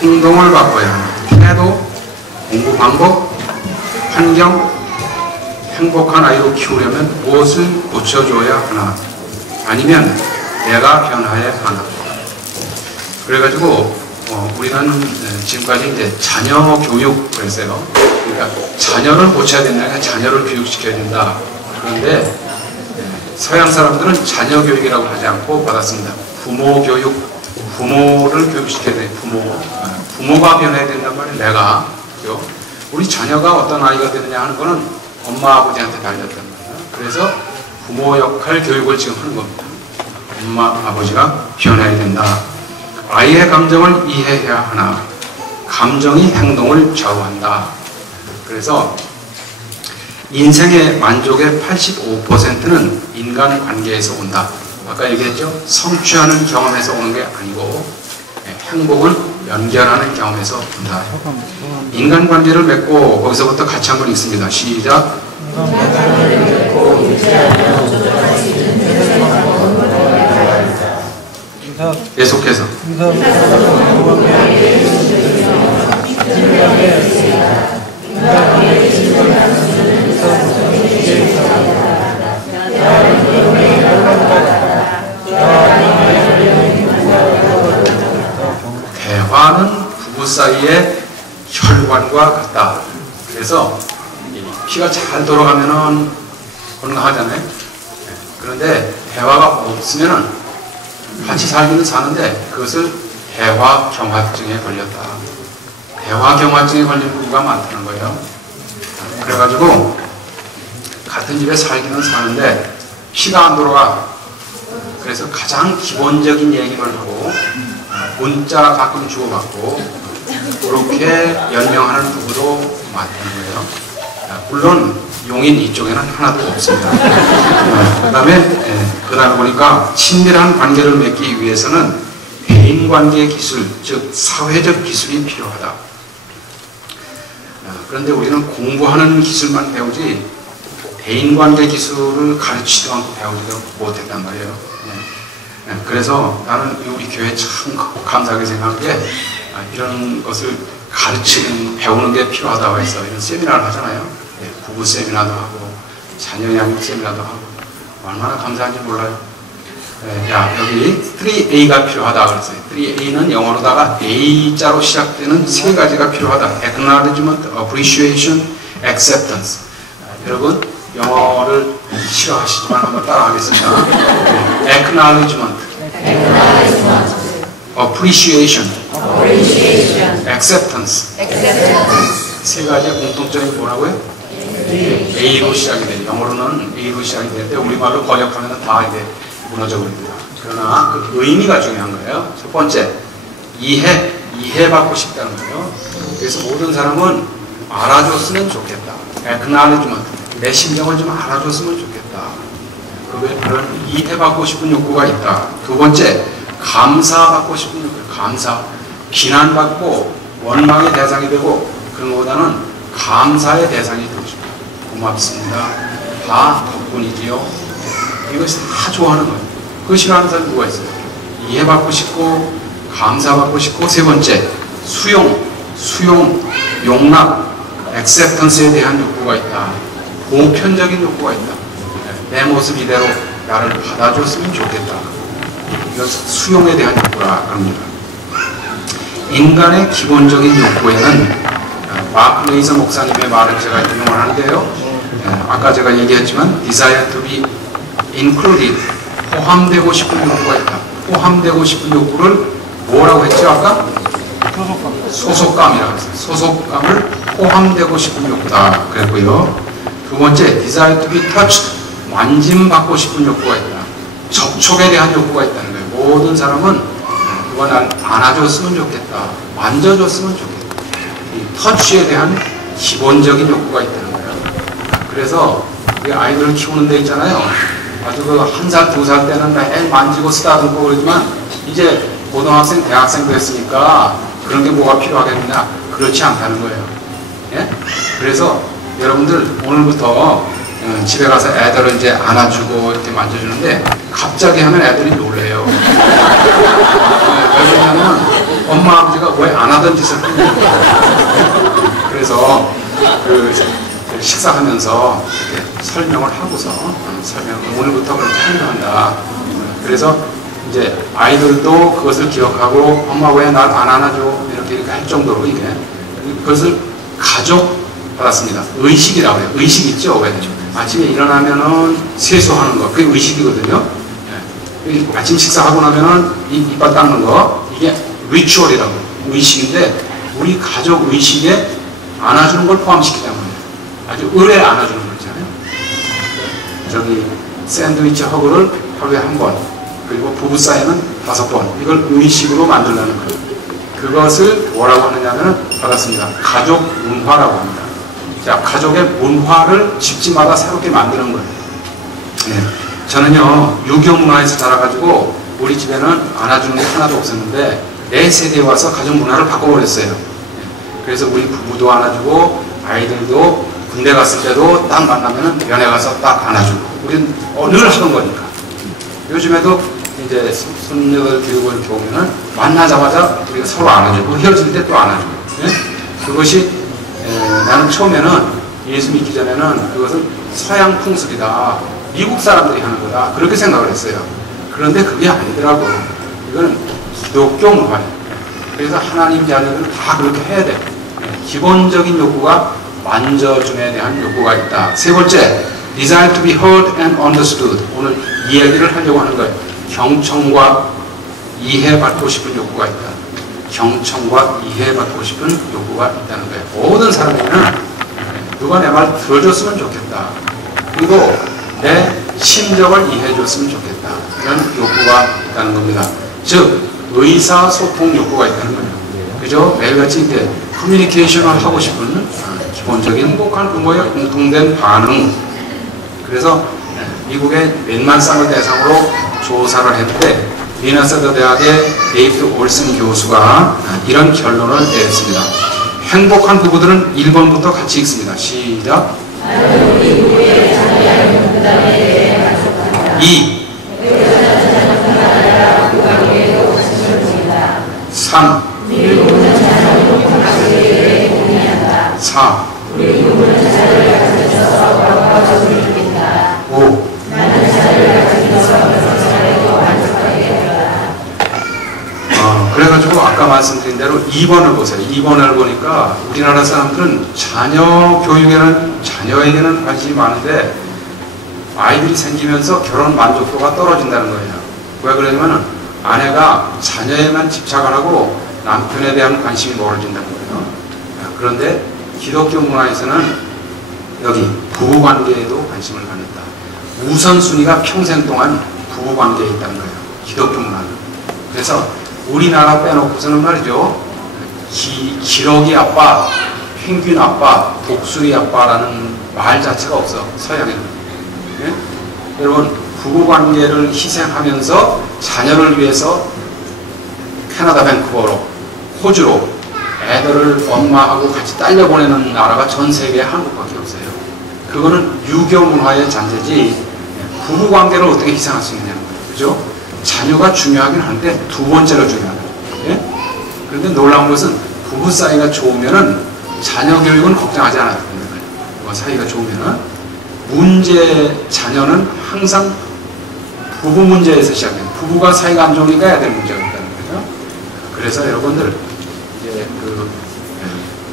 행동을 바꿔야 하나. 태도, 공부 방법, 환경, 행복한 아이로 키우려면 무엇을 고쳐줘야 하나. 아니면 내가 변화해야 하나. 그래가지고 우리는 지금까지 이제 자녀 교육을 했어요. 그러니까 자녀를 고쳐야 된다. 자녀를 교육시켜야 된다. 그런데 서양 사람들은 자녀 교육이라고 하지 않고 받았습니다. 부모 교육, 부모를 교육시켜야 돼. 부모가 변해야 된단 말이에요. 내가. 그죠? 우리 자녀가 어떤 아이가 되느냐 하는 거는 엄마 아버지한테 달렸단 말이에요. 그래서 부모 역할 교육을 지금 하는 겁니다. 엄마 아버지가 변해야 된다. 아이의 감정을 이해해야 하나. 감정이 행동을 좌우한다. 그래서 인생의 만족의 85%는 인간관계에서 온다. 아까 얘기했죠? 성취하는 경험에서 오는 게 아니고 행복을 연결하는 경험에서 온다. 인간관계를 맺고 거기서부터 같이 한번 읽습니다. 시작. 계속해서 대화는 부부 사이의 혈관과 같다. 그래서 피가 잘 돌아가면은 건강하잖아요. 그런데 대화가 없으면은 같이 살기는 사는데 그것을 대화경화증에 걸렸다. 대화경화증에 걸린 부부가 많다는 거예요. 그래가지고 같은 집에 살기는 사는데 피가 안 돌아가. 그래서 가장 기본적인 얘기를 하고 문자 가끔 주고받고 그렇게 연명하는 부부도 많다는 거예요. 물론 용인 이쪽에는 하나도 없습니다. 그 다음에 보니까 친밀한 관계를 맺기 위해서는 대인관계 기술, 즉 사회적 기술이 필요하다. 그런데 우리는 공부하는 기술만 배우지 대인관계 기술을 가르치지도 않고 배우지도 못했단 말이에요. 그래서 나는 우리 교회 참 감사하게 생각한 게 이런 것을 가르치는, 배우는 게 필요하다고 해서 이런 세미나를 하잖아요. 부부 세미나도 하고 자녀 양육 세미나도 하고 얼마나 감사한지 몰라요. 여기 3A가 필요하다 그랬어요. 3A는 영어로다가 A자로 시작되는 세 가지가 필요하다. Acknowledgement, Appreciation, Acceptance. 여러분 영어를 싫어하시지만 한번 따라하겠습니다. Acknowledgement, Appreciation, Acceptance. 세 가지의 공통점이 뭐라고요? A로 시작이 돼요. 영어로는 A로 시작이 되는데 우리말로 번역하면 다 이제 무너져 버립니다. 그러나 그 의미가 중요한 거예요. 첫 번째, 이해받고 싶다는 거예요. 그래서 모든 사람은 알아줬으면 좋겠다. Acknowledgement, 내 심정을 좀 알아줬으면 좋겠다. 그런 이해받고 싶은 욕구가 있다. 두 번째, 감사받고 싶은 욕구. 감사, 비난받고 원망의 대상이 되고 그런 것보다는 감사의 대상이 되고 싶다. 고맙습니다. 다 덕분이지요. 이것을 다 좋아하는 거예요. 그거 싫어하는 사람 누가 있어요? 이해받고 싶고 감사받고 싶고 세 번째, 수용, 용납, acceptance에 대한 욕구가 있다. 보편적인 욕구가 있다. 내 모습 이대로 나를 받아줬으면 좋겠다. 이것은 수용에 대한 욕구라 합니다. 인간의 기본적인 욕구에는 마크 레이서 목사님의 말을 제가 인용을 하는데요. 아까 제가 얘기했지만 desire to be included, 포함되고 싶은 욕구가 있다. 포함되고 싶은 욕구를 뭐라고 했죠 아까? 소속감이라고 했어요. 소속감을 포함되고 싶은 욕구다 그랬고요. 두 번째, desire to be touched, 만짐받고 싶은 욕구가 있다. 접촉에 대한 욕구가 있다는 거예요. 모든 사람은 누가 날 안아줬으면 좋겠다. 만져줬으면 좋겠다. 이 터치에 대한 기본적인 욕구가 있다는 거예요. 그래서 우리 아이들을 키우는 데 있잖아요. 아주 그 1살, 2살 때는 애 만지고 쓰다듬고 그러지만 이제 고등학생, 대학생 됐으니까 그런 게 뭐가 필요하겠느냐? 그렇지 않다는 거예요. 예? 그래서 여러분들 오늘부터 집에 가서 애들을 이제 안아주고 이렇게 만져주는데 갑자기 하면 애들이 놀래요. 왜냐면 엄마 아버지가 왜 안 하던 짓을 하냐. 그래서 그 식사하면서 설명을 하고서 오늘부터 그렇게 하려 한다. 그래서 이제 아이들도 그것을 기억하고 엄마 왜 날 안 안아줘 이렇게 할 정도로 이게 그것을 가족 받았습니다. 의식이라고 해요. 의식 있죠? 왜? 아침에 일어나면은 세수하는 거 그게 의식이거든요. 아침 식사하고 나면은 이빨 닦는 거 이게 리추얼이라고 의식인데 우리 가족 의식에 안아주는 걸 포함시키자는 거예요. 아주 의뢰 안아주는 거 있잖아요. 저기 샌드위치 허그를 하루에 한 번, 그리고 부부 사이는 5번. 이걸 의식으로 만들려는 거예요. 그것을 뭐라고 하느냐면 받았습니다. 가족 문화라고 합니다. 자, 가족의 문화를 집집마다 새롭게 만드는 거예요. 네. 저는요 유교 문화에서 자라가지고 우리 집에는 안아주는 게 하나도 없었는데 내 세대에 와서 가족 문화를 바꿔버렸어요. 네. 그래서 우리 부부도 안아주고 아이들도 군대 갔을 때도 딱 만나면은 면회 가서 딱 안아주고 우리는 늘 하던 거니까. 요즘에도 이제 손녀들 교육을 이렇게 오면은 만나자마자 우리가 서로 안아주고 헤어질 때 또 안아주고. 네? 그것이 나는 처음에는 예수 믿기 전에는 그것은 서양 풍습이다. 미국 사람들이 하는 거다. 그렇게 생각을 했어요. 그런데 그게 아니더라고. 이거는 기독교 문화예요. 그래서 하나님 자녀들은 다 그렇게 해야 돼. 기본적인 욕구가 만져줌에 대한 욕구가 있다. 세 번째, desire to be heard and understood. 오늘 이 얘기를 하려고 하는 거예요. 경청과 이해받고 싶은 욕구가 있다. 경청과 이해받고 싶은 욕구가 있다는 거예요. 모든 사람에게는 누가 내 말 들어줬으면 좋겠다. 그리고 내 심정을 이해해줬으면 좋겠다. 이런 욕구가 있다는 겁니다. 즉 의사소통 욕구가 있다는 거예요. 그죠? 매일같이 이렇게 커뮤니케이션을 하고 싶은 기본적인 행복한 의무에 공통된 반응. 그래서 미국의 몇만 쌍을 대상으로 조사를 했는데 미네소타 대학의 데이비드 올슨 교수가 이런 결론을 내렸습니다. 행복한 부부들은 1번부터 같이 읽습니다. 시작. 2 3 4 5 그래가지고 아까 말씀드린 대로 2번을 보세요. 2번을 보니까 우리나라 사람들은 자녀에게는 관심이 많은데 아이들이 생기면서 결혼 만족도가 떨어진다는 거예요. 왜 그러냐면 아내가 자녀에만 집착을 하고 남편에 대한 관심이 멀어진다는 거예요. 그런데 기독교 문화에서는 여기 부부관계에도 관심을 갖는다. 우선순위가 평생 동안 부부관계에 있다는 거예요. 기독교 문화는. 그래서 우리나라 빼놓고서는 말이죠. 기러기 아빠, 펭귄 아빠, 독수리 아빠라는 말 자체가 없어. 서양에는. 네? 여러분 부부관계를 희생하면서 자녀를 위해서 캐나다 밴쿠버로 호주로 애들을 엄마하고 같이 딸려보내는 나라가 전 세계에 한국밖에 없어요. 그거는 유교 문화의 잔재지 부부관계를 어떻게 희생할 수 있느냐는 거예요. 그죠? 자녀가 중요하긴 한데 두 번째로 중요하다. 예? 그런데 놀라운 것은 부부 사이가 좋으면은 자녀 교육은 걱정하지 않아도 되는 거예요. 사이가 좋으면은 자녀는 항상 부부 문제에서 시작해요. 부부가 사이가 안 좋으니까 애들 문제가 있다는 거죠. 그래서 여러분들 이제 그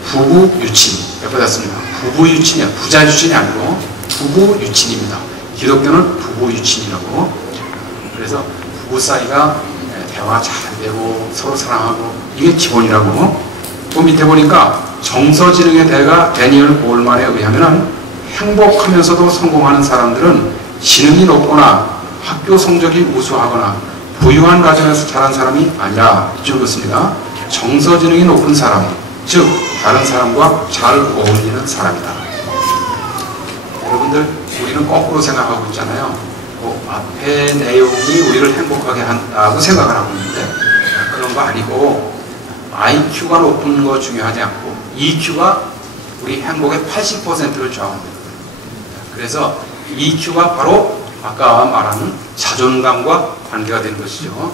부부 유친 배워봤습니다. 부부 유친이야. 부자 유친이 아니고 부부 유친입니다. 기독교는 부부 유친이라고. 그래서 부부 사이가 대화 잘 되고 서로 사랑하고 이게 기본이라고. 그 밑에 보니까 정서지능의 대가 데니얼 볼만에 의하면 행복하면서도 성공하는 사람들은 지능이 높거나 학교 성적이 우수하거나 부유한 가정에서 자란 사람이 아니라 이쪽으로 씁니다. 정서지능이 높은 사람, 즉 다른 사람과 잘 어울리는 사람이다. 여러분들 우리는 거꾸로 생각하고 있잖아요. 앞에 내용이 우리를 행복하게 한다고 생각을 하고 있는데 그런 거 아니고 IQ가 높은 거 중요하지 않고 EQ가 우리 행복의 80%를 좌우합니다. 그래서 EQ가 바로 아까 말하는 자존감과 관계가 되는 것이죠.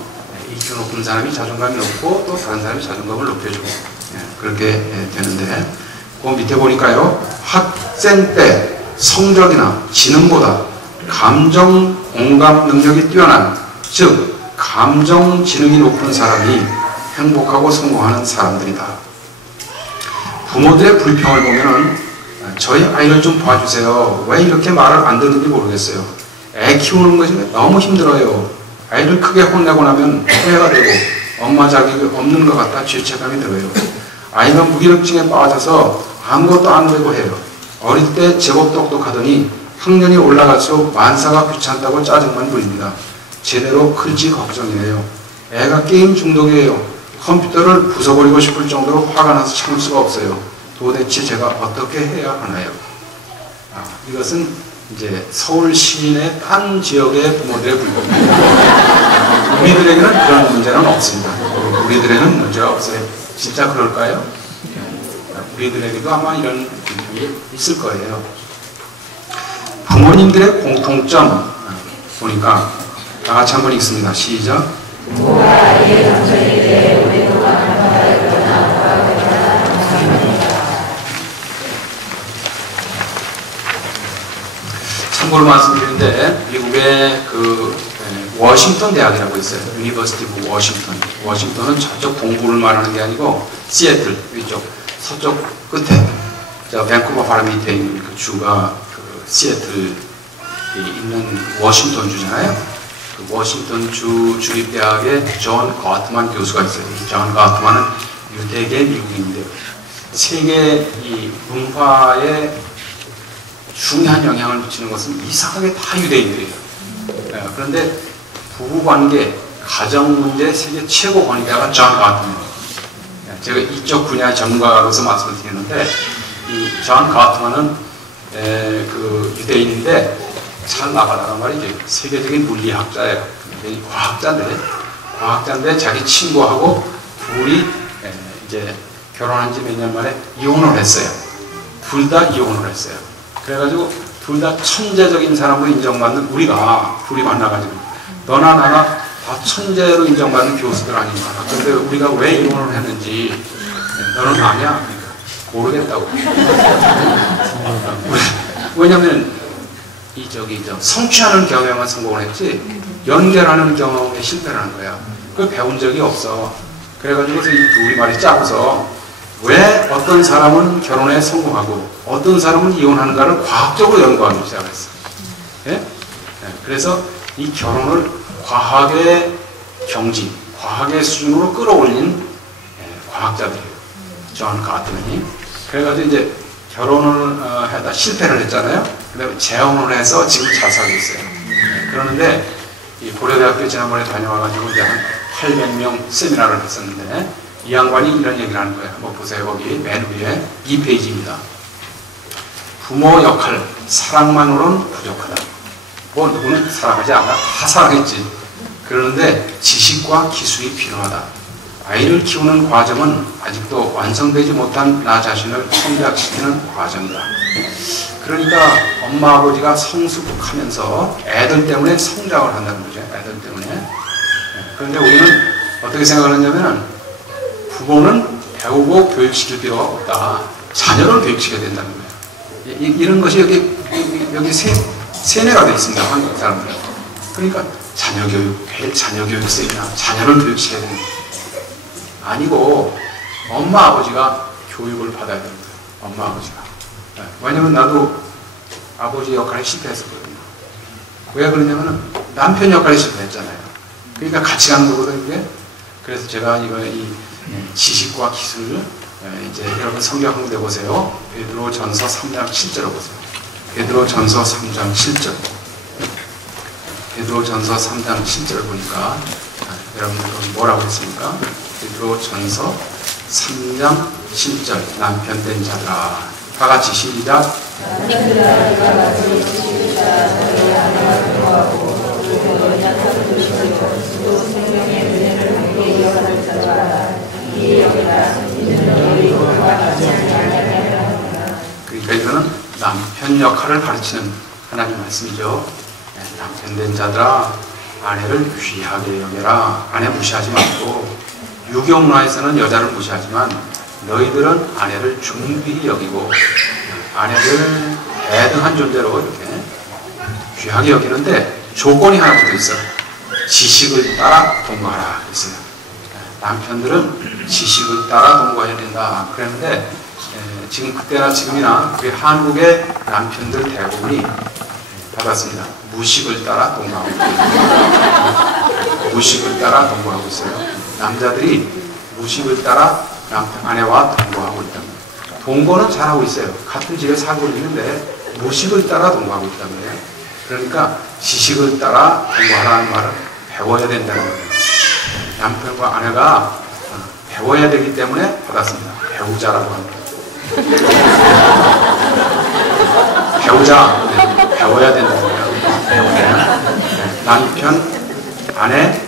EQ 높은 사람이 자존감이 높고 또 다른 사람이 자존감을 높여주고 그렇게 되는데 그 밑에 보니까요. 학생 때 성적이나 지능보다 감정 공감 능력이 뛰어난 즉 감정 지능이 높은 사람이 행복하고 성공하는 사람들이다. 부모들의 불평을 보면은 저희 아이를 좀 봐주세요. 왜 이렇게 말을 안 듣는지 모르겠어요. 애 키우는 것이 너무 힘들어요. 아이를 크게 혼내고 나면 후회가 되고 엄마 자격이 없는 것 같다 죄책감이 들어요. 아이가 무기력증에 빠져서 아무것도 안 되고 해요. 어릴 때 제법 똑똑하더니 학년이 올라갈수록 만사가 귀찮다고 짜증만 부립니다. 제대로 클지 걱정이에요. 애가 게임 중독이에요. 컴퓨터를 부숴버리고 싶을 정도로 화가 나서 참을 수가 없어요. 도대체 제가 어떻게 해야 하나요? 이것은 이제 서울 시내 딴 지역의 부모들의 불평입니다. 우리들에게는 그런 문제는 없습니다. 우리들에는 문제가 없어요. 진짜 그럴까요? 우리들에게도 아마 이런 불평이 있을 거예요. 부모님들의 공통점 보니까 다 같이 한번 읽습니다. 시작. 참고로 말씀드리는데 미국의 그 워싱턴 대학이라고 있어요. 유니버시티 오브 워싱턴. 워싱턴은 저쪽 동부를 말하는 게 아니고 시애틀 위쪽 서쪽 끝에 저 밴쿠버 바로 밑에 있는 그 주가 그 시애틀에 있는 워싱턴 주잖아요. 그 워싱턴 주 주립대학의 존 가트만 교수가 있어요. 이 존 가트만은 유대계 미국인인데요. 세계 이 문화에 중요한 영향을 미치는 것은 이상하게 다 유대인들이에요. 그런데 부부관계, 가정문제 세계 최고 권위자가 존 가트만입니다. 제가 이쪽 분야의 전문가로서 말씀을 드리는데 이 존 가트만은 그 유대인인데 잘 나가다가 말이죠. 세계적인 물리학자예요. 과학자인데 자기 친구하고 둘이 이제 결혼한 지 몇 년 만에 이혼을 했어요. 둘 다 이혼을 했어요. 그래가지고 둘 다 천재적인 사람으로 인정받는 우리가 둘이 만나가지고 너나 나나 다 천재로 인정받는 교수들 아닌가. 그런데 우리가 왜 이혼을 했는지 너는 아냐? 모르겠다고. 왜냐면 성취하는 경험은 성공을 했지 연결하는 경험에 실패를 한 거야. 그걸 배운 적이 없어. 그래가지고서 이 둘이 말이 짜고서 왜 어떤 사람은 결혼에 성공하고 어떤 사람은 이혼하는가를 과학적으로 연구하기 시작했어. 예? 그래서 이 결혼을 과학의 경지, 과학의 수준으로 끌어올린 과학자들이에요. 존 가트만이. 그래가지고 이제 결혼을 하다 실패를 했잖아요. 그다음에 재혼을 해서 지금 잘 살고 있어요. 그러는데 이 고려대학교 지난번에 다녀와가지고 이제 한 800명 세미나를 했었는데 이 양반이 이런 얘기를 하는 거예요. 한번 보세요. 거기 맨 위에 2페이지입니다. 부모 역할, 사랑만으로는 부족하다. 뭐 누구는 사랑하지 않아? 다 사랑했지. 그러는데 지식과 기술이 필요하다. 아이를 키우는 과정은 아직도 완성되지 못한 나 자신을 성장시키는 과정이다. 그러니까 엄마 아버지가 성숙하면서 애들 때문에 성장을 한다는 거죠. 애들 때문에. 그런데 우리는 어떻게 생각을 하냐면 부모는 배우고 교육시킬 필요가 없다. 자녀를 교육시켜야 된다는 거예요. 이런 것이 여기 세뇌가 되어 있습니다. 한국 사람들은. 그러니까 자녀 교육, 매일 자녀 교육 세미나, 자녀를 교육시켜야 되는 거예요. 아니고 엄마 아버지가 교육을 받아야 됩니다. 엄마 아버지가. 왜냐면 나도 아버지 역할에 실패했었거든요. 왜 그러냐면 남편 역할에 실패했잖아요. 그러니까 같이 가는 거거든요. 이게. 그래서 제가 이 지식과 기술을 이제 여러분 성경 한번 내보세요. 베드로전서 3장 7절을 보세요. 베드로전서 3장 7절. 베드로전서 3장 7절을 보니까 여러분들은 뭐라고 했습니까? 베드로전서 3장 7절. 남편 된 자들아. 다 같이 시작. 그러니까 이거는 남편 역할을 가르치는 하나님 말씀이죠. 남편 된 자들아 아내를 귀하게 여겨라. 아내 무시하지 말고, 유교 문화에서는 여자를 무시하지만 너희들은 아내를 중귀히 여기고 아내를 대등한 존재로 이렇게 귀하게 여기는데 조건이 하나 붙어 있어. 지식을 따라 동거하라 했어요. 남편들은 지식을 따라 동거해야 된다 그랬는데 지금 그때나 지금이나 우리 한국의 남편들 대부분이 받았습니다. 무식을 따라 동거하고 있어요. 무식을 따라 동거하고 있어요. 남자들이 무식을 따라 남편, 아내와 동거하고 있다는 거예요. 동거는 잘하고 있어요. 같은 집에 살고 있는데 무식을 따라 동거하고 있다는 거예요. 그러니까 지식을 따라 동거하라는 말을 배워야 된다는 거예요. 남편과 아내가 배워야 되기 때문에 받았습니다. 배우자라고 합니다. 배우자, 배워야 된다는 거예요. 남편, 아내,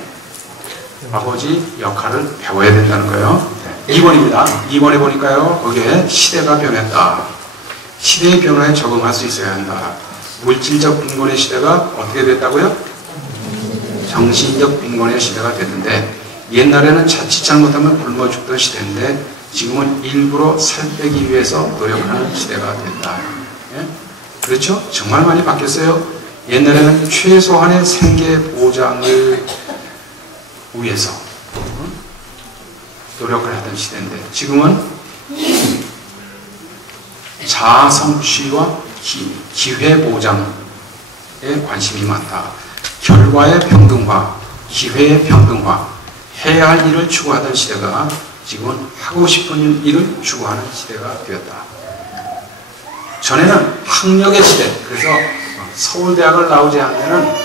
아버지 역할을 배워야 된다는 거예요. 2번입니다. 2번에 보니까요, 거기에 시대가 변했다. 시대의 변화에 적응할 수 있어야 한다. 물질적 빈곤의 시대가 어떻게 됐다고요? 정신적 빈곤의 시대가 됐는데, 옛날에는 자칫 잘못하면 굶어 죽던 시대인데 지금은 일부러 살 빼기 위해서 노력하는 시대가 됐다. 예? 그렇죠? 정말 많이 바뀌었어요. 옛날에는 최소한의 생계 보장을 위해서 노력을 하던 시대인데 지금은 자아 성취와 기회 보장에 관심이 많다. 결과의 평등화, 기회의 평등화, 해야 할 일을 추구하던 시대가 지금은 하고 싶은 일을 추구하는 시대가 되었다. 전에는 학력의 시대, 그래서 서울대학을 나오지 않으면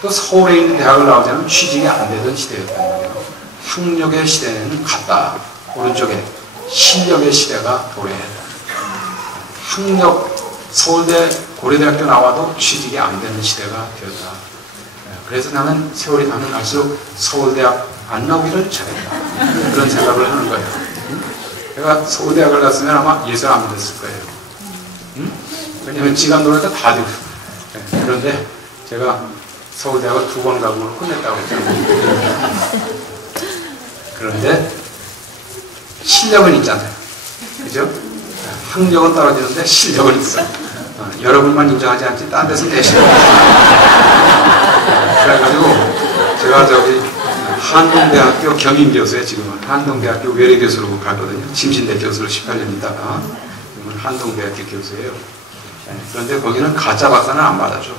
또 서울에 있는 대학을 나오지 않으면 취직이 안 되던 시대였단 말이에요. 학력의 시대는 갔다. 오른쪽에 실력의 시대가 도래했다. 학력, 서울대, 고려대학교 나와도 취직이 안 되는 시대가 되었다. 그래서 나는 세월이 가면 갈수록 서울대학 안 나오기를 잘했다. 그런 생각을 하는 거예요. 내가 서울대학을 갔으면 아마 예술 안 됐을 거예요. 왜냐면 지간 노래가 다 되고. 그런데 제가 서울대학을 2번 가고 끝냈다고 했잖아요. 그런데 실력은 있잖아요. 그죠? 학력은 떨어지는데 실력은 있어. 여러분만 인정하지 않지 딴 데서 내시고. 그래가지고 제가 저기 한동대학교 겸임교수에 지금은 한동대학교 외래교수로 갔거든요. 침신대 교수로 18년 있다가 지금은 한동대학교 교수예요. 그런데 거기는 가짜 박사는 안 받아줘.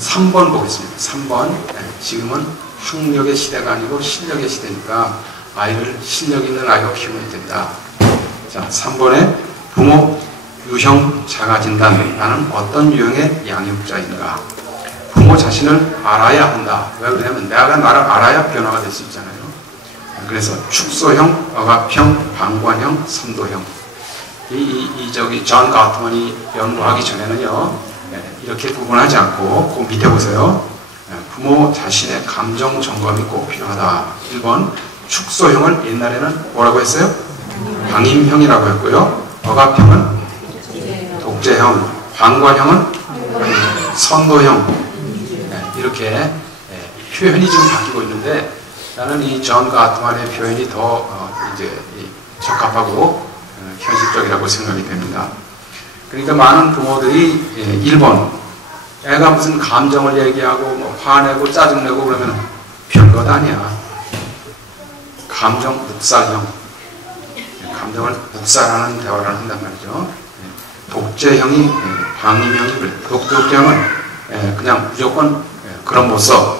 3번 보겠습니다. 3번. 지금은 학력의 시대가 아니고 실력의 시대니까 아이를 실력 있는 아이로 키우면 된다. 자, 3번에 부모 유형 자가 진단. 나는 어떤 유형의 양육자인가? 부모 자신을 알아야 한다. 왜 그러냐면 내가 나를 알아야 변화가 될 수 있잖아요. 그래서 축소형, 억압형, 방관형, 선도형. 저기 존 가트만이 연구하기 전에는요, 이렇게 구분하지 않고 그 밑에 보세요. 부모 자신의 감정 점검이 꼭 필요하다. 1번 축소형을 옛날에는 뭐라고 했어요? 방임형이라고 했고요. 억압형은 독재형, 방관형은 선도형. 이렇게 표현이 지금 바뀌고 있는데 나는 이 존 가트만의 표현이 더 이제 적합하고 현실적이라고 생각이 됩니다. 그러니까 많은 부모들이 1번 애가 무슨 감정을 얘기하고 뭐 화내고 짜증내고 그러면 별것 아니야. 감정 묵살형, 감정을 묵살하는 대화를 한단 말이죠. 독재형이 방임형이 그래. 독재형은 그냥 무조건 그런 못 써.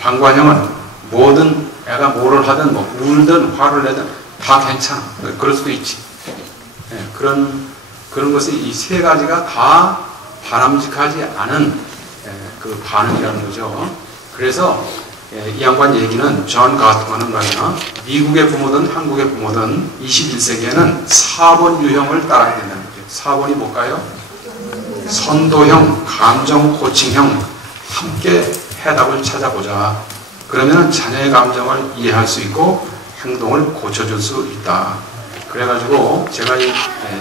방관형은 뭐든 애가 뭐를 하든 뭐 울든 화를 내든 다 괜찮아. 그럴 수도 있지. 그런 것이 이 세 가지가 다 바람직하지 않은 그 반응이라는 거죠. 그래서 이 양반 얘기는 존 가트만은 말이야. 미국의 부모든 한국의 부모든 21세기에는 4번 유형을 따라야 된다는 거죠. 4번이 뭘까요? 선도형, 감정 코칭형 함께 해답을 찾아보자. 그러면 자녀의 감정을 이해할 수 있고 행동을 고쳐줄 수 있다. 그래가지고 제가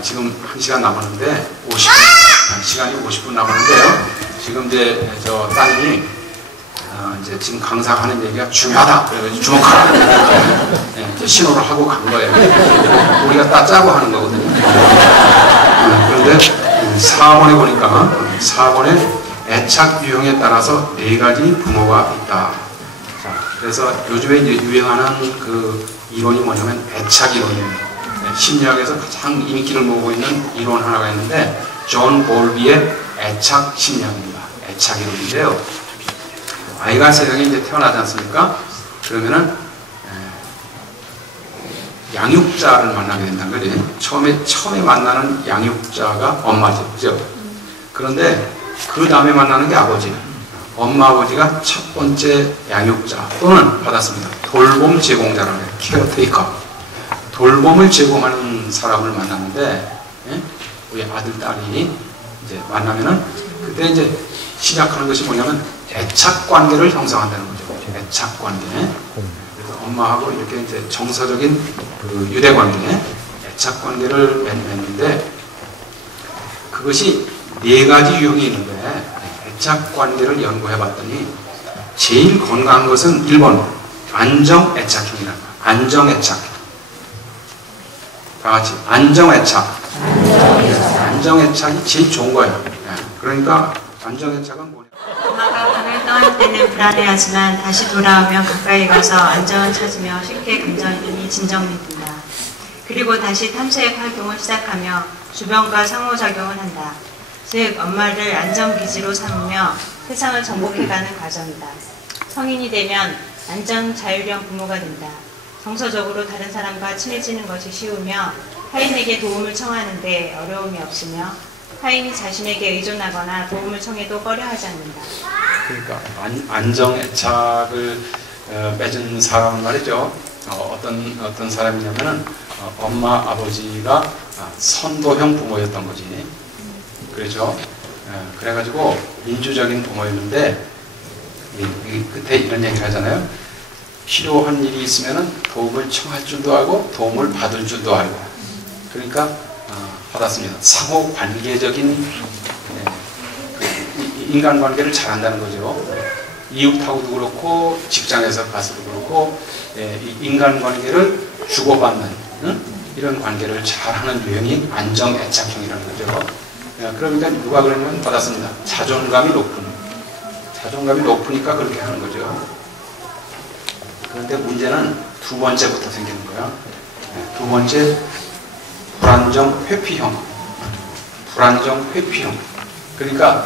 지금 1시간 남았는데 시간이 50분 남았는데요. 지금 이제 저 따님이 이제 지금 강사가 하는 얘기가 중요하다. 그래가지고 주목하라. 이제 신호를 하고 간 거예요. 우리가 따짜고 하는 거거든요. 그런데 4번에 보니까 4번에 애착 유형에 따라서 4가지 부모가 있다. 자, 그래서 요즘에 이제 유행하는 그 이론이 뭐냐면 애착 이론이에요. 심리학에서 가장 인기를 모으고 있는 이론 하나가 있는데 존 볼비의 애착 심리학입니다. 애착 이론인데요. 아이가 세상에 이제 태어나지 않습니까? 그러면은 양육자를 만나게 된다는 거지. 처음에 만나는 양육자가 엄마죠. 그죠? 그런데 그 다음에 만나는 게 아버지. 엄마, 아버지가 첫 번째 양육자 또는 받았습니다. 돌봄 제공자라는 거예요. 케어테이커. 돌봄을 제공하는 사람을 만났는데, 우리 아들, 딸이 이제 만나면은 그때 이제 시작하는 것이 뭐냐면 애착 관계를 형성한다는 거죠. 애착 관계. 그래서 엄마하고 이렇게 이제 정서적인 그 유대 관계, 애착 관계를 맺는데 그것이 4가지 유형이 있는데 애착 관계를 연구해 봤더니 제일 건강한 것은 1번 안정 애착형이라는 거예요. 안정 애착. 다 같이 안정 애착. 안정 애착이 제일 좋은 거예요. 그러니까 안정 애착은 뭐냐? 엄마가 방을 떠날 때는 불안해하지만 다시 돌아오면 가까이 가서 안정을 찾으며 쉽게 감정이 진정이 된다. 그리고 다시 탐색 활동을 시작하며 주변과 상호작용을 한다. 즉 엄마를 안정기지로 삼으며 세상을 정복해가는 과정이다. 성인이 되면 안정 자율형 부모가 된다. 정서적으로 다른 사람과 친해지는 것이 쉬우며 타인에게 도움을 청하는데 어려움이 없으며 타인이 자신에게 의존하거나 도움을 청해도 꺼려하지 않는다. 그러니까 안정 애착을 맺은 사람은 말이죠. 어떤 사람이냐면은 엄마 아버지가 선도형 부모였던 거지. 그렇죠. 그래가지고 민주적인 부모였는데 그때 이런 얘기를 하잖아요. 필요한 일이 있으면은 도움을 청할 줄도 알고 도움을 받을 줄도 알고. 그러니까 받았습니다. 상호 관계적인 인간관계를 잘한다는 거죠. 이웃하고도 그렇고 직장에서 가서도 그렇고 인간관계를 주고받는 이런 관계를 잘하는 유형이 안정 애착형이라는 거죠. 그러니까 누가 그러면 받았습니다. 자존감이 높으니까 그렇게 하는 거죠. 그런데 문제는 2번째부터 생기는 거야. 2번째 불안정 회피형. 그러니까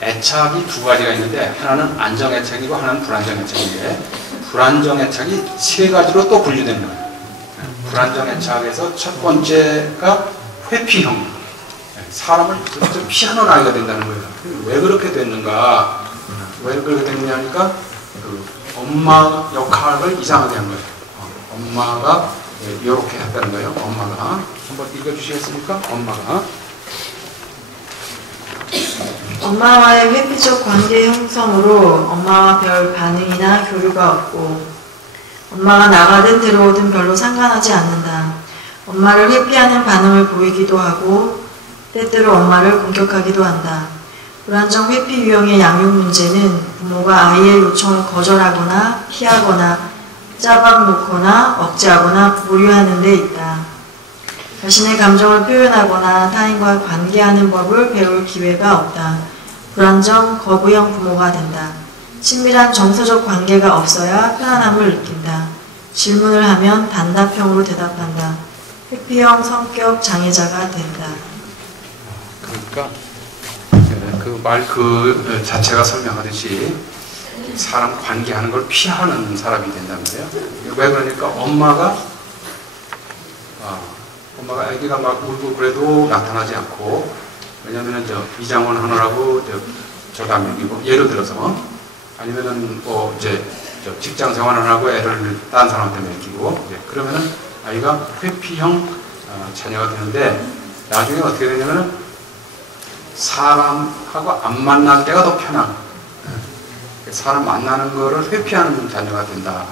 애착이 2가지가 있는데 하나는 안정 애착이고 하나는 불안정 애착인데 불안정 애착이 3가지로 또 분류되는 거예요. 불안정 애착에서 첫 번째가 회피형. 사람을 좀 피하는 아이가 된다는 거예요. 왜 그렇게 됐는가? 왜 그렇게 됐느냐니까 그 엄마 역할을 이상하게 한 거예요. 엄마가 이렇게 했다는 거예요. 엄마가 한번 읽어주시겠습니까? 엄마와의 회피적 관계 형성으로 엄마와 별 반응이나 교류가 없고 엄마가 나가든 들어오든 별로 상관하지 않는다. 엄마를 회피하는 반응을 보이기도 하고 때때로 엄마를 공격하기도 한다. 불안정 회피 유형의 양육 문제는 부모가 아이의 요청을 거절하거나 피하거나 짜박놓거나 억제하거나 보류하는 데 있다. 자신의 감정을 표현하거나 타인과 관계하는 법을 배울 기회가 없다. 불안정 거부형 부모가 된다. 친밀한 정서적 관계가 없어야 편안함을 느낀다. 질문을 하면 단답형으로 대답한다. 회피형 성격 장애자가 된다. 그러니까 그 말 그 자체가 설명하듯이 사람 관계하는 걸 피하는 사람이 된다는 거예요. 왜 그러니까 엄마가 아기가 막 울고 그래도 나타나지 않고, 왜냐면은 이장원 하느라고 저도 안 먹이고, 예를 들어서 아니면은 뭐 이제 직장 생활을 하고 애를 딴 사람한테 맡기고, 그러면은 아이가 회피형 자녀가 되는데 나중에 어떻게 되냐면은 사람하고 안 만날 때가 더 편한, 사람 만나는 거를 회피하는 자녀가 된다.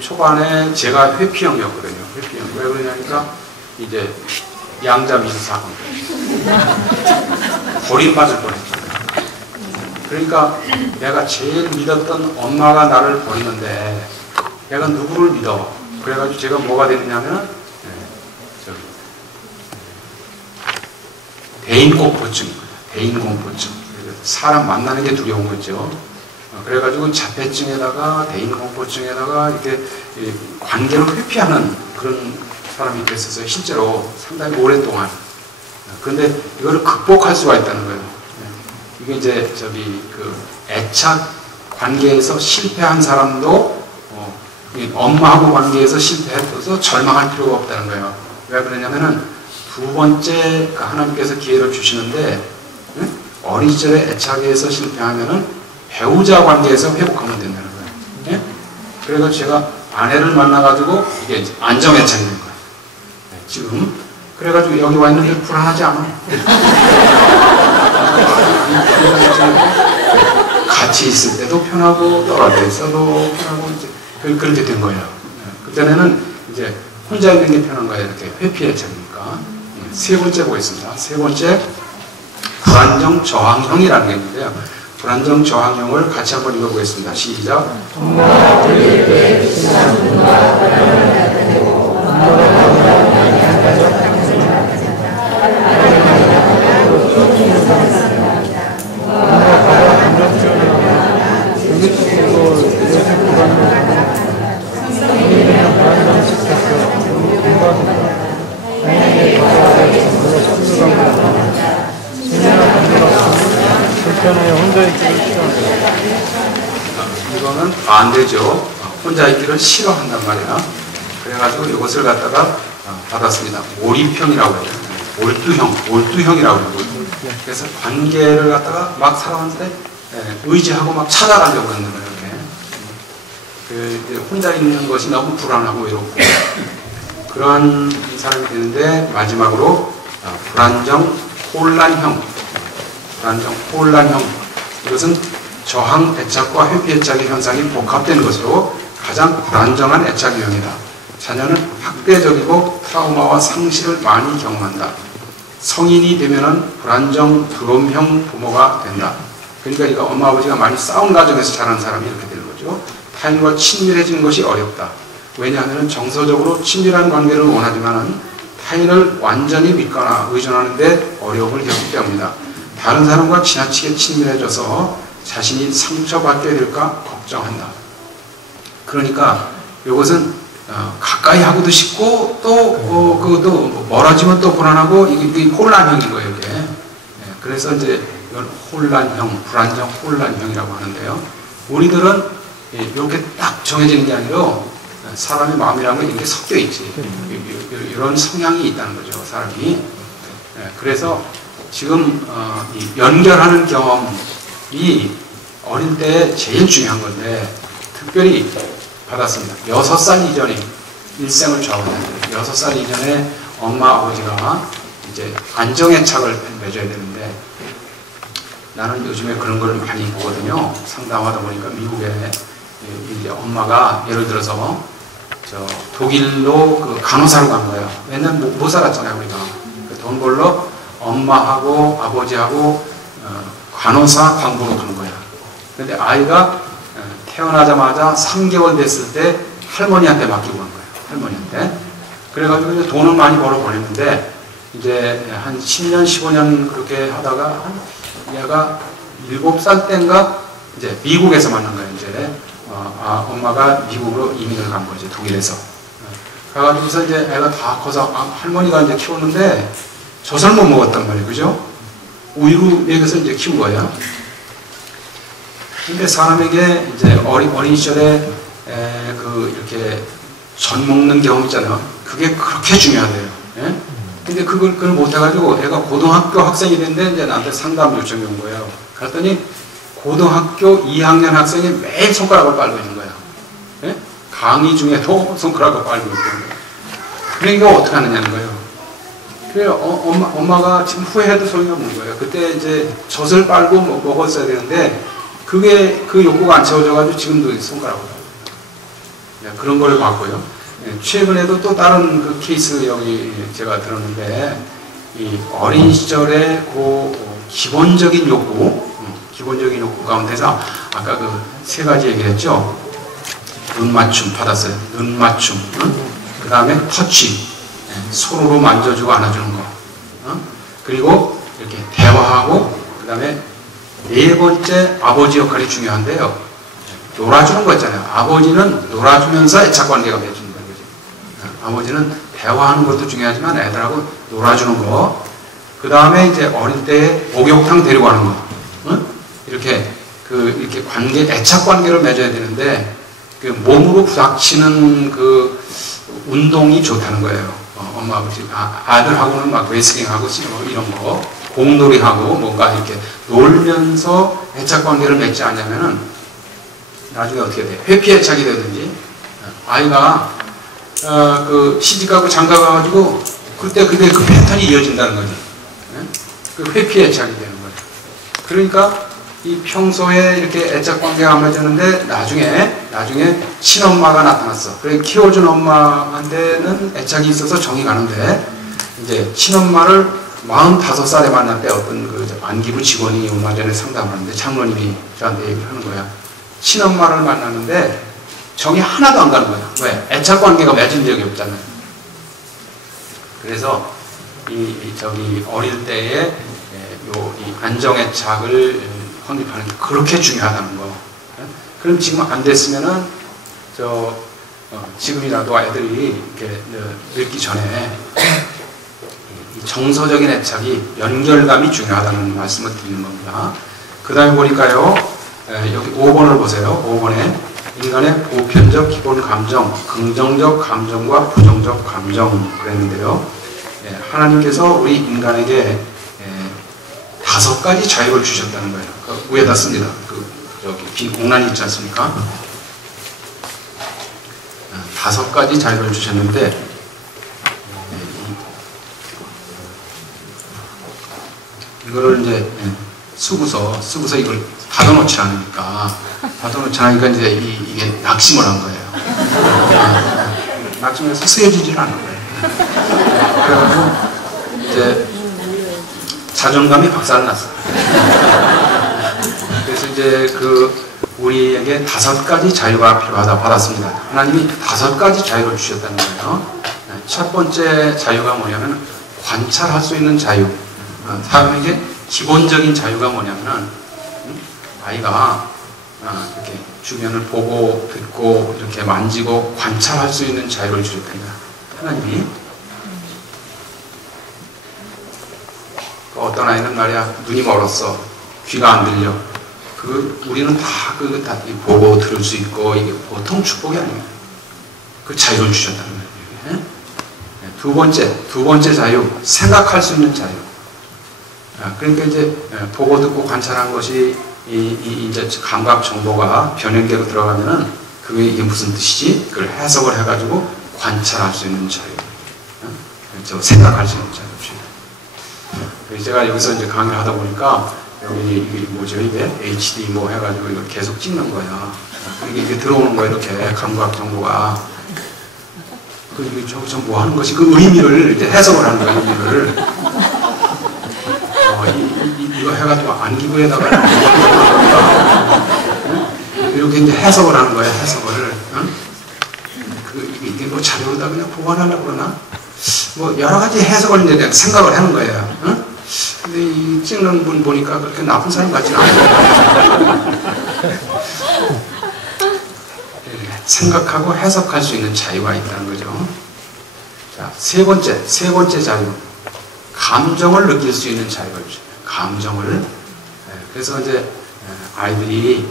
초반에 제가 회피형이었거든요. 회피형. 왜 그러냐니까 이제 양자 미수 사건 버림받을 뻔했잖아요. 그러니까 내가 제일 믿었던 엄마가 나를 버리는데 내가 누구를 믿어? 그래가지고 제가 뭐가 되느냐면 대인공포증, 대인공포증. 사람 만나는 게 두려운 거죠. 그래가지고 자폐증에다가 대인공포증에다가 이렇게 관계를 회피하는 그런 사람이 됐었어요. 실제로 상당히 오랫동안. 그런데 이거를 극복할 수가 있다는 거예요. 이게 이제 그 애착 관계에서 실패한 사람도 엄마하고 관계에서 실패해서 절망할 필요가 없다는 거예요. 왜 그러냐면은 두 번째 하나님께서 기회를 주시는데 어린 시절에 애착에서 실패하면은 배우자 관계에서 회복하면 된다는 거예요. 그래서 제가 아내를 만나가지고 이게 안정애착이 된 거예요. 지금 그래가지고 여기 와 있는데 불안하지 않아? 같이 있을 때도 편하고 떨어져 있어도 편하고 이제 그렇게 된 거예요. 그전에는 이제 혼자 있는 게 편한 거예요. 이렇게 회피애착이니까. 세 번째 보겠습니다. 세 번째 불안정 저항형이라는 게 있는데요. 불안정 저항형을 같이 한번 읽어보겠습니다. 시작. 엄마가 우리를 위해 주시는 분과 바람을 나타내고 이거는 반대죠. 혼자 있기를 싫어한단 말이야. 그래가지고 이것을 갖다가 받았습니다. 몰입형이라고 해요. 몰두형이라고 해요. 그래서 관계를 갖다가 막 살아왔는데 의지하고 막 찾아가려고 하는 거예요. 이렇게. 혼자 있는 것이 너무 불안하고 외롭고 그런 사람이 되는데 마지막으로 불안정 혼란형. 이것은 저항 애착과 회피 애착의 현상이 복합된 것으로 가장 불안정한 애착 유형이다. 자녀는 학대적이고 트라우마와 상실을 많이 경험한다. 성인이 되면은 불안정 드롬형 부모가 된다. 그러니까 이거 엄마 아버지가 많이 싸운 가정에서 자란 사람이 이렇게 되는 거죠. 타인과 친밀해지는 것이 어렵다. 왜냐하면 정서적으로 친밀한 관계를 원하지만은 타인을 완전히 믿거나 의존하는데 어려움을 겪기 때문이다. 다른 사람과 지나치게 친밀해져서 자신이 상처받게 될까 걱정한다. 그러니까 이것은 가까이 하고도 싶고 또 멀어지면 또 불안하고 이게 혼란형인 거예요. 이게. 그래서 이제 이건 혼란형, 불안정 혼란형이라고 하는데요. 우리들은 이렇게 딱 정해지는 게 아니라 사람의 마음이라는 건 이렇게 섞여 있지. 이런 성향이 있다는 거죠, 사람이. 그래서 지금 연결하는 경험이 어릴 때 제일 중요한 건데 특별히 받았습니다. 6살 이전에 일생을 좌우하는 6살 이전에 엄마 아버지가 이제 안정애착을 맺어야 되는데 나는 요즘에 그런 걸 많이 보거든요. 상담하다 보니까 미국에 이제 엄마가 예를 들어서 독일로 그 간호사로 간 거예요. 맨날 못 살았잖아요, 우리가. 돈 벌러 엄마하고 아버지하고 간호사 광부로 간 거야. 근데 아이가 태어나자마자 3개월 됐을 때 할머니한테 맡기고 간 거예요. 할머니한테. 그래가지고 이제 돈을 많이 벌어 보냈는데 이제 한 10년, 15년 그렇게 하다가 얘가 7살 때인가 이제 미국에서 만난 거예요. 이제 엄마가 미국으로 이민을 간 거죠. 독일에서. 가가지고서 이제 애가 다 커서 할머니가 이제 키웠는데 젖을 못 먹었단 말이에요. 그죠? 우유로 먹여서 이제 키운 거예요. 근데 사람에게 이제 어린 시절에 이렇게 젖 먹는 경험 있잖아요. 그게 그렇게 중요하대요. 예? 근데 그걸 못해가지고 애가 고등학교 학생이 됐는데 이제 나한테 상담 요청이 온 거예요. 그랬더니 고등학교 2학년 학생이 매일 손가락을 빨고 있는 거예요. 예? 강의 중에도 손가락을 빨고 있는 거예요. 그러니까 어떻게 하느냐는 거예요. 그래서 엄마가 지금 후회해도 소용이 없는 거예요. 그때 이제 젖을 빨고 먹었어야 되는데 그게 그 욕구가 안 채워져가지고 지금도 손가락을 빨고 그런 걸 봤고요. 최근에도 또 다른 그 케이스 여기 제가 들었는데 이 어린 시절에 그 기본적인 욕구 기본적인 욕구 가운데서 아까 그 세 가지 얘기했죠. 눈 맞춤 받았어요. 눈 맞춤. 그 다음에 터치. 손으로 만져주고 안아주는 거. 그리고 이렇게 대화하고, 그 다음에 네 번째 아버지 역할이 중요한데요. 놀아주는 거 있잖아요. 아버지는 놀아주면서 애착관계가 맺어지는 거죠. 아버지는 대화하는 것도 중요하지만 애들하고 놀아주는 거. 그 다음에 이제 어릴 때 목욕탕 데리고 가는 거. 이렇게 이렇게 애착관계를 맺어야 되는데, 그 몸으로 부닥치는 그 운동이 좋다는 거예요. 엄마, 아버지, 아들하고는 막 레슬링하고 이런 거, 공놀이하고 뭔가 이렇게 놀면서 애착관계를 맺지 않냐면은 나중에 어떻게 돼? 회피 애착이 되든지, 아이가, 그 시집가고 장가가가지고 그때 그 패턴이 이어진다는 거죠. 그 회피 애착이 되는 거예요. 그러니까 이 평소에 이렇게 애착관계가 안 맺었는데 나중에 친엄마가 나타났어. 그래 키워준 엄마한테는 애착이 있어서 정이 가는데 이제 친엄마를 45살에 만날 때 어떤 그 안기부 직원이 얼마 전에 상담하는데 장로님이 저한테 얘기를 하는 거야. 친엄마를 만났는데 정이 하나도 안 가는 거야. 왜? 애착관계가 맺은 적이 없잖아요. 그래서 어릴 때에 이 안정애착을 확립하는 게 그렇게 중요하다는 거. 그럼 지금 안 됐으면은 지금이라도 애들이 이렇게 늙기 전에 이 정서적인 애착이 연결감이 중요하다는 말씀을 드리는 겁니다. 그 다음에 보니까요, 여기 5번을 보세요. 5번에 인간의 보편적 기본 감정, 긍정적 감정과 부정적 감정 그랬는데요. 하나님께서 우리 인간에게 5가지 자유를 주셨다는 거예요. 그 위에다 씁니다. 여기 빈 공란이 있지 않습니까? 5가지 자유를 주셨는데, 이거를 이제 쓰고서 이걸 닫아놓지 않으니까 이제 이게 낙심을 한 거예요. 낙심해서 쓰여지질 않은 거예요. 그래가지고 이제 자존감이 박살을 났어요. 그래서 이제 우리에게 5가지 자유가 필요하다 받았습니다. 하나님이 5가지 자유를 주셨다는 거예요. 첫 번째 자유가 뭐냐면 관찰할 수 있는 자유. 사람에게 기본적인 자유가 뭐냐면은 아이가 이렇게 주변을 보고 듣고 이렇게 만지고 관찰할 수 있는 자유를 주셨답니다. 하나님이. 어떤 아이는 말이야 눈이 멀었어, 귀가 안 들려. 우리는 다 보고 들을 수 있고 이게 보통 축복이 아니에요. 그 자유를 주셨다는 거예요. 두 번째 자유, 생각할 수 있는 자유. 그러니까 이제 보고 듣고 관찰한 것이 이제 감각 정보가 변형되고 들어가면은 이게 무슨 뜻이지? 그걸 해석을 해가지고 관찰할 수 있는 자유. 생각할 수 있는 자유. 제가 여기서 이제 강의를 하다 보니까 여기 이게 뭐죠? 이게 HD 뭐 해가지고 이걸 계속 찍는 거야. 이게 들어오는 거야, 이렇게 감각 정보가. 저기서 뭐 하는 것이 그 의미를 이제 해석을 하는 거야, 의미를. 이거 해가지고 안기부에다가 이렇게 이제 해석을 하는 거야, 해석을. 이게 뭐 자료로다 그냥 보관하려고 그러나? 뭐 여러 가지 해석을 이제 생각을 하는 거예요. 근데 이 찍는 분 보니까 그렇게 나쁜 사람 같지는 않아요. 생각하고 해석할 수 있는 자유가 있다는 거죠. 자, 세 번째 자유. 감정을 느낄 수 있는 자유가 있죠. 감정을. 그래서 이제 아이들이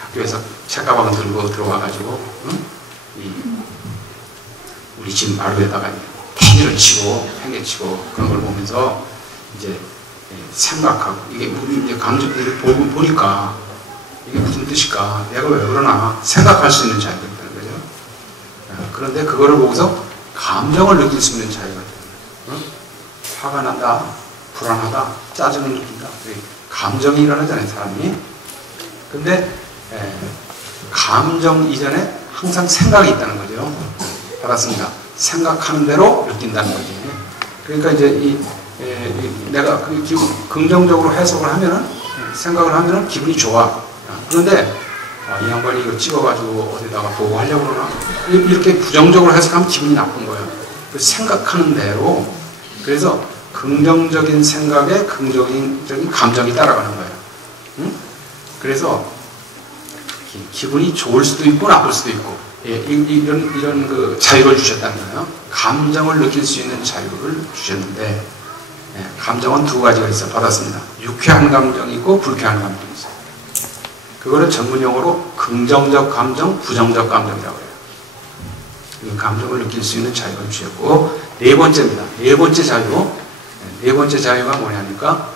학교에서 책가방을 들고 들어와가지고, 우리 집 마루에다가 팽이를 치고, 팽개치고, 그런 걸 보면서 이제 생각하고, 이게 이제 감정들을 보니까, 이게 무슨 뜻일까? 내가 왜 그러나? 생각할 수 있는 자유가 있다는 거죠. 그런데 그거를 보고서 감정을 느낄 수 있는 자유가 있다는 거예요. 화가 난다, 불안하다, 짜증을 느낀다. 감정이 일어나잖아요, 사람이. 근데 감정 이전에 항상 생각이 있다는 거죠. 받았습니다. 생각하는 대로 느낀다는 거지. 그러니까 이제 내가 긍정적으로 해석을 하면은 생각을 하면은 기분이 좋아. 그런데 이 양반이 이거 찍어가지고 어디다가 보고하려고 그러나 이렇게 부정적으로 해석하면 기분이 나쁜 거예요. 생각하는 대로. 그래서 긍정적인 생각에 긍정적인 감정이 따라가는 거예요. 응? 그래서 기분이 좋을 수도 있고 나쁠 수도 있고, 예, 이런 그 자유를 주셨다는 거예요. 감정을 느낄 수 있는 자유를 주셨는데, 예, 감정은 두 가지가 있어 받았습니다. 유쾌한 감정이 있고 불쾌한 감정이 있어요. 그거를 전문용어로 긍정적 감정, 부정적 감정이라고 해요. 이 감정을 느낄 수 있는 자유를 주셨고, 네 번째입니다. 네 번째 자유. 네 번째 자유가 뭐냐니까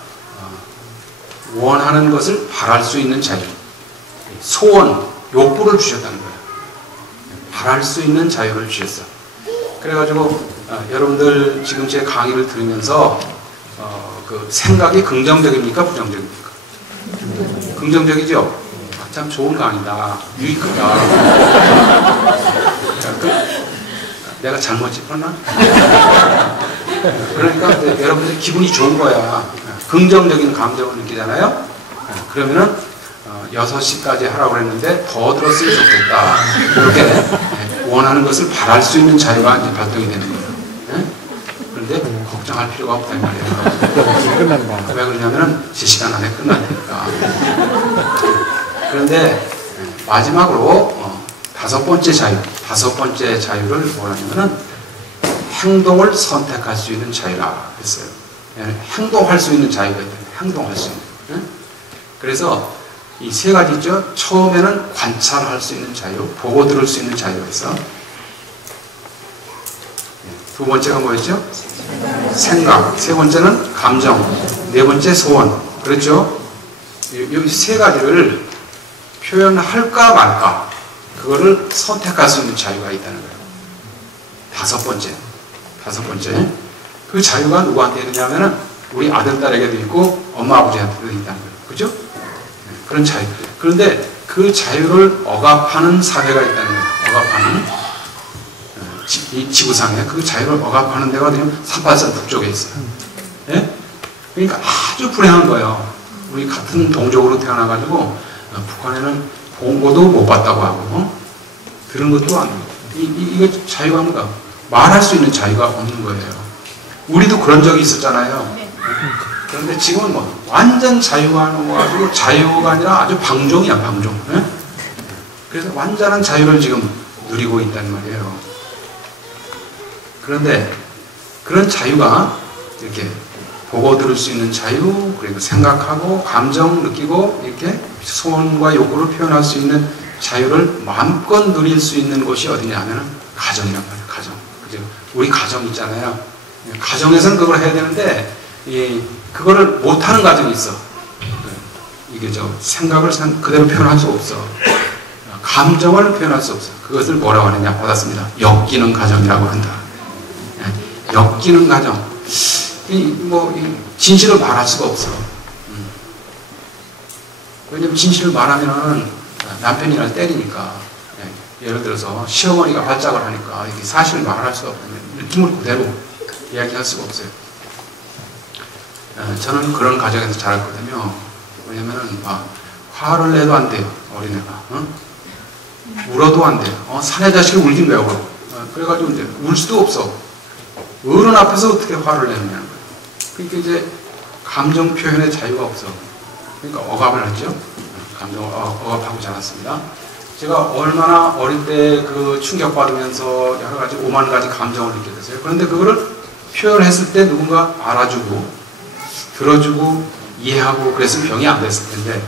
원하는 것을 바랄 수 있는 자유. 소원, 욕구를 주셨다는 거예요. 바랄 수 있는 자유를 주셨어. 그래가지고 여러분들 지금 제 강의를 들으면서 그 생각이 긍정적입니까? 부정적입니까? 긍정적이죠? 참 좋은 강의다. 유익하다. 내가 잘못 짚었나? 그러니까 여러분들이 기분이 좋은 거야. 긍정적인 감정을 느끼잖아요. 그러면은 6시까지 하라고 그랬는데 더 들었으면 좋겠다. 이렇게 원하는 것을 바랄 수 있는 자유가 이제 발동이 되는 거예요. 그런데 걱정할 필요가 없다 이 말이에요. 왜 그러냐면은 제 시간 안에 끝나니까. 그런데 마지막으로 다섯 번째 자유를 뭐냐면은 행동을 선택할 수 있는 자유라 했어요. 행동할 수 있는 자유가 있다. 행동할 수 있는. 그래서 이 세 가지 있죠. 처음에는 관찰할 수 있는 자유, 보고 들을 수 있는 자유가 있어. 두 번째가 뭐였죠? 생각. 세 번째는 감정. 네 번째 소원. 그렇죠? 이 세 가지를 표현할까 말까. 그거를 선택할 수 있는 자유가 있다는 거예요. 다섯 번째. 그 자유가 누구한테 있느냐면은 우리 아들, 딸에게도 있고 엄마, 아버지한테도 있다는 거예요. 그죠? 그런 자유. 그런데 그 자유를 억압하는 사회가 있다는 거예요. 억압하는. 이 지구상에 그 자유를 억압하는 데가 어디냐면 383 북쪽에 있어요. 예? 그러니까 아주 불행한 거예요. 우리 같은 동족으로 태어나가지고 북한에는 공고도 못 받다고 하고 들은 것도 안 되고 이거 자유가 뭔가 말할 수 있는 자유가 없는 거예요. 우리도 그런 적이 있었잖아요. 그런데 지금은 뭐 완전 자유가 나와가지고 자유가 아니라 아주 방종이야, 방종. 네? 그래서 완전한 자유를 지금 누리고 있다는 말이에요. 그런데 그런 자유가 이렇게 보고 들을 수 있는 자유, 그리고 생각하고 감정 느끼고 이렇게 소원과 욕구를 표현할 수 있는 자유를 마음껏 누릴 수 있는 곳이 어디냐 하면 가정이란 말이에요. 가정. 그죠? 우리 가정 있잖아요. 가정에서는 그걸 해야 되는데 그거를 못하는 가정이 있어. 이게 생각을 그대로 표현할 수 없어. 감정을 표현할 수 없어. 그것을 뭐라고 하느냐 받았습니다. 엮이는 가정이라고 한다. 엮이는 가정. 진실을 말할 수가 없어. 왜냐면 진실을 말하면은 남편이 날 때리니까. 예를 들어서 시어머니가 발작을 하니까 이게 사실을 말할 수가 없다면 느낌을 그대로 이야기할 수가 없어요. 저는 그런 가정에서 자랐거든요. 왜냐면은 화를 내도 안 돼요. 어린애가. 울어도 안 돼요. 사내 자식이 울긴 왜 울어? 그래가지고 이제 울 수도 없어. 어른 앞에서 어떻게 화를 내느냐는 거예요. 그러니까 이제 감정 표현의 자유가 없어. 그러니까 억압을 했죠. 감정을 억압하고 자랐습니다. 제가 얼마나 어릴 때 그 충격받으면서 여러 가지 오만 가지 감정을 느끼게 됐어요. 그런데 그거를 표현했을 때 누군가 알아주고 들어주고 이해하고 그랬으면 병이 안 됐을 텐데,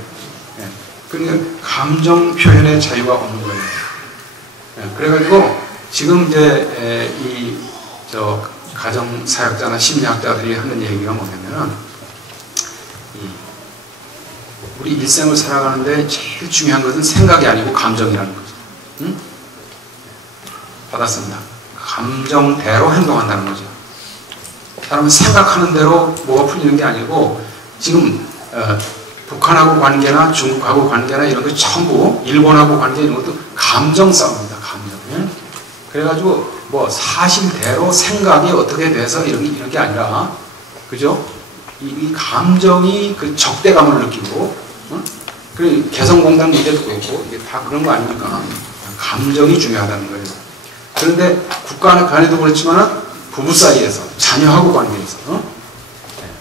그러니까 감정 표현의 자유가 없는 거예요. 그래가지고 지금 이제 가정 사역자나 심리학자들이 하는 얘기가 뭐냐면은 우리 일생을 살아가는데 제일 중요한 것은 생각이 아니고 감정이라는 거죠. 응? 받았습니다. 감정대로 행동한다는 거죠. 사람은 생각하는 대로 뭐가 풀리는 게 아니고 지금 북한하고 관계나 중국하고 관계나 이런 거 전부 일본하고 관계 이런 것도 감정 싸움입니다. 감정. 응? 그래가지고 뭐 사실대로 생각이 어떻게 돼서 이런 게 아니라, 그죠? 이 감정이 그 적대감을 느끼고, 그리고 개성공단 문제도 그렇고, 이게 다 그런 거 아닙니까? 감정이 중요하다는 거예요. 그런데 국가 간에도 그렇지만 부부 사이에서, 자녀하고 관계에서,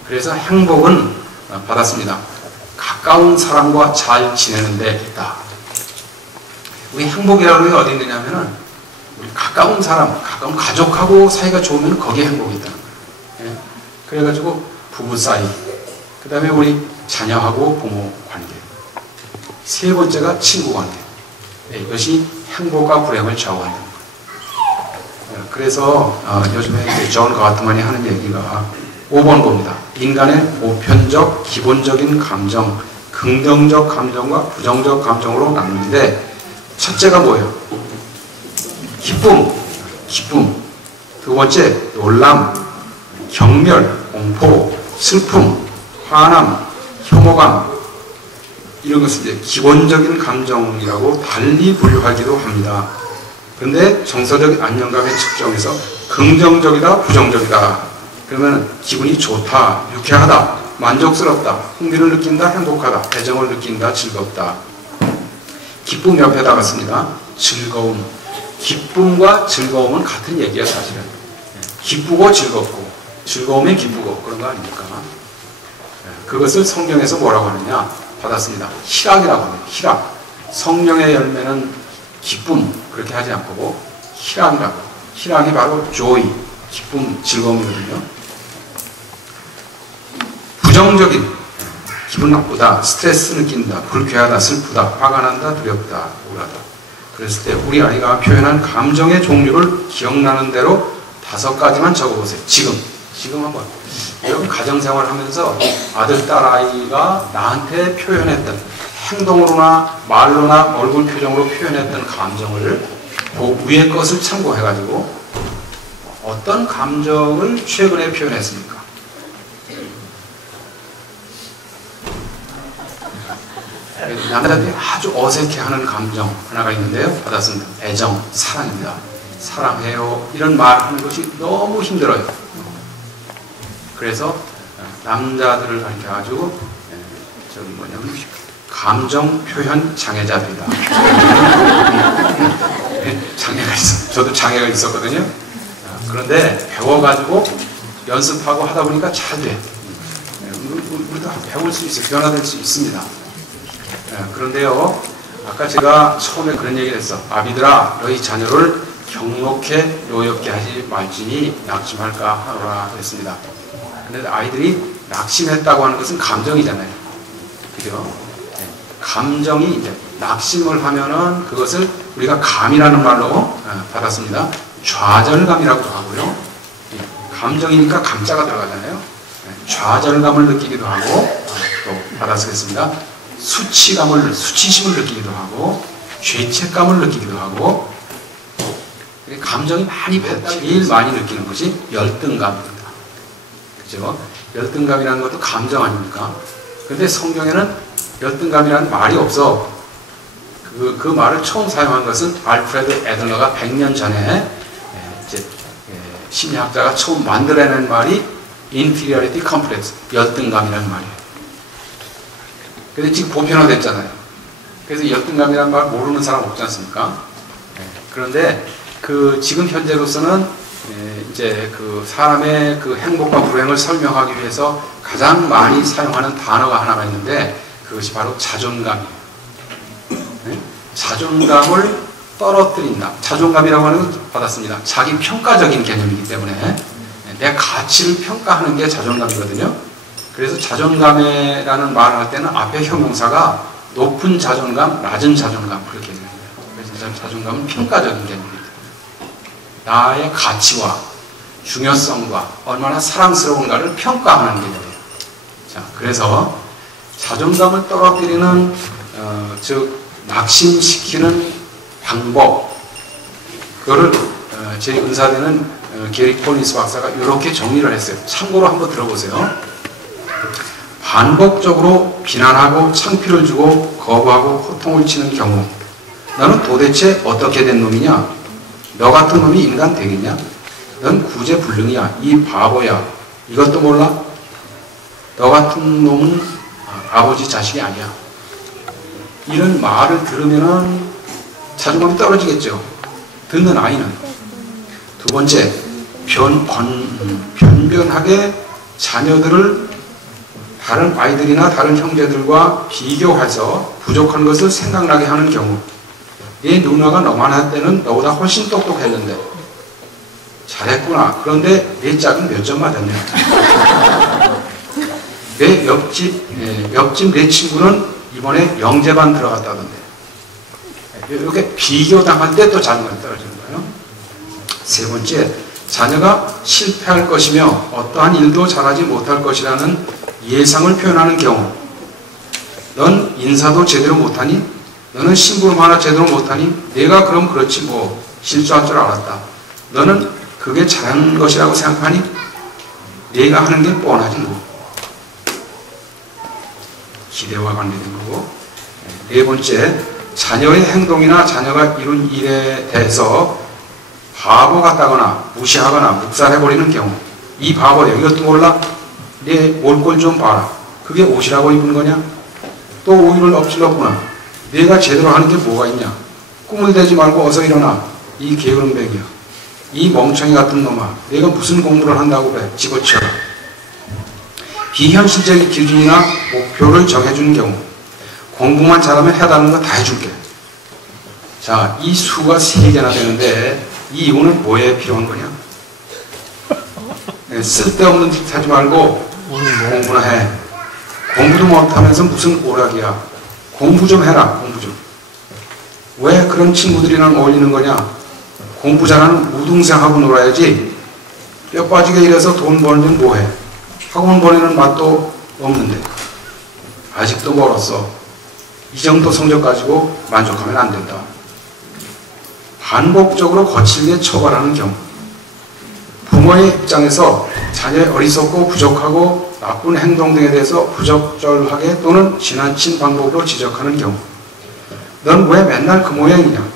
그래서 행복은 받았습니다. 가까운 사람과 잘 지내는 데 있다. 우리 행복이라고 하는 게 어디 있느냐면은, 우리 가까운 사람, 가까운 가족하고 사이가 좋으면 거기에 행복이 있다는 거예요. 예. 그래가지고 부부 사이, 그 다음에 우리 자녀하고 부모 관계, 세 번째가 친구 관계. 예, 이것이 행복과 불행을 좌우한다는 거예요. 예, 그래서 요즘에 존 가트만이 하는 얘기가 5번 겁니다. 인간의 보편적, 기본적인 감정, 긍정적 감정과 부정적 감정으로 나누는데, 첫째가 뭐예요? 기쁨. 두 번째, 놀람, 경멸, 공포, 슬픔, 화남, 혐오감. 이런 것을 이제 기본적인 감정이라고 달리 분류하기도 합니다. 그런데 정서적 안정감의 측정에서 긍정적이다, 부정적이다. 그러면 기분이 좋다, 유쾌하다, 만족스럽다, 흥미를 느낀다, 행복하다, 애정을 느낀다, 즐겁다. 기쁨 옆에다가 씁니다. 즐거움. 기쁨과 즐거움은 같은 얘기야, 사실은. 기쁘고 즐겁고, 즐거움이 기쁘고, 그런 거 아닙니까? 그것을 성경에서 뭐라고 하느냐? 받았습니다. 희락이라고 합니다. 희락. 성령의 열매는 기쁨, 그렇게 하지 않고, 희락이라고. 희락이 바로 joy, 기쁨, 즐거움이거든요. 부정적인, 기분 나쁘다, 스트레스 느낀다, 불쾌하다, 슬프다, 화가 난다, 두렵다, 우울하다. 그랬을 때 우리 아이가 표현한 감정의 종류를 기억나는 대로 5가지만 적어보세요. 지금 한번. 여러분 가정생활 하면서 아들, 딸 아이가 나한테 표현했던, 행동으로나 말로나 얼굴 표정으로 표현했던 감정을 그 위의 것을 참고해가지고 어떤 감정을 최근에 표현했습니까? 남자들이 아주 어색해하는 감정 하나가 있는데요. 받았습니다. 애정, 사랑입니다. 사랑해요. 이런 말 하는 것이 너무 힘들어요. 그래서 남자들을 가르쳐가지고 저기 뭐냐면 감정 표현 장애자들이다. 장애가 있어. 저도 장애가 있었거든요. 그런데 배워가지고 연습하고 하다 보니까 잘 돼. 우리도 배울 수 있어요. 변화될 수 있습니다. 그런데요, 아까 제가 처음에 그런 얘기를 했어. 아비들아, 너희 자녀를 경록해 노엽게 하지 말지니 낙심할까 하노라 그랬습니다. 그런데 아이들이 낙심했다고 하는 것은 감정이잖아요. 그죠? 감정이 이제 낙심을 하면은 그것을 우리가 감이라는 말로 받았습니다. 좌절감이라고도 하고요. 감정이니까 감자가 들어가잖아요. 좌절감을 느끼기도 하고 또 받아쓰겠습니다. 수치심을 느끼기도 하고 죄책감을 느끼기도 하고 감정이 많이 제일 많이 느끼는 것이 열등감입니다. 그죠? 열등감이라는 것도 감정 아닙니까? 그런데 성경에는 열등감이라는 말이 없어. 그 말을 처음 사용한 것은 알프레드 애들러가 100년 전에 심리학자가 처음 만들어낸 말이 inferiority complex, 열등감이라는 말이에요. 근데 지금 보편화됐잖아요. 그래서 열등감이라는 말 모르는 사람 없지 않습니까? 그런데 지금 현재로서는 이제 그 사람의 그 행복과 불행을 설명하기 위해서 가장 많이 사용하는 단어가 하나가 있는데 그것이 바로 자존감이에요. 자존감을 떨어뜨린다. 자존감이라고 하는 건 받았습니다. 자기 평가적인 개념이기 때문에 내 가치를 평가하는 게 자존감이거든요. 그래서 자존감이라는 말을 할 때는 앞에 형용사가 높은 자존감, 낮은 자존감 그렇게 얘기합니다. 그래서 자존감은 평가적인 개념입니다. 나의 가치와 중요성과 얼마나 사랑스러운가를 평가하는 개념이에요. 자, 그래서 자존감을 떨어뜨리는 즉 낙심시키는 방법, 그거를 제 은사되는 게리 콜린스 박사가 이렇게 정리를 했어요. 참고로 한번 들어보세요. 반복적으로 비난하고 창피를 주고 거부하고 호통을 치는 경우 너는 도대체 어떻게 된 놈이냐? 너 같은 놈이 인간 되겠냐? 넌 구제불능이야. 이 바보야. 이것도 몰라? 너 같은 놈은 아버지 자식이 아니야. 이런 말을 들으면은 자존감이 떨어지겠죠. 듣는 아이는. 두 번째, 변변하게 자녀들을 다른 아이들이나 다른 형제들과 비교해서 부족한 것을 생각나게 하는 경우. 내 누나가 너만 할 때는 너보다 훨씬 똑똑했는데 잘했구나. 그런데 내 짝은 몇 점 맞았냐. 내 옆집 내 친구는 이번에 영재반 들어갔다던데. 이렇게 비교당할 때 또 자존감이 떨어지는 거예요. 세 번째, 자녀가 실패할 것이며 어떠한 일도 잘하지 못할 것이라는 예상을 표현하는 경우. 넌 인사도 제대로 못하니? 너는 심부름 하나 제대로 못하니? 내가 그럼 그렇지 뭐 실수할 줄 알았다. 너는 그게 잘하는 것이라고 생각하니? 내가 하는 게 뻔하지 뭐. 기대와 관계된 거고. 네 번째, 자녀의 행동이나 자녀가 이룬 일에 대해서 바보 같다거나 무시하거나 묵살해버리는 경우. 이 바보야, 이것도 몰라? 내 올꼴 좀 봐라. 그게 옷이라고 입은 거냐? 또 오일을 엎질렀구나. 내가 제대로 하는 게 뭐가 있냐? 꿈을 대지 말고 어서 일어나. 이 게으름뱅이야. 이 멍청이 같은 놈아. 내가 무슨 공부를 한다고 그래. 집어치워라. 비현실적인 기준이나 목표를 정해주는 경우. 공부만 잘하면 해달라는 거 다 해줄게. 자, 이 수가 3개나 되는데 이 이유는 뭐에 필요한 거냐? 쓸데없는 짓 하지 말고 공부나 해. 공부도 못하면서 무슨 오락이야. 공부 좀 해라. 공부 좀. 왜 그런 친구들이랑 어울리는 거냐? 공부 잘하는 우등생하고 놀아야지. 뼈 빠지게 일해서 돈 벌면 뭐해. 학원 보내는 맛도 없는데. 아직도 멀었어. 이 정도 성적 가지고 만족하면 안 된다. 반복적으로 거칠게 처벌하는 경우. 부모의 입장에서 자녀의 어리석고 부족하고 나쁜 행동 등에 대해서 부적절하게 또는 지나친 방법으로 지적하는 경우. 넌 왜 맨날 그 모양이냐?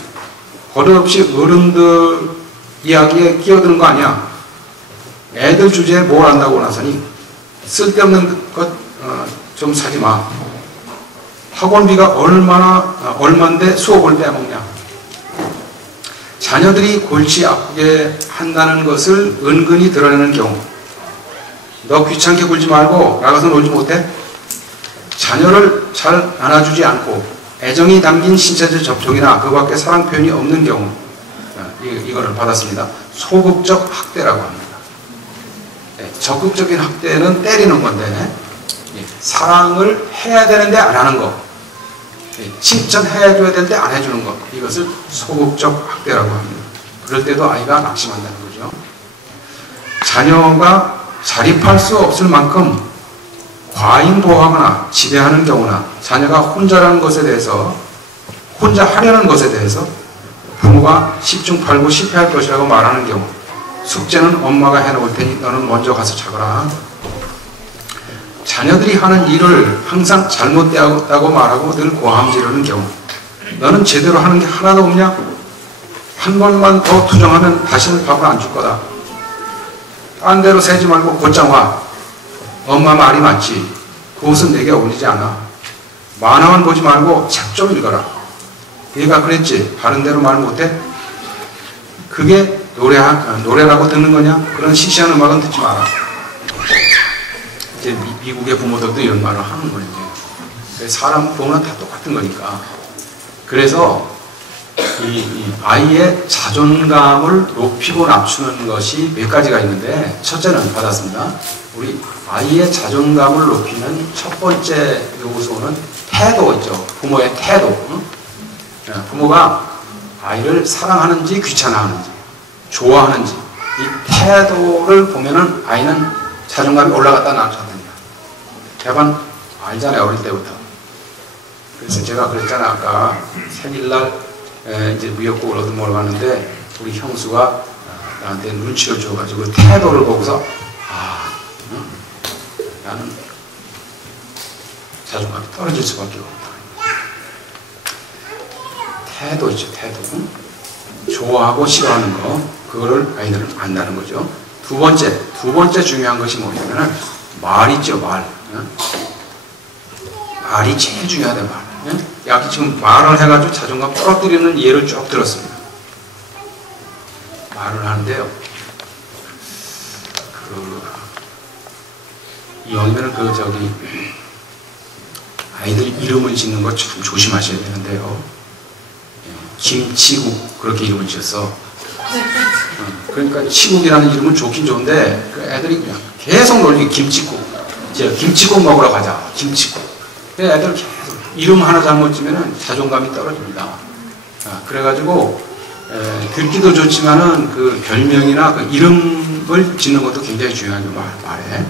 버릇없이 어른들 이야기에 끼어드는 거 아니야? 애들 주제에 뭘 안다고 나서니? 쓸데없는 것 좀 사지 마. 학원비가 얼만데 수업을 빼먹냐? 자녀들이 골치 아프게 한다는 것을 은근히 드러내는 경우. 너 귀찮게 굴지 말고 나가서 놀지 못해? 자녀를 잘 안아주지 않고 애정이 담긴 신체적 접촉이나 그 밖에 사랑 표현이 없는 경우. 이거를 받았습니다. 소극적 학대라고 합니다. 적극적인 학대는 때리는 건데 사랑을 해야 되는데 안 하는 거, 칭찬해줘야 될 때 안 해주는 것, 이것을 소극적 학대라고 합니다. 그럴 때도 아이가 낙심한다는 거죠. 자녀가 자립할 수 없을 만큼 과잉보호하거나 지배하는 경우나 자녀가 혼자 하려는 것에 대해서 부모가 10중 8구 실패할 것이라고 말하는 경우. 숙제는 엄마가 해놓을 테니 너는 먼저 가서 자거라. 자녀들이 하는 일을 항상 잘못되었다고 말하고 늘 고함 지르는 경우. 너는 제대로 하는 게 하나도 없냐? 한 번만 더 투정하면 다시는 밥을 안 줄 거다. 딴 데로 새지 말고 곧장 와. 엄마 말이 맞지. 그 옷은 내게 어울리지 않아. 만화만 보지 말고 책 좀 읽어라. 얘가 그랬지. 바른 대로 말 못해? 그게 노래라고 듣는 거냐? 그런 시시한 음악은 듣지 마라. 이제 미국의 부모들도 이런 말을 하는 거예요. 사람 부모는 다 똑같은 거니까. 그래서 이 아이의 자존감을 높이고 낮추는 것이 몇 가지가 있는데, 첫째는 받았습니다. 우리 아이의 자존감을 높이는 첫 번째 요소는 태도 있죠. 부모의 태도. 부모가 아이를 사랑하는지 귀찮아하는지 좋아하는지 이 태도를 보면은 아이는 자존감이 올라갔다 낮췄다. 대반 알잖아요, 어릴 때부터. 그래서 제가 그랬잖아, 아까 생일날 이제 미역국을 얻어먹으러 갔는데 우리 형수가 나한테 눈치를 줘가지고 태도를 보고서 나는 자존감이 떨어질 수밖에 없다. 태도 있죠, 태도. 좋아하고 싫어하는 거, 그거를 아이들은 안다는 거죠. 두 번째 중요한 것이 뭐냐면은 말 있죠, 말. 말이 제일 중요하다, 말. 야, 지금 말을 해가지고 자존감 떨어뜨리는 예를 쭉 들었습니다. 말을 하는데요. 이왕이면 아이들 이름을 짓는 거 참 조심하셔야 되는데요. 김치국, 그렇게 이름을 지었어. 그러니까 치국이라는 이름은 좋긴 좋은데, 그 애들이 그냥 계속 놀리기 김치국. 김치국 먹으러 가자. 김치국. 애들 계속 이름 하나 잘못 지면은 자존감이 떨어집니다. 그래가지고, 듣기도 좋지만은 그 별명이나 그 이름을 짓는 것도 굉장히 중요하죠, 말에.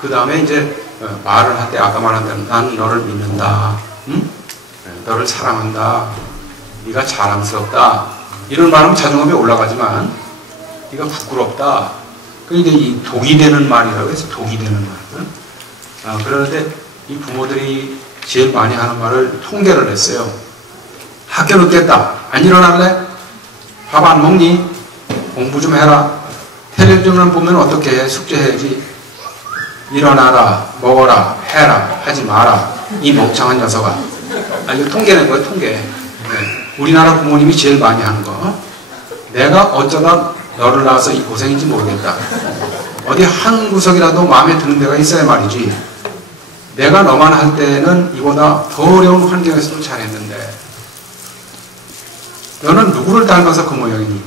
그 다음에 이제 말을 할 때 아까 말한 대로 난 너를 믿는다. 응? 너를 사랑한다. 네가 자랑스럽다. 이런 말하면 자존감이 올라가지만 네가 부끄럽다. 그게 이 독이 되는 말이라고 해서 독이 되는 말. 그런데 이 부모들이 제일 많이 하는 말을 통계를 냈어요. 학교 늦겠다. 안 일어날래? 밥 안 먹니? 공부 좀 해라. 텔레비전만 보면 어떻게 해? 숙제해야지. 일어나라, 먹어라, 해라, 하지 마라. 이 멍청한 녀석아. 이거 통계 낸 거예요, 통계. 네. 우리나라 부모님이 제일 많이 하는 거. 내가 어쩌다 너를 낳아서 이 고생인지 모르겠다. 어디 한 구석이라도 마음에 드는 데가 있어야 말이지. 내가 너만 할 때는 이보다 더 어려운 환경에서도 잘했는데 너는 누구를 닮아서 그 모양이니?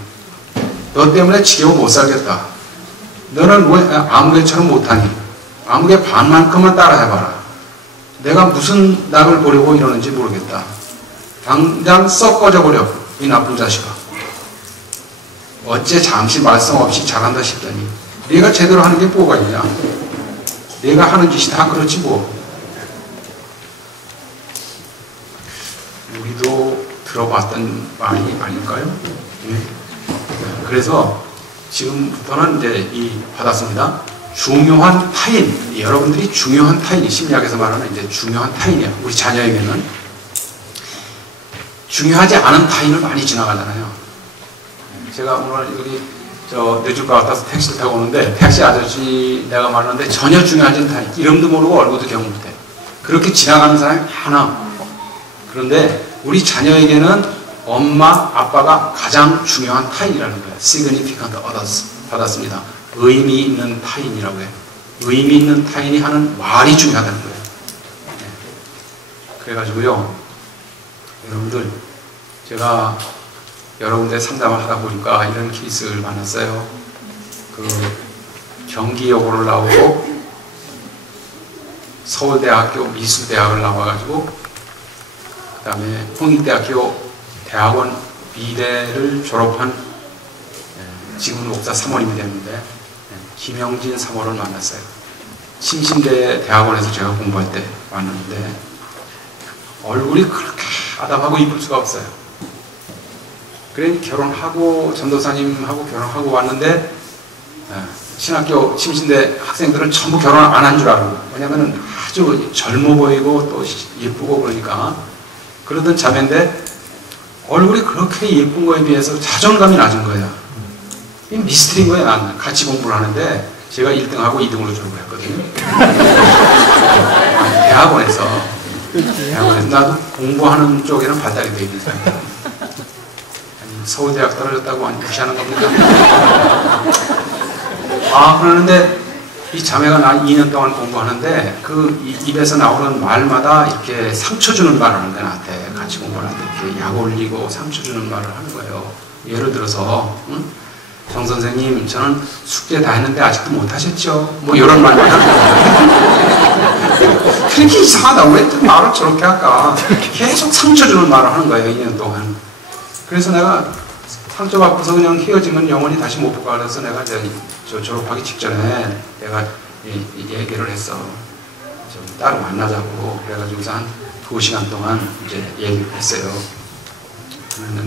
너 때문에 지겨워 못 살겠다. 너는 왜 아무개처럼 못하니? 아무개 반만큼만 따라 해봐라. 내가 무슨 낙을 보려고 이러는지 모르겠다. 당장 썩 꺼져버려, 이 나쁜 자식아. 어째 잠시 말썽 없이 잘한다 싶더니 네가 제대로 하는 게 뭐가 있냐? 네가 하는 짓이 다 그렇지 뭐. 우리도 들어봤던 말이 아닐까요? 네. 그래서 지금부터는 이제 받았습니다. 중요한 타인, 여러분들이 중요한 타인이 심리학에서 말하는 이제 중요한 타인이야. 우리 자녀에게는 중요하지 않은 타인을 많이 지나가잖아요. 제가 오늘 여기 내주가 같아서 택시를 타고 오는데 택시 아저씨 내가 말하는데 전혀 중요하지 않은 타인, 이름도 모르고 얼굴도 기억 못해. 그렇게 지나가는 사람이 많아. 그런데 우리 자녀에게는 엄마, 아빠가 가장 중요한 타인이라는 거예요. significant others 받았습니다. 의미 있는 타인이라고 해요. 의미 있는 타인이 하는 말이 중요하다는 거예요. 네. 그래가지고요, 여러분들, 제가 여러 군데 상담을 하다 보니까 이런 케이스를 만났어요. 경기여고를 나오고 서울대학교 미술대학을 나와가지고 그 다음에 홍익대학교 대학원 미대를 졸업한 지금은 목사 사모님이 됐는데 김영진 사모를 만났어요. 침신대 대학원에서 제가 공부할 때 만났는데 얼굴이 그렇게 아담하고 이쁠 수가 없어요. 그래 결혼하고 전도사님하고 결혼하고 왔는데 신학교 침신대 학생들은 전부 결혼 안 한 줄 알고, 왜냐면 아주 젊어 보이고 또 예쁘고 그러니까. 그러던 자매인데 얼굴이 그렇게 예쁜 거에 비해서 자존감이 낮은 거야. 이 미스터리인 거야. 난 같이 공부를 하는데 제가 1등하고 2등으로 졸업을 했거든요. 대학원에서 나도 공부하는 쪽에는 발달이 되어 있는 사람이야. 서울대학 떨어졌다고 무시하는 겁니까? 그러는데 이 자매가 나 2년 동안 공부하는데 그 입에서 나오는 말마다 이렇게 상처 주는 말을 하는데, 나한테 같이 공부하는데 이렇게 약 올리고 상처 주는 말을 하는 거예요. 예를 들어서 정 선생님, 저는 숙제 다 했는데 아직도 못 하셨죠? 뭐 이런 말만 하는 거예요. 그렇게 이상하다. 왜 말을 저렇게 할까? 계속 상처 주는 말을 하는 거예요, 2년 동안. 그래서 내가 상처받고서 그냥 헤어지면 영원히 다시 못 볼 거야. 그래서 내가 이제 졸업하기 직전에 내가 얘기를 했어. 좀 따로 만나자고. 그래가지고서 한 2시간 동안 이제 얘기를 했어요.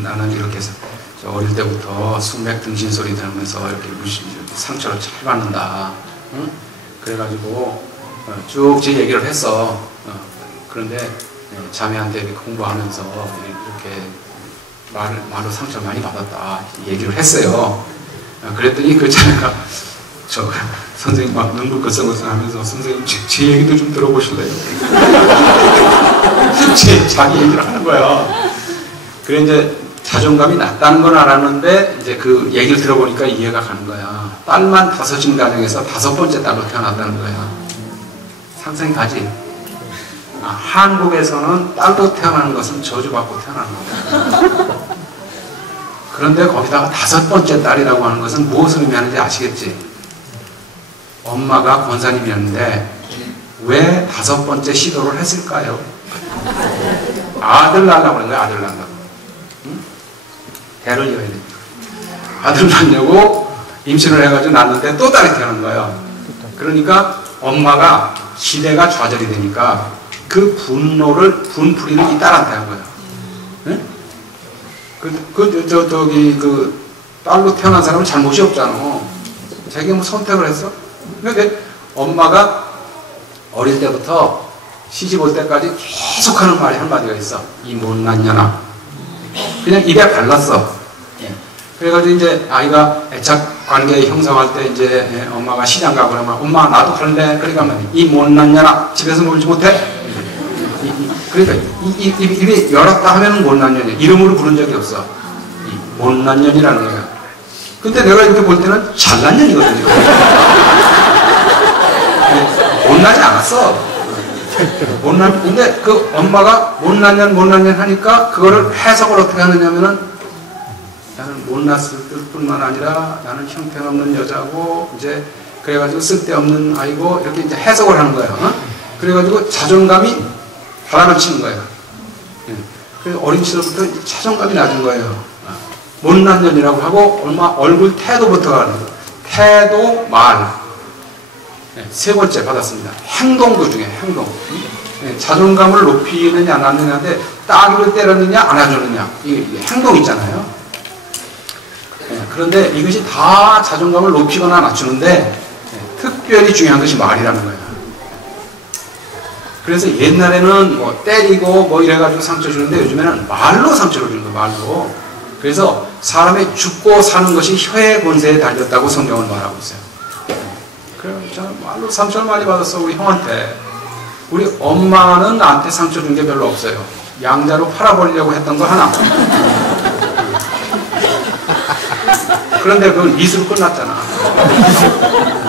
나는 이렇게 해서 어릴 때부터 수맥 등신 소리 들으면서 이렇게 상처를 잘 받는다. 응? 그래가지고 쭉 제 얘기를 했어. 그런데 자매한테 이렇게 공부하면서 이렇게 말로 상처를 많이 받았다 얘기를 했어요. 그랬더니 그 자매가 저 선생님 막 눈물 글썽글썽하면서 선생님 제 얘기도 좀 들어보실래요? 자기 얘기를 하는 거야. 그래 이제 자존감이 낮다는 건 알았는데 이제 그 얘기를 들어보니까 이해가 가는 거야. 딸만 5인 가정에서 5번째 딸로 태어났다는 거야. 상상이 가지? 한국에서는 딸로 태어나는 것은 저주받고 태어나는 거야. 그런데 거기다가 5번째 딸이라고 하는 것은 무엇을 의미하는지 아시겠지? 엄마가 권사님이었는데 왜 5번째 시도를 했을까요? 아들 낳으려고 그런 거야. 아들 낳으려고. 응? 대를 이어야 되니까. 아들 낳으려고 임신을 해가지고 낳는데 또 딸이 태어난 거예요. 그러니까 엄마가 시대가 좌절이 되니까 그 분풀이를 이 딸한테 한 거예요. 응? 그 딸로 태어난 사람은 잘못이 없잖아. 자기가 뭐 선택을 했어? 근데 엄마가 어릴 때부터 시집 올 때까지 계속 하는 말이 한마디가 있어. 이 못난 년아. 그냥 입에 발랐어. 그래가지고 이제 아이가 애착 관계 형성할 때 이제 엄마가 시장 가고 그러면 엄마 나도 갈래. 그러니까 이 못난 년아 집에서 놀지 못해. 그러니까 입이 열었다 하면은 못난 년이야. 이름으로 부른 적이 없어. 이 못난 년이라는 거야. 근데 내가 이렇게 볼 때는 잘난 년이거든요. 못나지 않았어. 근데 그 엄마가 못난 년 하니까 그거를 해석을 어떻게 하느냐면은 나는 못났을 뿐만 아니라 나는 형편없는 여자고 이제 그래가지고 쓸데없는 아이고 이렇게 이제 해석을 하는 거예요. 어? 그래가지고 자존감이 바람을 치는 거예요. 그래서 어린 시절부터 자존감이 낮은 거예요. 못난 년이라고 하고 얼굴 태도부터 가는 거예요. 태도, 말. 세 번째 받았습니다. 행동도 중에 행동. 자존감을 높이느냐 안 하느냐인데 따귀를 때렸느냐 안아주느냐 이게 행동 있잖아요. 그런데 이것이 다 자존감을 높이거나 낮추는데 특별히 중요한 것이 말이라는 거예요. 그래서 옛날에는 뭐 때리고 뭐 이래가지고 상처 주는데 요즘에는 말로 상처를 주는 거예요. 말로. 그래서 사람의 죽고 사는 것이 혀의 권세에 달렸다고 성경은 말하고 있어요. 그래서 저는 말로 상처를 많이 받았어. 우리 형한테. 우리 엄마는 나한테 상처 준 게 별로 없어요. 양자로 팔아버리려고 했던 거 하나. 그런데 그건 미수로 끝났잖아.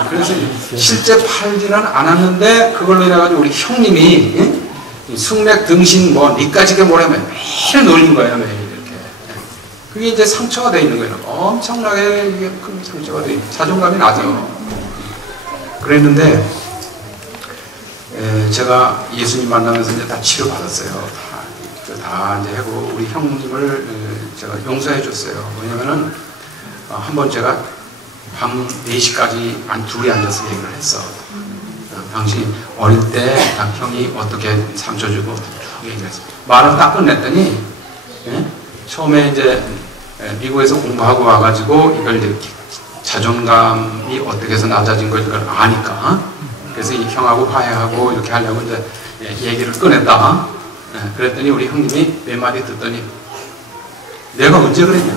그래서 실제 팔지는 않았는데 그걸로 인해가지고 우리 형님이 숙맥 등신 뭐 니까지게 뭐라면 매일 놀린 거예요. 매일 이렇게. 그게 이제 상처가 돼 있는 거예요. 엄청나게 이게 큰 상처가 돼 있는 자존감이 낮아요. 그랬는데 제가 예수님 만나면서 이제 다 치료받았어요. 다 이제 하고 우리 형님을 제가 용서해 줬어요. 왜냐면은 한번 제가 밤 4시까지 둘이 앉아서 얘기를 했어. 당신 어릴 때 형이 어떻게 상처 주고 쭉 얘기를 했어. 말을 딱 끝냈더니 처음에 이제 미국에서 공부하고 와가지고 이걸 이제 자존감이 어떻게 해서 낮아진 걸 이걸 아니까 그래서 이 형하고 화해하고 이렇게 하려고 이제 얘기를 꺼냈다. 그랬더니 우리 형님이 몇 마디 듣더니 내가 언제 그랬냐.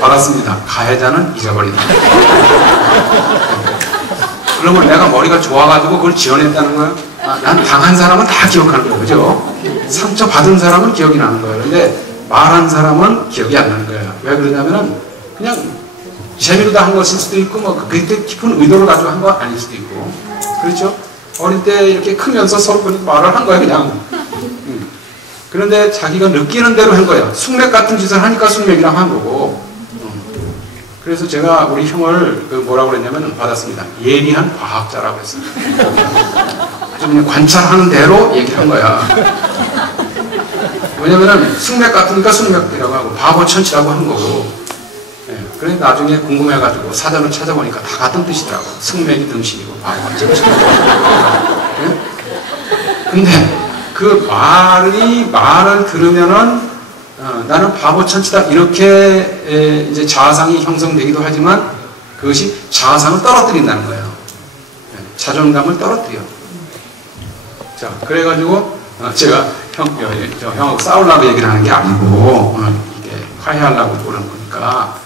받았습니다. 가해자는 잊어버린다. 그러면 내가 머리가 좋아가지고 그걸 지어냈다는 거예요. 난 당한 사람은 다 기억하는 거예요. 그죠? 상처 받은 사람은 기억이 나는 거예요. 근데 말한 사람은 기억이 안 나는 거예요. 왜 그러냐면은 그냥 재미로 다 한 것일 수도 있고 뭐 그때 깊은 의도를 가지고 한 거 아닐 수도 있고 그렇죠? 어릴 때 이렇게 크면서 서로 말을 한 거예요. 그냥. 그런데 자기가 느끼는 대로 한 거예요. 숙맥 같은 짓을 하니까 숙맥이랑 한 거고. 그래서 제가 우리 형을 뭐라고 그랬냐면 받았습니다. 예리한 과학자라고 했어요. 좀 관찰하는 대로 얘기를 한 거야. 왜냐면은 숙맥 같으니까 숙맥이라고 하고 바보 천치라고 한 거고. 그래 나중에 궁금해가지고 사전을 찾아보니까 다 같은 뜻이더라고. 숙맥이 등신이고 바보 천치. 근데 그 말을 들으면은 나는 바보 천치다 이렇게 이제 자아상이 형성되기도 하지만 그것이 자아상을 떨어뜨린다는 거예요. 자존감을 떨어뜨려. 자 그래가지고 제가 형하고 싸우려고 얘기를 하는 게 아니고 이게 화해하려고 그러는 거니까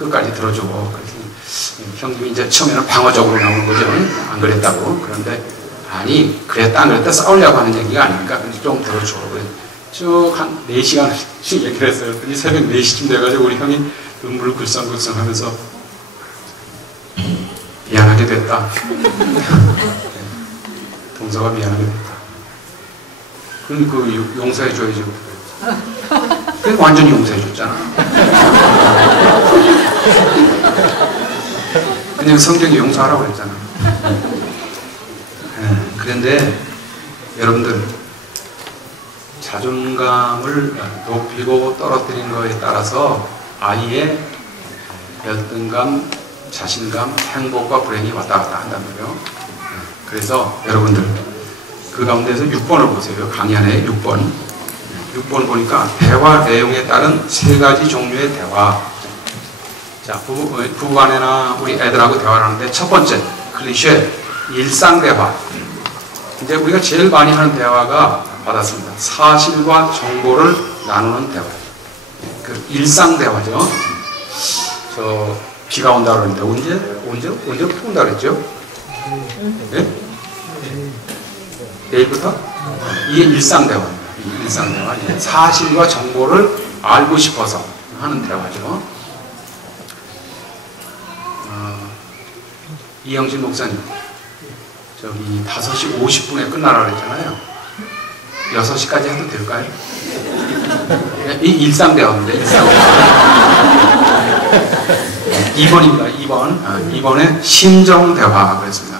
끝까지 들어줘. 그래서 형님이 이제 처음에는 방어적으로 나오는 거죠. 안 그랬다고. 그런데 아니 그랬다 안 그랬다 싸우려고 하는 얘기가 아니니까 좀 들어줘. 쭉 한 4시간씩 얘기를 했어요. 그랬더니 새벽 4시쯤 돼가지고 우리 형이 눈물을 글썽글썽 하면서 미안하게 됐다. 동서가 미안하게 됐다. 그럼 그 용서해줘야지. 그 완전히 용서해줬잖아. 그냥 성경이 용서하라고 했잖아. 그런데 여러분들 자존감을 높이고 떨어뜨린 거에 따라서 아이의 열등감, 자신감, 행복과 불행이 왔다 갔다 한단 말이에요. 그래서 여러분들 그 가운데서 6번을 보세요. 강의 안에 6번. 6번 보니까 대화 내용에 따른 3가지 종류의 대화. 자, 부부간에나 우리 애들하고 대화를 하는데 첫 번째, 클리셰, 일상대화. 이제 우리가 제일 많이 하는 대화가 받았습니다. 사실과 정보를 나누는 대화. 그 일상대화죠. 비가 온다 그러는데 언제부터 온다 그랬죠? 네? 내일부터? 이게 일상대화입니다. 일상대화. 사실과 정보를 알고 싶어서 하는 대화죠. 이영진 목사님, 5시 50분에 끝나라 그랬잖아요. 6시까지 해도 될까요? 이 일상대화입니다. 일상대화. 2번입니다. 2번. 2번에 심정대화 그랬습니다.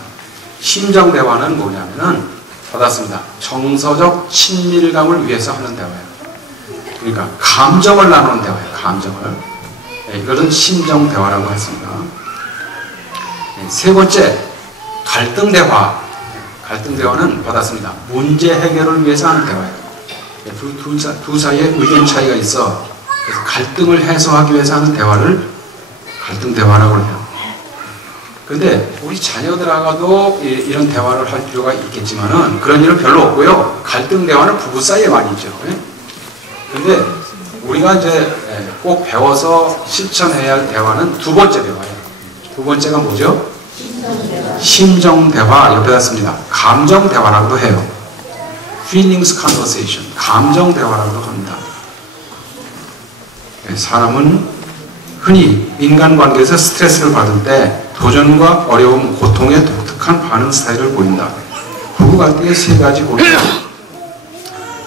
심정대화는 뭐냐면은 받았습니다. 정서적 친밀감을 위해서 하는 대화예요. 그러니까 감정을 나누는 대화예요. 감정을. 이것은 심정대화라고 했습니다. 세 번째, 갈등대화. 갈등대화는 받았습니다. 문제 해결을 위해서 하는 대화예요. 두 사이에 의견 차이가 있어. 그래서 갈등을 해소하기 위해서 하는 대화를 갈등대화라고 해요. 근데 우리 자녀들하고도 이런 대화를 할 필요가 있겠지만은 그런 일은 별로 없고요. 갈등대화는 부부 사이에 많이 있죠. 근데 우리가 이제 꼭 배워서 실천해야 할 대화는 두 번째 대화예요. 두 번째가 뭐죠? 심정대화. 옆에다 씁니다. 감정대화라고도 해요. Feelings conversation. 감정대화라고도 합니다. 사람은 흔히 인간관계에서 스트레스를 받을 때 도전과 어려움, 고통에 독특한 반응 스타일을 보인다. 부부 갈등의 3가지 보이죠.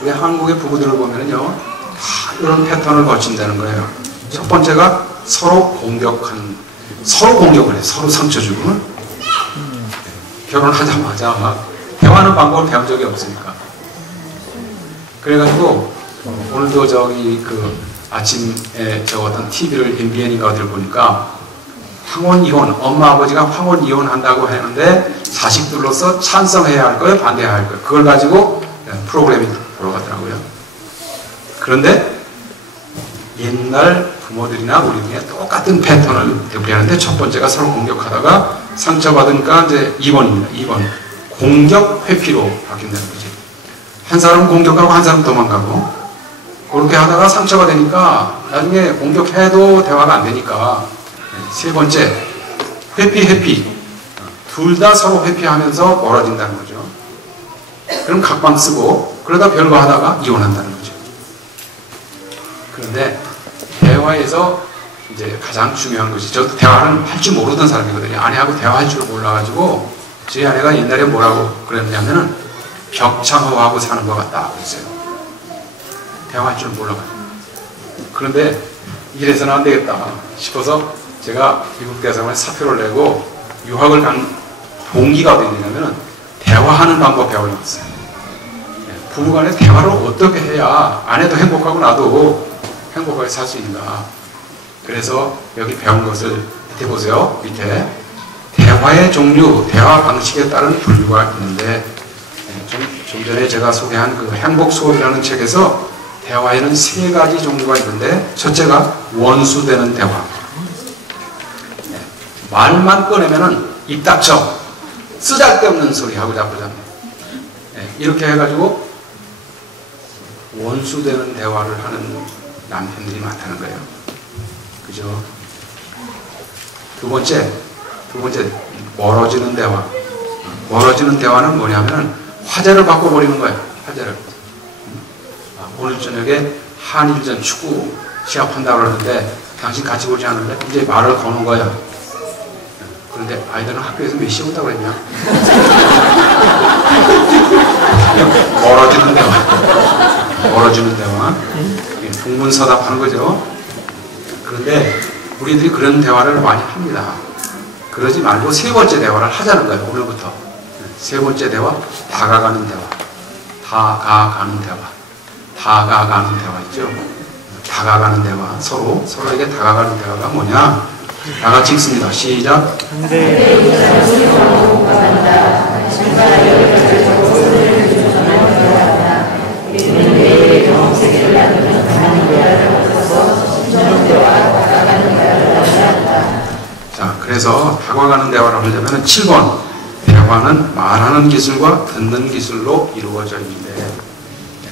우리 한국의 부부들을 보면요, 다 이런 패턴을 거친다는 거예요. 첫 번째가 서로 공격하는, 서로 공격을 해, 서로 상처 주고. 결혼하자마자 막 대화하는 방법을 배운 적이 없으니까. 그래가지고 오늘도 아침에 어떤 TV를 MBN인가 어디를 보니까 황혼 이혼, 엄마 아버지가 황혼 이혼한다고 하는데 자식들로서 찬성해야 할 거예요, 반대해야 할 거예요. 그걸 가지고 프로그램이 돌아가더라고요. 그런데 옛날 부모들이나 우리 중에 똑같은 패턴을 되풀이하는데 첫 번째가 서로 공격하다가 상처받으니까 이제 2번입니다. 2번. 공격 회피로 바뀐다는 거지. 한 사람은 공격하고 한 사람은 도망가고 그렇게 하다가 상처가 되니까 나중에 공격해도 대화가 안 되니까 세 번째, 회피. 둘 다 서로 회피하면서 멀어진다는 거죠. 그럼 각방 쓰고 그러다 별거 하다가 이혼한다는 거죠. 그런데 대화에서 이제 가장 중요한 것이, 저도 대화를 할 줄 모르던 사람이거든요. 아내하고 대화할 줄 몰라가지고 저희 아내가 옛날에 뭐라고 그랬냐면은 벽창호하고 사는 것 같다 그랬어요. 대화할 줄 몰라가지고. 그런데 이래서는 안 되겠다 싶어서 제가 미국 대사관에 사표를 내고 유학을 간 동기가 어디 있냐면은 대화하는 방법 배우려고 했어요. 부부간에 대화를 어떻게 해야 아내도 행복하고 나도 행복하게 살 수 있는가. 그래서 여기 배운 것을 밑에 보세요. 밑에 대화의 종류, 대화 방식에 따른 분류가 있는데 좀 전에 제가 소개한 그 행복수업이라는 책에서 대화에는 3가지 종류가 있는데 첫째가 원수되는 대화. 말만 꺼내면은 입 닥쳐. 쓰잘데없는 소리 하고 자꾸 잡네. 이렇게 해가지고 원수되는 대화를 하는 남편들이 많다는 거예요. 그죠? 두 번째, 멀어지는 대화. 멀어지는 대화는 뭐냐면 화제를 바꿔버리는 거예요. 화제를. 오늘 저녁에 한일전 축구 시합한다고 그러는데 당신 같이 보지 않을래? 이제 말을 거는 거야. 그런데 아이들은 학교에서 몇 시에 온다고 그랬냐? 멀어지는 대화. 멀어지는 대화. 동문서답하는 거죠. 그런데 우리들이 그런 대화를 많이 합니다. 그러지 말고 세 번째 대화를 하자는 거예요. 오늘부터. 세 번째 대화, 다가가는 대화. 다가가는 대화. 다가가는 대화 있죠. 다가가는 대화. 서로에게 다가가는 대화가 뭐냐? 다 같이 읽습니다. 시작. 자, 그래서 다가가는 대화를 하려면 7번. 대화는 말하는 기술과 듣는 기술로 이루어져 있는데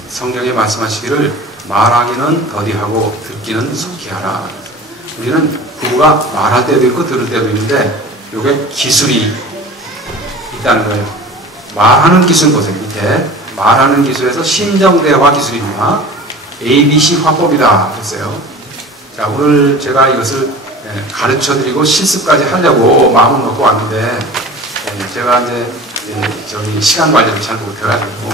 성경에 말씀하시기를 말하기는 더디하고 듣기는 속히 하라. 우리는 부부가 말할 때도 있고 들을 때도 있는데 이게 기술이 있다는 거예요. 말하는 기술 보세요. 밑에 말하는 기술에서 심정대화 기술입니다. ABC 화법이다 했어요. 자, 오늘 제가 이것을 가르쳐드리고 실습까지 하려고 마음을 먹고 왔는데 제가 이제 저기 시간 관리를 잘 못해가지고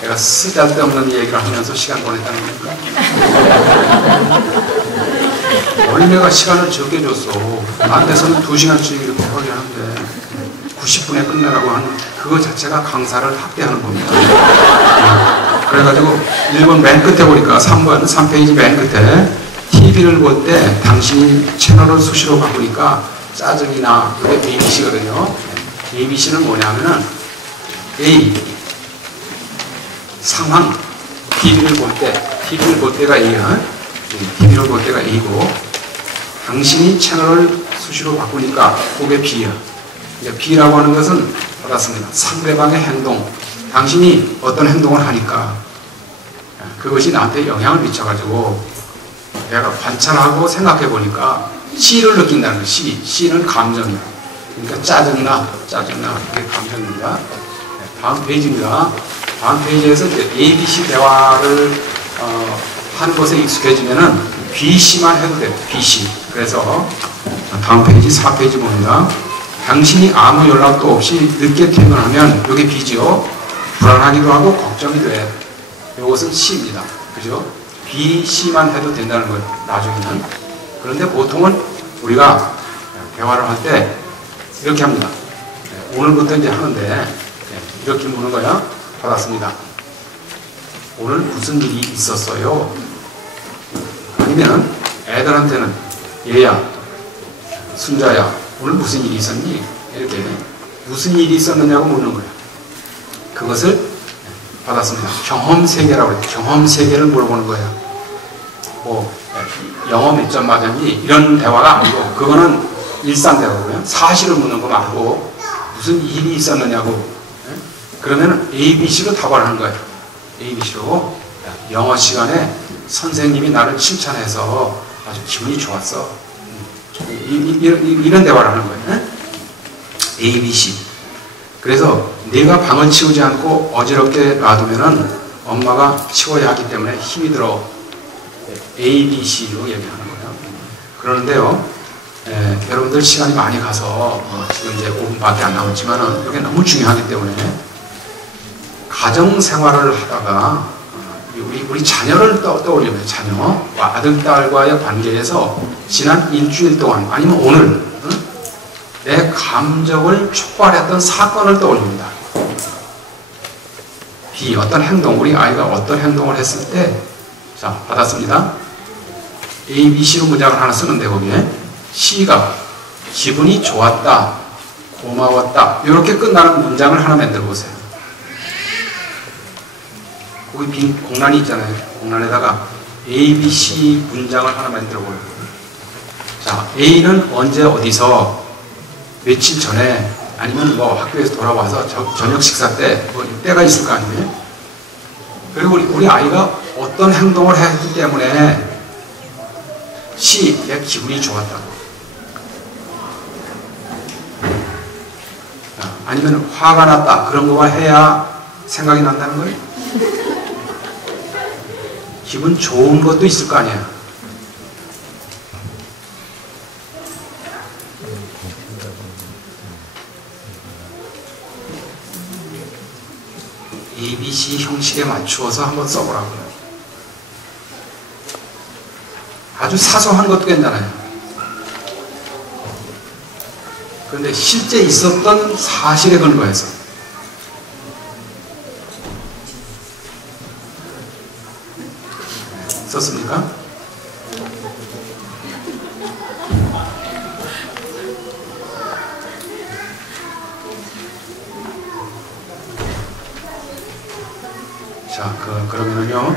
내가 쓰잘데없는 얘기를 하면서 시간 보냈다는 겁니까? 원래가 시간을 적게 줬어. 안 돼서는 2시간씩 이렇게 하게 하는데 90분에 끝내라고 하는 그거 자체가 강사를 학대하는 겁니다. 그래가지고 1번 맨 끝에 보니까 3페이지 맨 끝에 TV를 볼 때 당신이 채널을 수시로 바꾸니까 짜증이 나. 이게 ABC거든요. ABC는 뭐냐면은 A 상황 TV를 볼 때가 A야. TV를 볼 때가 A고 당신이 채널을 수시로 바꾸니까 그게 B야. B라고 하는 것은 받았습니다. 상대방의 행동. 당신이 어떤 행동을 하니까 그것이 나한테 영향을 미쳐가지고 내가 관찰하고 생각해 보니까 C를 느낀다는 거예요. C는 감정이야. 그러니까 짜증나. 이게 감정입니다. 다음 페이지입니다. 다음 페이지에서 이제 ABC 대화를 하는 것에 익숙해지면은 BC만 해도 돼요. BC. 그래서 다음 페이지 4페이지 봅니다. 당신이 아무 연락도 없이 늦게 퇴근하면 이게 B죠. 불안하기도 하고 걱정이 돼. 이것은 C입니다. 그죠? B, C만 해도 된다는 거예요. 나중에는. 그런데 보통은 우리가 대화를 할 때 이렇게 합니다. 오늘부터 이제 하는데 이렇게 묻는 거야. 받았습니다. 오늘 무슨 일이 있었어요? 아니면 애들한테는 얘야, 순자야, 오늘 무슨 일이 있었니? 이렇게 무슨 일이 있었느냐고 묻는 거야. 그것을 받았습니다. 경험 세계라고 해요. 경험 세계를 물어보는 거예요. 뭐 영어 몇 점 맞았니? 이런 대화가 아니고 그거는 일상 대화고요. 사실을 묻는 거 말고 무슨 일이 있었느냐고. 그러면 ABC로 답을 하는 거예요. ABC로 영어 시간에 선생님이 나를 칭찬해서 아주 기분이 좋았어. 이런 대화를 하는 거예요. ABC. 그래서 내가 방을 치우지 않고 어지럽게 놔두면은 엄마가 치워야 하기 때문에 힘이 들어. ABC로 얘기하는 거예요. 그러는데요, 여러분들 시간이 많이 가서 지금 이제 5분밖에 안 남았지만은 이게 너무 중요하기 때문에 가정 생활을 하다가 우리 자녀를 떠올리면 자녀와 아들 딸과의 관계에서 지난 일주일 동안 아니면 오늘 내 감정을 촉발했던 사건을 떠올립니다. B. 어떤 행동, 우리 아이가 어떤 행동을 했을 때, 자, 받았습니다. A, B, C로 문장을 하나 쓰는데 거기에 C가 기분이 좋았다, 고마웠다 이렇게 끝나는 문장을 하나 만들어 보세요. 거기 빈 공란이 있잖아요. 공란에다가 A, B, C 문장을 하나 만들어 보여요. 자, A는 언제 어디서 며칠 전에 아니면 뭐 학교에서 돌아와서 저녁 식사 때 뭐 때가 있을 거 아니에요. 그리고 우리 아이가 어떤 행동을 했기 때문에 시, 내 기분이 좋았다고. 아니면 화가 났다. 그런 거만 해야 생각이 난다는 거예요. 기분 좋은 것도 있을 거 아니야. ABC 형식에 맞추어서 한번 써보라고요. 아주 사소한 것도 괜찮아요. 그런데 실제 있었던 사실에 근거해서 썼습니까? 자, 그러면은요,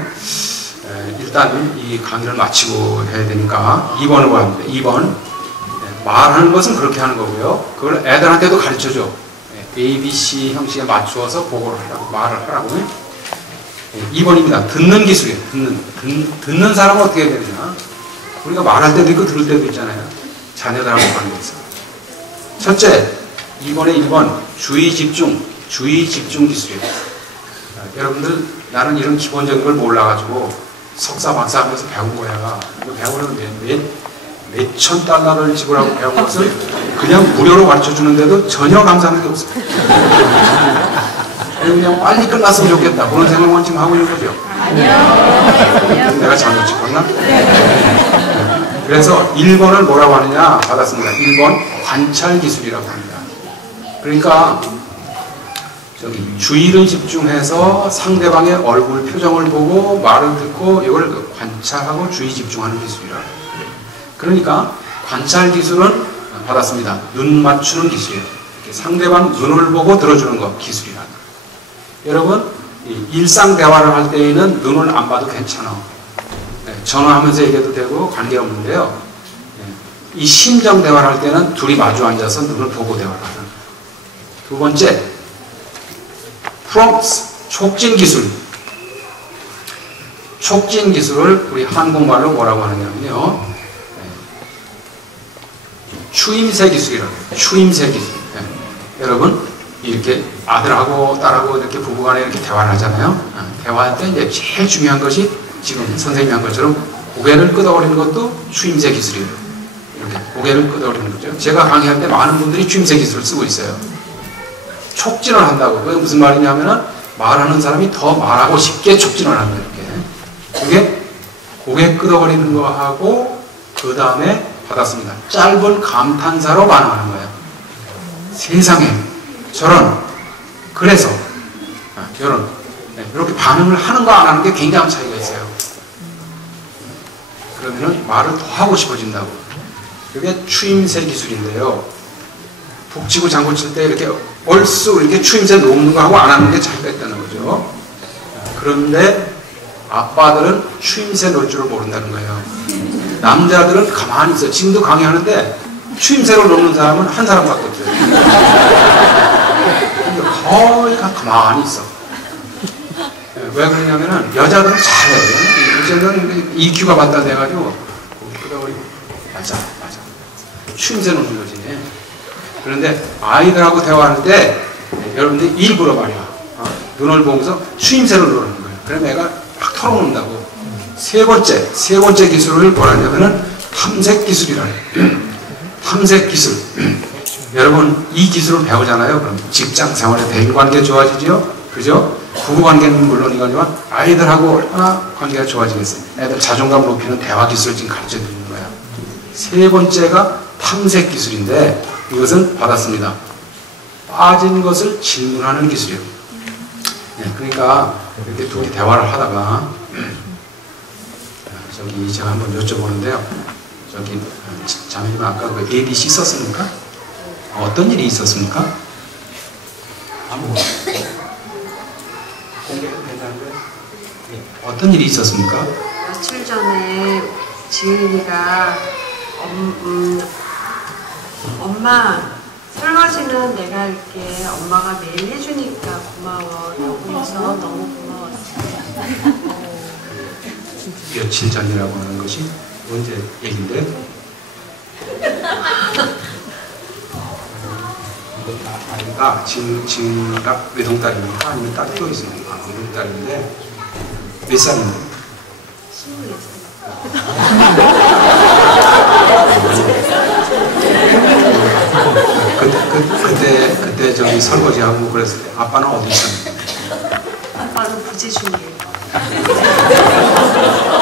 일단 이 강의를 마치고 해야 되니까 2번을 보합니다. 2번. 말하는 것은 그렇게 하는 거고요. 그걸 애들한테도 가르쳐줘. A, B, C 형식에 맞추어서 보고를 하라고, 말을 하라고. 2번입니다. 듣는 기술이에요. 듣는 사람은 어떻게 해야 되느냐. 우리가 말할 때도 있고 들을 때도 있잖아요. 자녀들하고 관계해서. 첫째, 2번에 1번, 주의 집중 기술이에요. 여러분들, 나는 이런 기본적인 걸 몰라가지고 석사, 박사 하면서 배운 거야. 이거 배우려면 몇천 달러를 지불하고 배운 것을 그냥 무료로 가르쳐 주는데도 전혀 감사하는 게 없어요. 그냥 빨리 끝났으면 좋겠다. 그런 생각만 지금 하고 있는 거죠. 아니요. 내가 잘못 짚었나? 그래서 1번을 뭐라고 하느냐 받았습니다. 1번 관찰 기술이라고 합니다. 그러니까 저기 주의를 집중해서 상대방의 얼굴 표정을 보고 말을 듣고 이걸 관찰하고 주의 집중하는 기술이라. 그러니까 관찰 기술은 받았습니다. 눈 맞추는 기술이에요. 상대방 눈을 보고 들어주는 거 기술이라. 여러분 일상 대화를 할 때에는 눈을 안 봐도 괜찮아. 전화하면서 얘기해도 되고 관계없는데요. 이 심정 대화를 할 때는 둘이 마주 앉아서 눈을 보고 대화를 하는. 두 번째, prompts, 촉진 기술. 촉진 기술을 우리 한국말로 뭐라고 하느냐면요. 추임새 기술이라고 해요. 추임새 기술. 여러분, 이렇게 아들하고 딸하고 이렇게 부부간에 이렇게 대화를 하잖아요. 대화할 때 이제 제일 중요한 것이 지금 선생님이 한 것처럼 고개를 끄덕거리는 것도 추임새 기술이에요. 이렇게 고개를 끄덕거리는 거죠. 제가 강의할 때 많은 분들이 추임새 기술을 쓰고 있어요. 촉진을 한다고. 그게 무슨 말이냐면은 말하는 사람이 더 말하고 싶게 촉진을 하는 거예요. 그게 고개 끄덕거리는 거하고 그 다음에 받았습니다. 짧은 감탄사로 반응하는 거예요. 세상에 그래서 이렇게 반응을 하는 거 안 하는 게 굉장한 차이가 있어요. 그러면은 말을 더 하고 싶어진다고. 그게 추임새 기술인데요. 북치고 장구 칠 때 이렇게 얼쑤 이렇게 추임새 놓는 거하고 안 하는 게 차이가 있다는 거죠. 그런데 아빠들은 추임새 놓을 줄을 모른다는 거예요. 남자들은 가만히 있어. 지금도 강의하는데 추임새로 놓는 사람은 한 사람밖에 없어요. 거의 가만히 있어. 왜 그러냐면은 여자들은 잘해. 이제는 EQ가 발달돼가지고 맞아. 추임새 놓는 거지. 그런데 아이들하고 대화할 때 여러분들이 일부러 말이야. 눈을 보면서 추임새를 놓는 거예요. 그럼 애가 막 털어놓는다고. 세 번째 기술을 뭐라냐면은 탐색 기술이라 해요. 탐색 기술. 여러분 이 기술을 배우잖아요. 그럼 직장 생활에 대인관계 좋아지죠? 그죠? 부부관계는 물론이거니와 아이들하고 얼마나 관계가 좋아지겠어요. 애들 자존감 높이는 대화 기술을 지금 가르쳐 드리는 거예요. 세 번째가 탐색 기술인데 이것은 받았습니다. 빠진 것을 질문하는 기술이에요. 그러니까 이렇게 둘이 대화를 하다가 저기 제가 한번 여쭤보는데요. 저기 자매님 아까 그 ABC 썼습니까? 어떤 일이 있었습니까? 아무것도. 공개해도 괜찮은데? 어떤 일이 있었습니까? 며칠 전에 지은이가 엄마 설거지는 내가 할게. 엄마가 매일 해주니까 고마워. 라고 해서 너무 고마웠어요. 며칠 전이라고 하는 것이 언제 얘긴데? 아이가 지금각 외동딸입니까? 아니면 딸이 또 있습니까? 외동딸인데 몇 살인데? 24살. 그때 저기 설거지하고 그랬을 때 아빠는 어디 있었는데? 아빠는 부재 중이에요.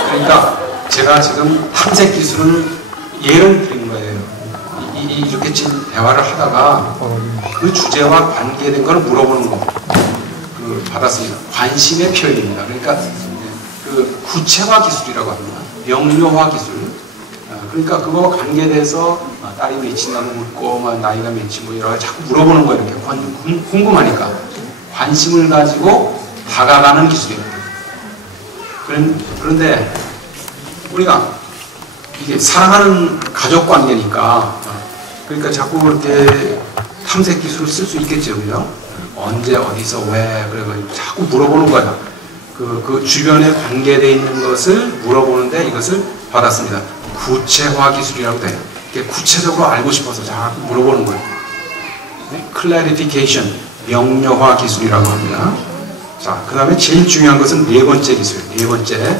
그러니까 제가 지금 탐색 기술은 예를 드린 거예요. 이렇게 지금 대화를 하다가 그 주제와 관계된 걸 물어보는 거 받았습니다. 관심의 표현입니다. 그러니까 그 구체화 기술이라고 합니다. 명료화 기술. 그러니까 그거와 관계돼서 딸이 몇이냐고 묻고 나이가 몇이 뭐 여러 가지 자꾸 물어보는 거예요. 이렇게 궁금하니까 관심을 가지고 다가가는 기술입니다. 그런데 우리가 이게 사랑하는 가족 관계니까 그러니까 자꾸 이렇게 탐색 기술을 쓸 수 있겠죠, 그죠? 언제 어디서 왜 그래가지고 자꾸 물어보는 거야. 그 주변에 관계되어 있는 것을 물어보는데 이것을 받았습니다. 구체화 기술이라고 돼요. 이게 구체적으로 알고 싶어서 자꾸 물어보는 거예요. 네? clarification, 명료화 기술이라고 합니다. 자, 그 다음에 제일 중요한 것은 네 번째 기술. 네 번째,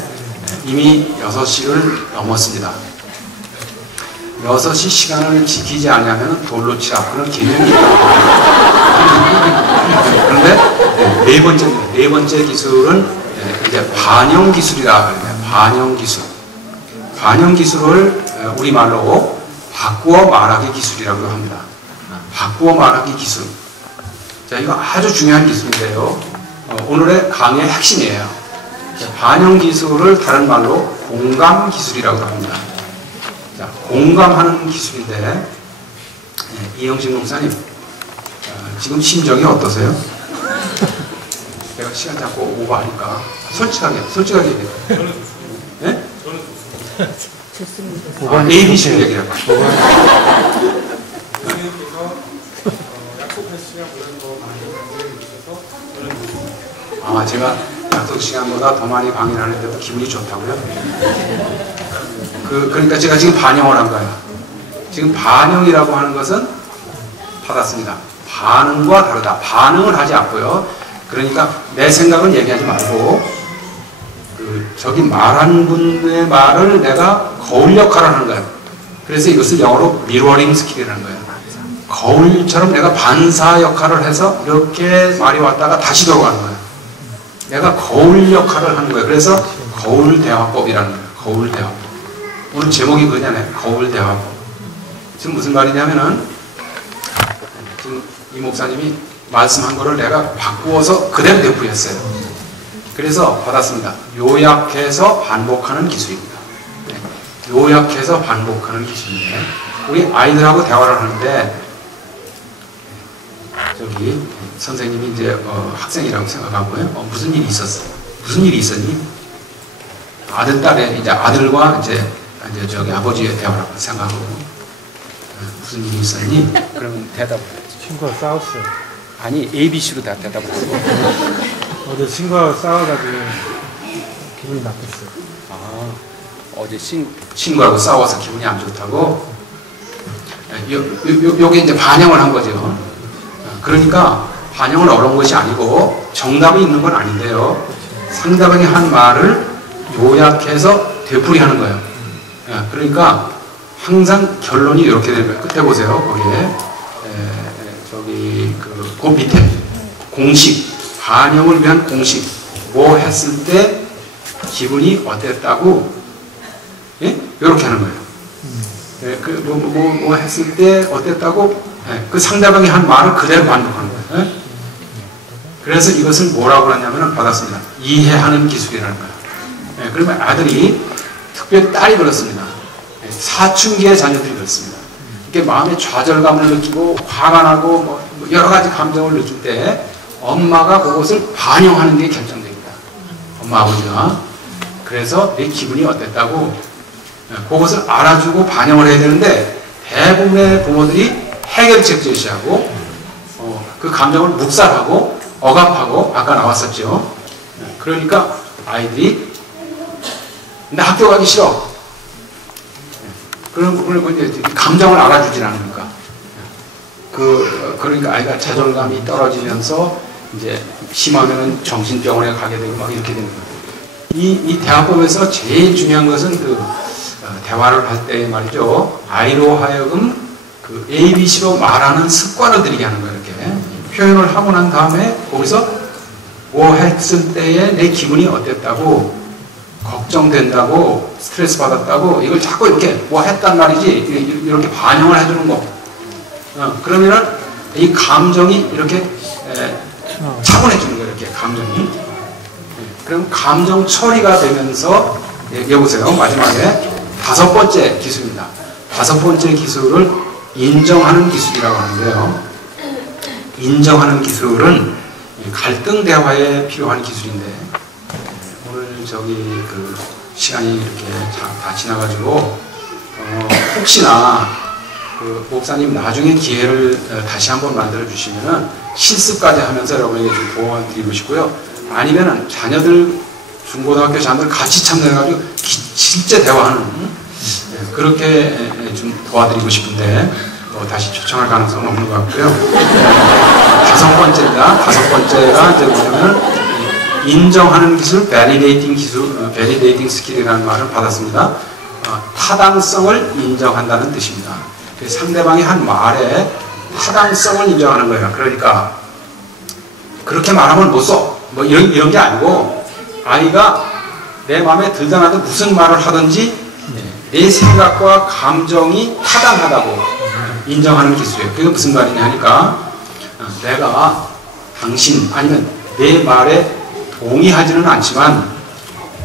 이미 6시를 넘었습니다. 6시 시간을 지키지 않으면 돌로 치라. 그런 개념이 있다. 그런데 네 번째 기술은 이제 반영 기술이라 합니다. 반영 기술. 반영 기술을 우리말로 바꾸어 말하기 기술이라고 합니다. 바꾸어 말하기 기술. 자, 이거 아주 중요한 기술인데요. 오늘의 강의의 핵심이에요. 반영 기술을 다른 말로 공감 기술이라고 합니다. 자, 공감하는 기술인데 이영식 목사님 지금 심정이 어떠세요? 내가 시간 잡고 오버하니까 솔직하게 얘기해요. 저는 네? 좋습니다. ABC를 얘기해봐. 선생님께서 약속한 시간보다 더 많이 방해해 주셔서 저는 좋습니다. 제가 약속 시간보다 더 많이 방해를 하는데도 기분이 좋다고요? 그러니까 제가 지금 반영을 한 거예요. 지금 반영이라고 하는 것은 받았습니다. 반응과 다르다. 반응을 하지 않고요. 그러니까 내 생각은 얘기하지 말고 저기 말한 분의 말을 내가 거울 역할을 하는 거예요. 그래서 이것을 영어로 미러링 스킬이라는 거예요. 거울처럼 내가 반사 역할을 해서 이렇게 말이 왔다가 다시 돌아가는 거예요. 내가 거울 역할을 하는 거예요. 그래서 거울 대화법이라는 거예요. 거울 대화법. 오늘 제목이 그거잖아요. 거울 대화법. 지금 무슨 말이냐면은 지금 이 목사님이 말씀한 거를 내가 바꾸어서 그대로 되풀이했어요. 그래서 받았습니다. 요약해서 반복하는 기술입니다. 네. 요약해서 반복하는 기술인데 우리 아이들하고 대화를 하는데 저기 선생님이 이제 학생이라고 생각하고요. 무슨 일이 있었어? 무슨 일이 있었니? 아들, 딸의 이제 아들과 이제 저기 아버지의 대화라고 생각하고 무슨 일이 있었니? 그러면 대답을 해야지. 친구가 싸웠어요. 아니 ABC로 다 대답을 하고. 어제 친구가 싸워가지고 기분이 나빴어요. 어제 친구하고 싸워서 기분이 안 좋다고? 요게 이제 반영을 한 거죠. 그러니까 반영은 어려운 것이 아니고 정답이 있는 건 아닌데요. 상대방이 한 말을 요약해서 되풀이하는 거예요. 그러니까 항상 결론이 이렇게 되는 거예요. 끝에 보세요. 거기에 저기 그 밑에 공식, 반영을 위한 공식. 뭐 했을 때 기분이 어땠다고? 예? 이렇게 하는 거예요. 뭐 했을 때 어땠다고? 그 상대방이 한 말을 그대로 반복하는 거예요. 그래서 이것을 뭐라고 하냐면 받았습니다. 이해하는 기술이라는 거예요. 그러면 아들이, 특별히 딸이 그렇습니다. 사춘기의 자녀들이 그렇습니다. 이렇게 마음의 좌절감을 느끼고 화가 나고 뭐 여러 가지 감정을 느낄 때 엄마가 그것을 반영하는 게 결정됩니다. 엄마 아버지가. 그래서 내 기분이 어땠다고 그것을 알아주고 반영을 해야 되는데 대부분의 부모들이 해결책 제시하고 그 감정을 묵살하고 억압하고 아까 나왔었죠. 그러니까 아이들이 나 학교 가기 싫어. 그리고 이제 감정을 알아주질 않으니까. 그러니까 아이가 자존감이 떨어지면서 이제 심하면은 정신병원에 가게 되고 막 이렇게 되는 거예요. 이 대화법에서 제일 중요한 것은 대화를 할 때 말이죠. 아이로 하여금 ABC로 말하는 습관을 들이게 하는 거예요. 이렇게 표현을 하고 난 다음에 거기서 뭐 했을 때에 내 기분이 어땠다고, 걱정된다고, 스트레스 받았다고, 이걸 자꾸 이렇게 뭐 했단 말이지 이렇게 반영을 해주는 거. 그러면은 이 감정이 이렇게 차분해지는 거예요. 이렇게 감정이. 그럼 감정 처리가 되면서 여보세요. 마지막에 5번째 기술입니다. 5번째 기술을 인정하는 기술이라고 하는데요. 인정하는 기술은 갈등 대화에 필요한 기술인데 오늘 시간이 이렇게 다 지나가지고 혹시나 목사님 나중에 기회를 다시 한번 만들어 주시면은 실습까지 하면서 여러분에게 좀 도와드리고 싶고요. 아니면은 자녀들, 중고등학교 자녀들 같이 참여해가지고 실제 대화하는 그렇게 좀 도와드리고 싶은데 다시 초청할 가능성은 없는 것 같고요. 5번째입니다. 5번째가 이제 뭐냐면 인정하는 기술, validating skill이라는 말을 받았습니다. 타당성을 인정한다는 뜻입니다. 상대방이 한 말에 타당성을 인정하는 거예요. 그러니까 그렇게 말하면 못 써. 뭐 이런 게 아니고 아이가 내 마음에 들더라도 무슨 말을 하든지 내 생각과 감정이 타당하다고 인정하는 기술이에요. 그게 무슨 말이냐 하니까 내가 당신 아니면 내 말에 동의하지는 않지만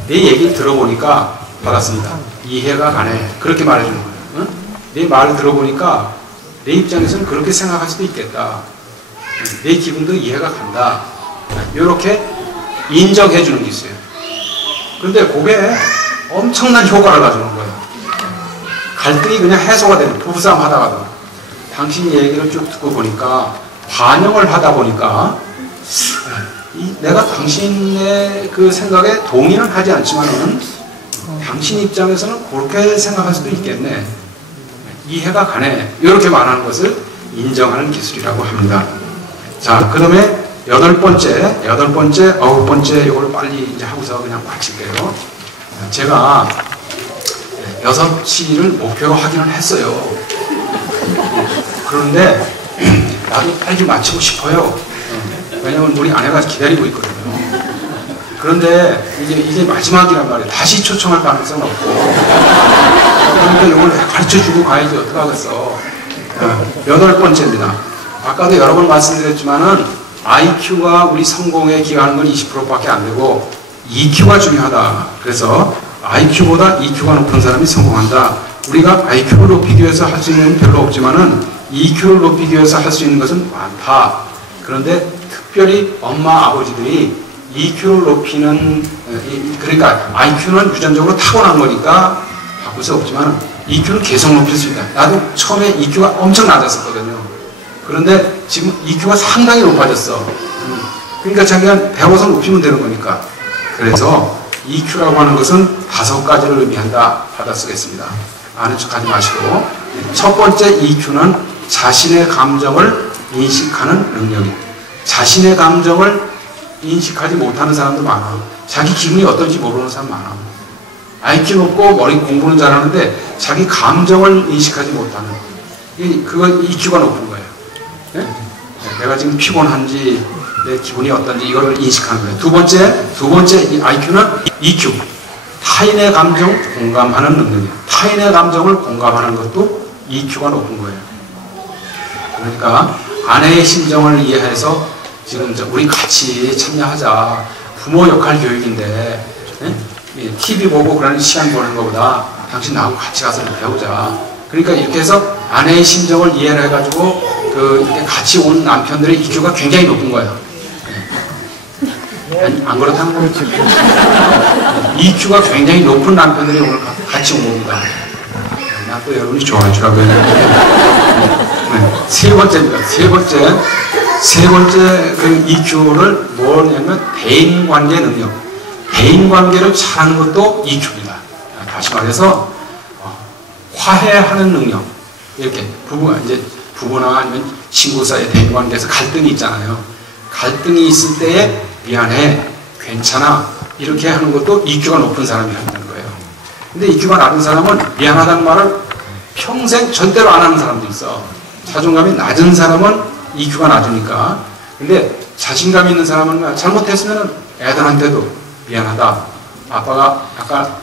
내 얘기를 들어보니까 받았습니다. 이해가 가네. 그렇게 말해주는 거예요. 응? 내 말을 들어보니까 내 입장에서는 그렇게 생각할 수도 있겠다. 내 기분도 이해가 간다. 이렇게 인정해주는 게 있어요. 그런데 그게 엄청난 효과를 가져오는 거예요. 갈등이 그냥 해소가 되는, 부부싸움 하다가도 당신 얘기를 쭉 듣고 보니까 반영을 하다 보니까 내가 당신의 그 생각에 동의는 하지 않지만은 당신 입장에서는 그렇게 생각할 수도 있겠네. 이해가 가네. 이렇게 말하는 것을 인정하는 기술이라고 합니다. 자, 그 다음에 8번째, 9번째 이걸 빨리 이제 하고서 그냥 마칠게요. 제가 6시를 목표로 하기는 했어요. 그런데 나도 빨리 마치고 싶어요. 왜냐면 우리 아내가 기다리고 있거든요. 그런데 이제 마지막이란 말이에요. 다시 초청할 가능성은 없고. 그러니까 이걸 가르쳐주고 가야지 어떡하겠어. 8번째입니다. 아까도 여러 번 말씀드렸지만은 IQ가 우리 성공에 기여하는 건 20%밖에 안 되고 EQ가 중요하다. 그래서 IQ보다 EQ가 높은 사람이 성공한다. 우리가 IQ를 높이기 위해서 할 수 있는 건 별로 없지만은 EQ를 높이기 위해서 할 수 있는 것은 많다. 그런데 특별히 엄마, 아버지들이 EQ를 높이는, 그러니까 IQ는 유전적으로 타고난 거니까 바꿀 수 없지만 EQ는 계속 높일 수 있다. 나도 처음에 EQ가 엄청 낮았었거든요. 그런데 지금 EQ가 상당히 높아졌어. 그러니까 자기가 배워서 높이면 되는 거니까. 그래서 EQ라고 하는 것은 5가지를 의미한다. 받아 쓰겠습니다. 아는 척 하지 마시고. 첫 번째 EQ는 자신의 감정을 인식하는 능력이에요. 자신의 감정을 인식하지 못하는 사람도 많아. 자기 기분이 어떤지 모르는 사람 많아. IQ 높고 머리 공부는 잘하는데 자기 감정을 인식하지 못하는. 그건 EQ가 높은 거예요. 네? 내가 지금 피곤한지 내 기분이 어떤지 이거를 인식하는 거예요. 두 번째 IQ는 EQ. 타인의 감정 공감하는 능력이에요. 타인의 감정을 공감하는 것도 EQ가 높은 거예요. 그러니까 아내의 심정을 이해해서 지금 우리 같이 참여하자. 부모 역할 교육인데 TV 보고 그러는 시간 보는 것보다 당신 나하고 같이 가서 배우자. 그러니까 이렇게 해서 아내의 심정을 이해를 해가지고 이렇게 같이 온 남편들의 EQ가 굉장히 높은 거예요. 안 그렇다면 EQ가 굉장히 높은 남편들이 오늘 같이 온 겁니다. 나 또 여러분이 좋아해 주라고 했는데. 세 번째입니다. 세 번째 그 EQ를 뭐냐면 대인관계 능력. 대인관계를 잘하는 것도 EQ입니다. 다시 말해서 화해하는 능력. 이렇게 부부나 아니면 친구 사이의 대인 관계에서 갈등이 있잖아요. 갈등이 있을 때에 미안해, 괜찮아 이렇게 하는 것도 EQ가 높은 사람이 한다는 거예요. 근데 EQ가 낮은 사람은 미안하다는 말을 평생 절대로 안 하는 사람도 있어. 자존감이 낮은 사람은 EQ가 낮으니까. 근데 자신감 있는 사람은 잘못했으면 애들한테도 미안하다. 아빠가 아까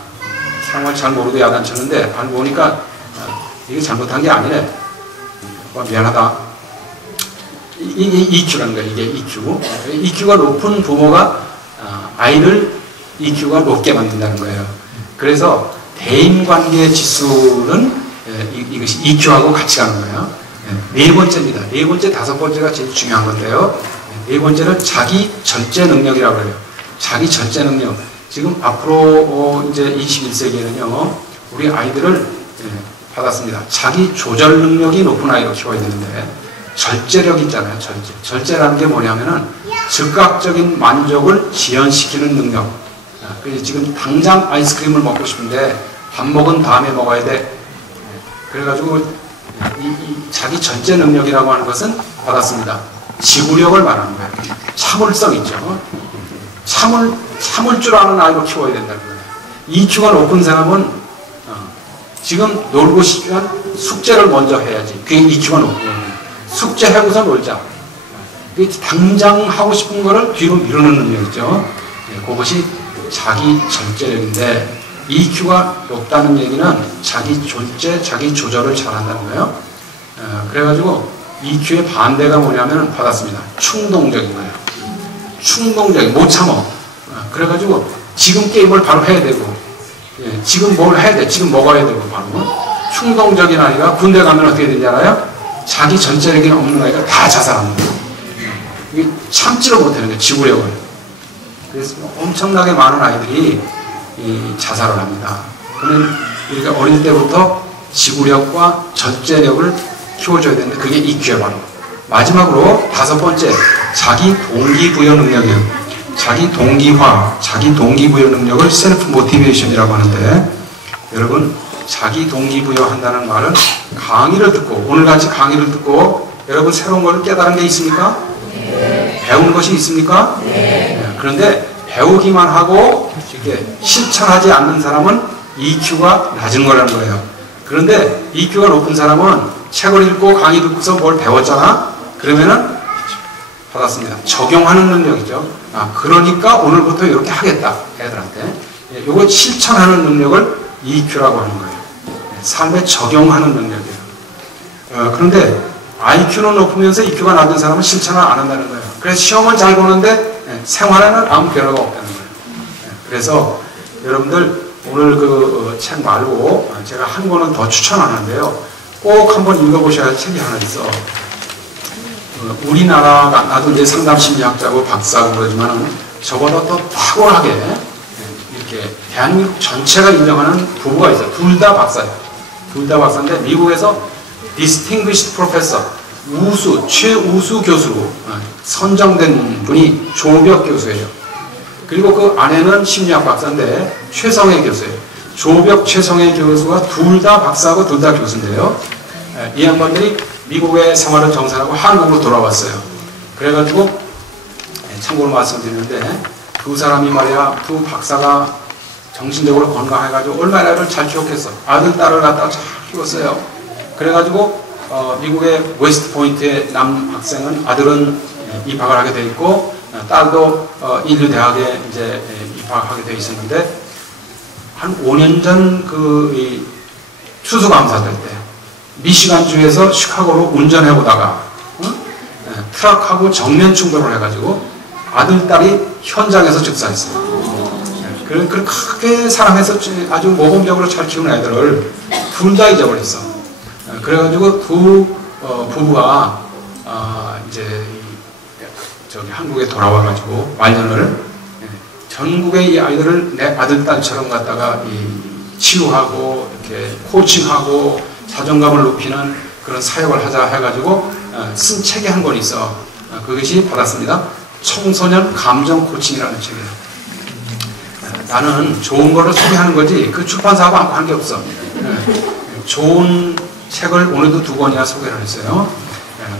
상황을 잘 모르고 야단쳤는데 알고 보니까 이게 잘못한 게 아니네. 미안하다. 이게 EQ라는 거예요. 이게 EQ. EQ가 높은 부모가 아이를 EQ가 높게 만든다는 거예요. 그래서 대인관계 지수는 이것이 EQ하고 같이 가는 거예요. 네 번째입니다. 네 번째, 다섯 번째가 제일 중요한 건데요. 네 번째는 자기 절제 능력이라고 해요. 자기 절제 능력. 지금 앞으로 이제 21세기에는요, 우리 아이들을 받았습니다. 자기 조절 능력이 높은 아이로 키워야 되는데, 절제력 있잖아요. 절제라는 게 뭐냐면은 즉각적인 만족을 지연시키는 능력. 그래서 지금 당장 아이스크림을 먹고 싶은데 밥 먹은 다음에 먹어야 돼. 그래가지고 이 자기 절제 능력이라고 하는 것은 받았습니다. 지구력을 말하는 거예요. 참을성 있죠. 참을 줄 아는 아이로 키워야 된다는 거예요. EQ가 높은 사람은 지금 놀고 싶으면 숙제를 먼저 해야지. 그게 EQ가 높은 거예요. 숙제하고서 놀자. 당장 하고 싶은 거를 뒤로 미루는 능력이죠. 그것이 자기 절제력인데, EQ가 높다는 얘기는 자기 절제, 자기 조절을 잘한다는 거예요. 그래가지고 EQ의 반대가 뭐냐면 받았습니다. 충동적인 거예요. 충동적인, 못 참어. 그래가지고 지금 게임을 바로 해야 되고, 지금 뭘 해야 돼, 지금 먹어야 되고, 바로. 충동적인 아이가 군대 가면 어떻게 되는지 알아요? 자기 전체력이 없는 아이가 다 자살합니다. 이게 참지를 못하는 거예요, 지구력을. 그래서 엄청나게 많은 아이들이 자살을 합니다. 그러면 우리가 어릴 때부터 지구력과 절제력을 키워줘야 되는데, 그게 EQ예요, 바로. 마지막으로 다섯 번째, 자기 동기부여 능력이에요. 자기 동기화, 자기 동기부여 능력을 셀프 모티베이션이라고 하는데, 여러분, 자기 동기부여 한다는 말은 강의를 듣고, 오늘같이 강의를 듣고 여러분 새로운 걸 깨달은 게 있습니까? 네. 배우는 것이 있습니까? 네. 그런데 배우기만 하고 이렇게 실천하지 않는 사람은 EQ가 낮은 거라는 거예요. 그런데 EQ가 높은 사람은 책을 읽고 강의 듣고서 뭘 배웠잖아? 그러면은 받았습니다. 적용하는 능력이죠. 그러니까 오늘부터 이렇게 하겠다. 애들한테. 이거 실천하는 능력을 EQ라고 하는 거예요. 삶에 적용하는 능력이에요. 그런데 IQ는 높으면서 EQ가 낮은 사람은 실천을 안 한다는 거예요. 그래서 시험을 잘 보는데 생활에는 아무 변화가 없다는 거예요. 그래서 여러분들 오늘 그 책 말고 제가 한 권은 더 추천하는데요. 꼭 한번 읽어보셔야 할 책이 하나 있어. 우리나라가, 나도 이제 상담심리학자고 박사고 그러지만 저보다 더 탁월하게 이렇게 대한민국 전체가 인정하는 부부가 있어요. 둘 다 박사예요. 둘 다 박사인데 미국에서 Distinguished Professor, 최우수 교수로 선정된 분이 조벽 교수예요. 그리고 그 아내는 심리학 박사인데 최성애 교수예요. 조벽, 최성애 교수가 둘 다 박사고 둘 다 교수인데요. 이 양반들이 미국의 생활을 정산하고 한국으로 돌아왔어요. 그래가지고 참고로 말씀드리는데 두 사람이 말이야, 두 박사가 정신적으로 건강해가지고 얼마나 애를 잘 키웠겠어. 아들, 딸을 갖다가 잘 키웠어요. 그래가지고 미국의 웨스트 포인트의 남 학생은 아들은 입학을 하게 돼 있고 딸도 인류 대학에 이제 입학하게 돼 있었는데 한 5년 전 그 추수감사절 때 미시간주에서 시카고로 운전해 보다가 트럭하고 정면 충돌을 해가지고 아들, 딸이 현장에서 즉사했어요. 그걸 크게 사랑해서 아주 모범적으로 잘 키운 애들을 둘 다 잊어버렸어. 그래가지고 두 부부가 이제 저기 한국에 돌아와가지고 말년을 전국의 이 아이들을 내 아들, 딸처럼 갖다가 치유하고 이렇게 코칭하고 자존감을 높이는 그런 사역을 하자 해가지고 쓴 책이 한 권 있어. 그것이 받았습니다. 청소년 감정 코칭이라는 책이에요. 나는 좋은 거를 소개하는 거지 그 출판사하고 아무 관계없어. 좋은 책을 오늘도 2권이나 소개를 했어요.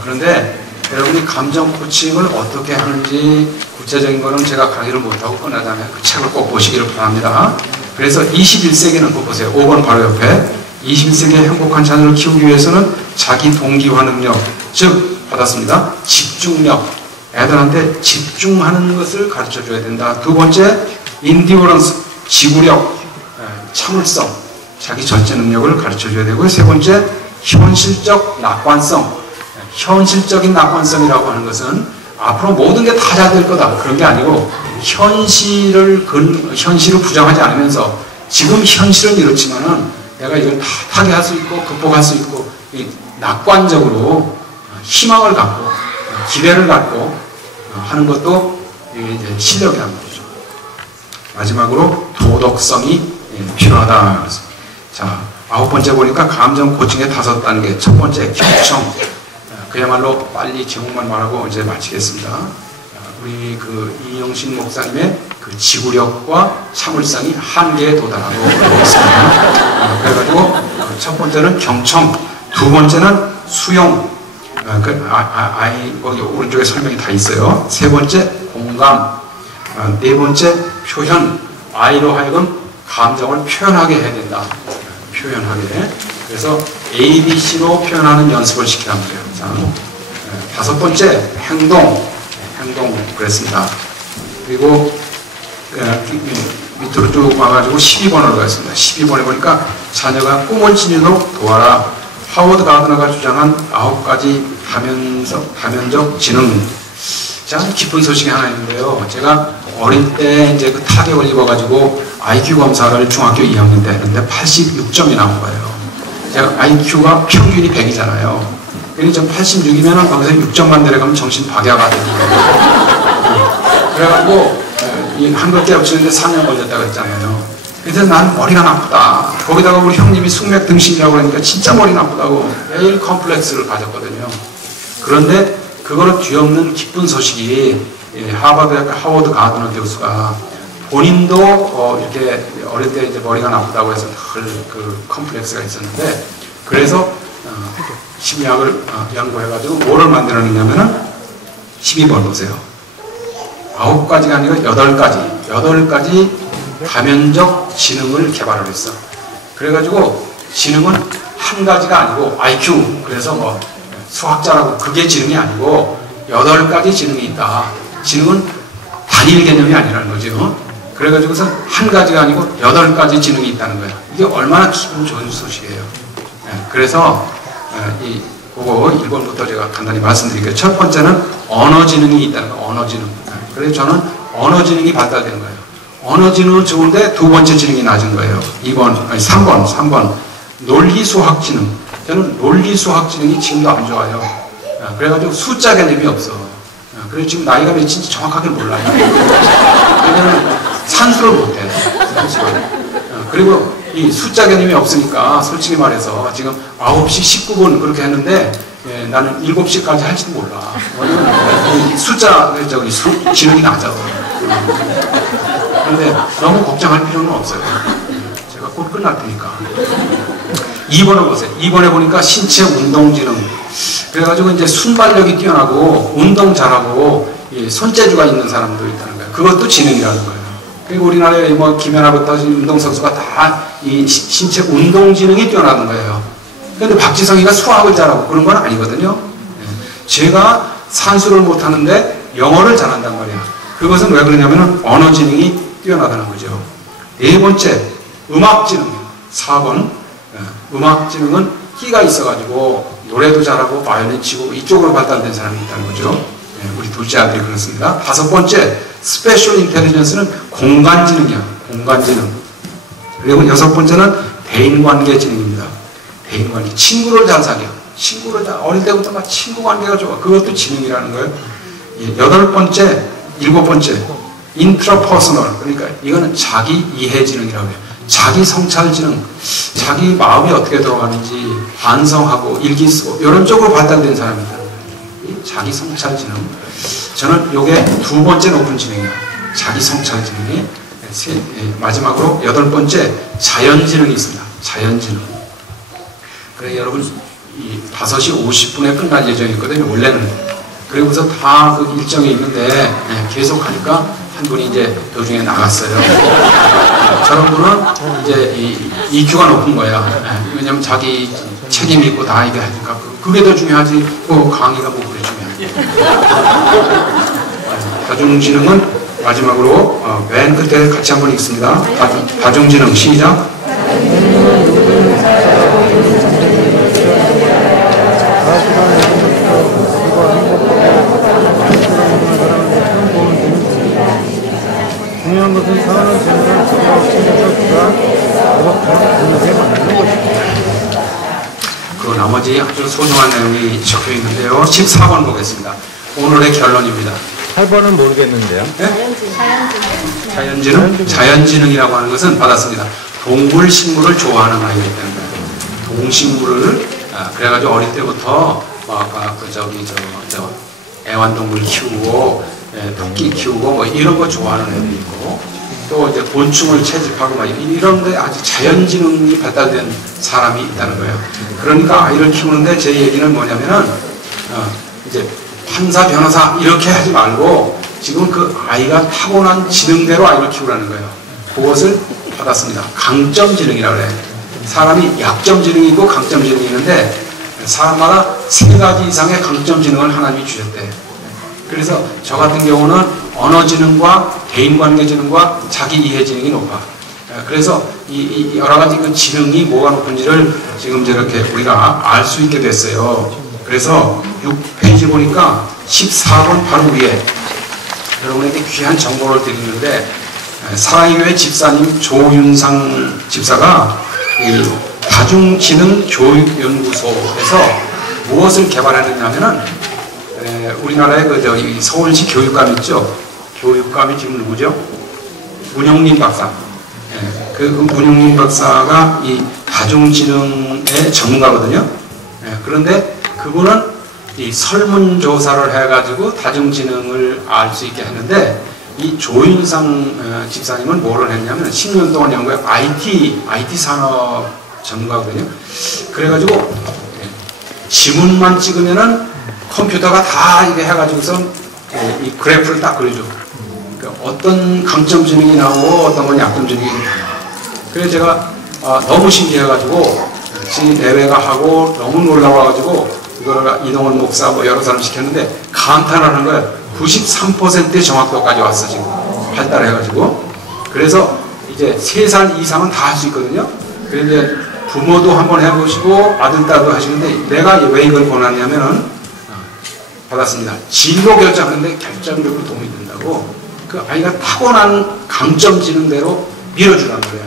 그런데 여러분이 감정 코칭을 어떻게 하는지 구체적인 거는 제가 강의를 못하고 끝나잖아요. 그 책을 꼭 보시기를 바랍니다. 그래서 21세기는 꼭 보세요. 5번 바로 옆에 21세기의 행복한 자녀를 키우기 위해서는 자기 동기화 능력, 즉 받았습니다. 집중력, 애들한테 집중하는 것을 가르쳐줘야 된다. 두 번째, 인디오런스, 지구력, 참을성, 자기 절제 능력을 가르쳐줘야 되고요. 세 번째, 현실적 낙관성. 현실적인 낙관성이라고 하는 것은 앞으로 모든 게 다 잘 될 거다. 그런 게 아니고 현실을 부정하지 않으면서 지금 현실은 이렇지만은 내가 이걸 다 타개할 수 있고 극복할 수 있고 낙관적으로 희망을 갖고 기대를 갖고 하는 것도 이제 실력이라는 거죠. 마지막으로 도덕성이 필요하다. 자, 9번째 보니까 감정 코칭의 5단계. 첫 번째, 경청. 그야말로 빨리 제목만 말하고 이제 마치겠습니다. 우리 그 이영신 목사님의 그 지구력과 참을성이 한계에 도달하고 있습니다. 그래가지고 첫 번째는 경청, 두 번째는 수용. 거기 오른쪽에 설명이 다 있어요. 세 번째, 공감. 네 번째, 표현. 아이로 하여금 감정을 표현하게 해야 된다. 표현하게. 그래서 ABC로 표현하는 연습을 시키라는 거예요. 자, 5번째, 행동 그랬습니다. 그리고 밑으로 쭉 와가지고 12번으로 가겠습니다. 12번에 보니까 자녀가 꿈을 지니도록 도와라. 하워드 가드너가 주장한 9가지 다면적 지능. 자, 깊은 소식이 하나 있는데요. 제가 어릴 때 이제 그 타격을 입어가지고 IQ 검사를 중학교 2학년 때 했는데 86점이 나온 거예요. 제가 IQ가 평균이 100이잖아요. 그러니까 86이면 거기서 6점만 내려가면 정신 박야가 되는 거예요. 그래가지고 한글대 합치는데 4년 걸렸다고 했잖아요. 그래서 난 머리가 나쁘다. 거기다가 우리 형님이 숙맥 등신이라고 하니까 진짜 머리 나쁘다고 매일 컴플렉스를 가졌거든요. 그런데 그거를 뒤엎는 기쁜 소식이 하버드 대학교 하워드 가드너 교수가 본인도 이렇게 어릴 때 이제 머리가 나쁘다고 해서 늘 그 컴플렉스가 있었는데 그래서 심리학을 연구해가지고 뭐를 만들어냈냐면은 12번 보세요. 9가지가 아니라 8가지 다면적 지능을 개발을 했어. 그래가지고 지능은 한 가지가 아니고 IQ, 그래서 뭐 수학자라고 그게 지능이 아니고 8가지 지능이 있다. 지능은 단일 개념이 아니라는 거죠. 그래가지고서 한 가지가 아니고 8가지 지능이 있다는 거예요. 이게 얼마나 기분 좋은 소식이에요. 그래서 그거 1번부터 제가 간단히 말씀드릴게요. 첫 번째는 언어 지능이 있다는 거예요. 언어 지능. 그래서 저는 언어 지능이 발달된 거예요. 언어 지능은 좋은데 두 번째 지능이 낮은 거예요. 3번. 논리 수학 지능. 저는 논리 수학 지능이 지금도 안 좋아요. 그래가지고 숫자 개념이 없어. 그래서 지금 나이가 몇인지 정확하게 몰라요. 왜냐면 산수를 못해. 그리고 이 숫자 개념이 없으니까 솔직히 말해서 지금 9시 19분 그렇게 했는데 나는 7시까지 할지도 몰라. 왜냐면 숫자 지능이 낮아. 그런데 너무 걱정할 필요는 없어요. 제가 곧 끝날 테니까. 2번을 보세요. 2번에 보니까 신체 운동 지능. 그래가지고 이제 순발력이 뛰어나고 운동 잘하고 손재주가 있는 사람도 있다는 거예요. 그것도 지능이라는 거예요. 그리고 우리나라에 뭐 김연아부터 운동선수가 다 이 신체 운동 지능이 뛰어나는 거예요. 그런데 박지성이가 수학을 잘하고 그런 건 아니거든요. 제가 산수를 못하는데 영어를 잘한단 말이에요. 그것은 왜 그러냐면 언어 지능이 뛰어나다는 거죠. 네 번째, 음악 지능이에요. 4번. 음악 지능은 끼가 있어가지고 노래도 잘하고 바이올린 치고 이쪽으로 발달된 사람이 있다는 거죠. 우리 둘째 아들이 그렇습니다. 5번째, 스페셜 인텔리전스는 공간 지능이야. 공간 지능. 그리고 6번째는 대인관계 지능입니다. 대인관계. 친구를 잘 사겨. 어릴 때부터 막 친구 관계가 좋아. 그것도 지능이라는 거예요. 8번째, 7번째, 인트라퍼스널. 그러니까 이거는 자기 이해 지능이라고 해요. 자기 성찰 지능. 자기 마음이 어떻게 돌아가는지 반성하고 일기 쓰고 이런 쪽으로 발달된 사람이 있다는 거예요. 자기 성찰 지능. 저는 이게 2번째 높은 지능이에요. 자기 성찰 지능이. 마지막으로 8번째, 자연 지능이 있습니다. 자연 지능. 그래 여러분 이 5시 50분에 끝날 예정이었거든요. 원래는. 그리고서 다 그 일정이 있는데 계속 하니까 한 분이 이제 도중에 나갔어요. 저런 분은 이제 EQ가 높은 거야. 왜냐면 자기 책임 있고 다 이게 하니까 그게 더 중요하지. 강의가 뭐 그래 중요해. 다중지능은 마지막으로 맨 끝에 같이 한번 읽습니다. 다중지능 시작. 중요한 것은 상하는 재능을 제대로 챙겨서 그가 노력하는 능력에 맞는 것입니다. 그 나머지 아주 소중한 내용이 적혀 있는데요. 14번 보겠습니다. 오늘의 결론입니다. 8번은 모르겠는데요. 네? 자연지능? 자연지능이라고 하는 것은 받았습니다. 동물, 식물을 좋아하는 아이가 있다는 거예요. 동식물을, 그래가지고 어릴 때부터, 애완동물 키우고, 토끼 키우고, 뭐 이런 거 좋아하는 애들이 있고, 또 이제 곤충을 채집하고, 막 이런데 아주 자연지능이 발달된 사람이 있다는 거예요. 그러니까 아이를 키우는데 제 얘기는 뭐냐면은, 이제 판사, 변호사 이렇게 하지 말고 지금 그 아이가 타고난 지능대로 아이를 키우라는 거예요. 그것을 받았습니다. 강점지능이라고 해요. 사람이 약점지능이 있고 강점지능이 있는데 사람마다 3가지 이상의 강점지능을 하나님이 주셨대요. 그래서 저 같은 경우는 언어지능과 대인관계지능과 자기이해지능이 높아. 그래서 이 여러 가지 그 지능이 뭐가 높은지를 지금 저렇게 우리가 알 수 있게 됐어요. 그래서 6페이지 보니까 14번 바로 위에 여러분에게 귀한 정보를 드리는데 사랑의교회 집사님 조윤상 집사가 이 다중지능 교육연구소에서 무엇을 개발했느냐면은 우리나라의 그 서울시 교육감 있죠? 교육감이 지금 누구죠? 문용림 박사. 그 문용림 박사가 이 다중지능의 전문가거든요. 그런데 그분은 이 설문조사를 해가지고 다중지능을 알 수 있게 했는데 이 조윤상 집사님은 뭐를 했냐면 10년 동안 연구해 IT 산업 전문가거든요. 그래가지고 지문만 찍으면은 컴퓨터가 다 이게 해가지고서 이 그래프를 딱 그려줘. 그러니까 어떤 강점지능이 나오고 어떤 건 약점지능이 나오고. 그래서 제가 너무 신기해가지고 지금 내외가 하고 너무 놀라워가지고 이거를 이동원 목사 뭐 여러 사람 시켰는데 감탄하는 거예요. 93%의 정확도까지 왔어 지금 발달해가지고. 그래서 이제 3살 이상은 다 할 수 있거든요. 그런데 부모도 한번 해보시고 아들 딸도 하시는데 내가 왜 이걸 권하냐면은 받았습니다. 진로 결정하는데 결정력으로 도움이 된다고. 그 아이가 타고난 강점 지능대로 밀어주라는 거예요.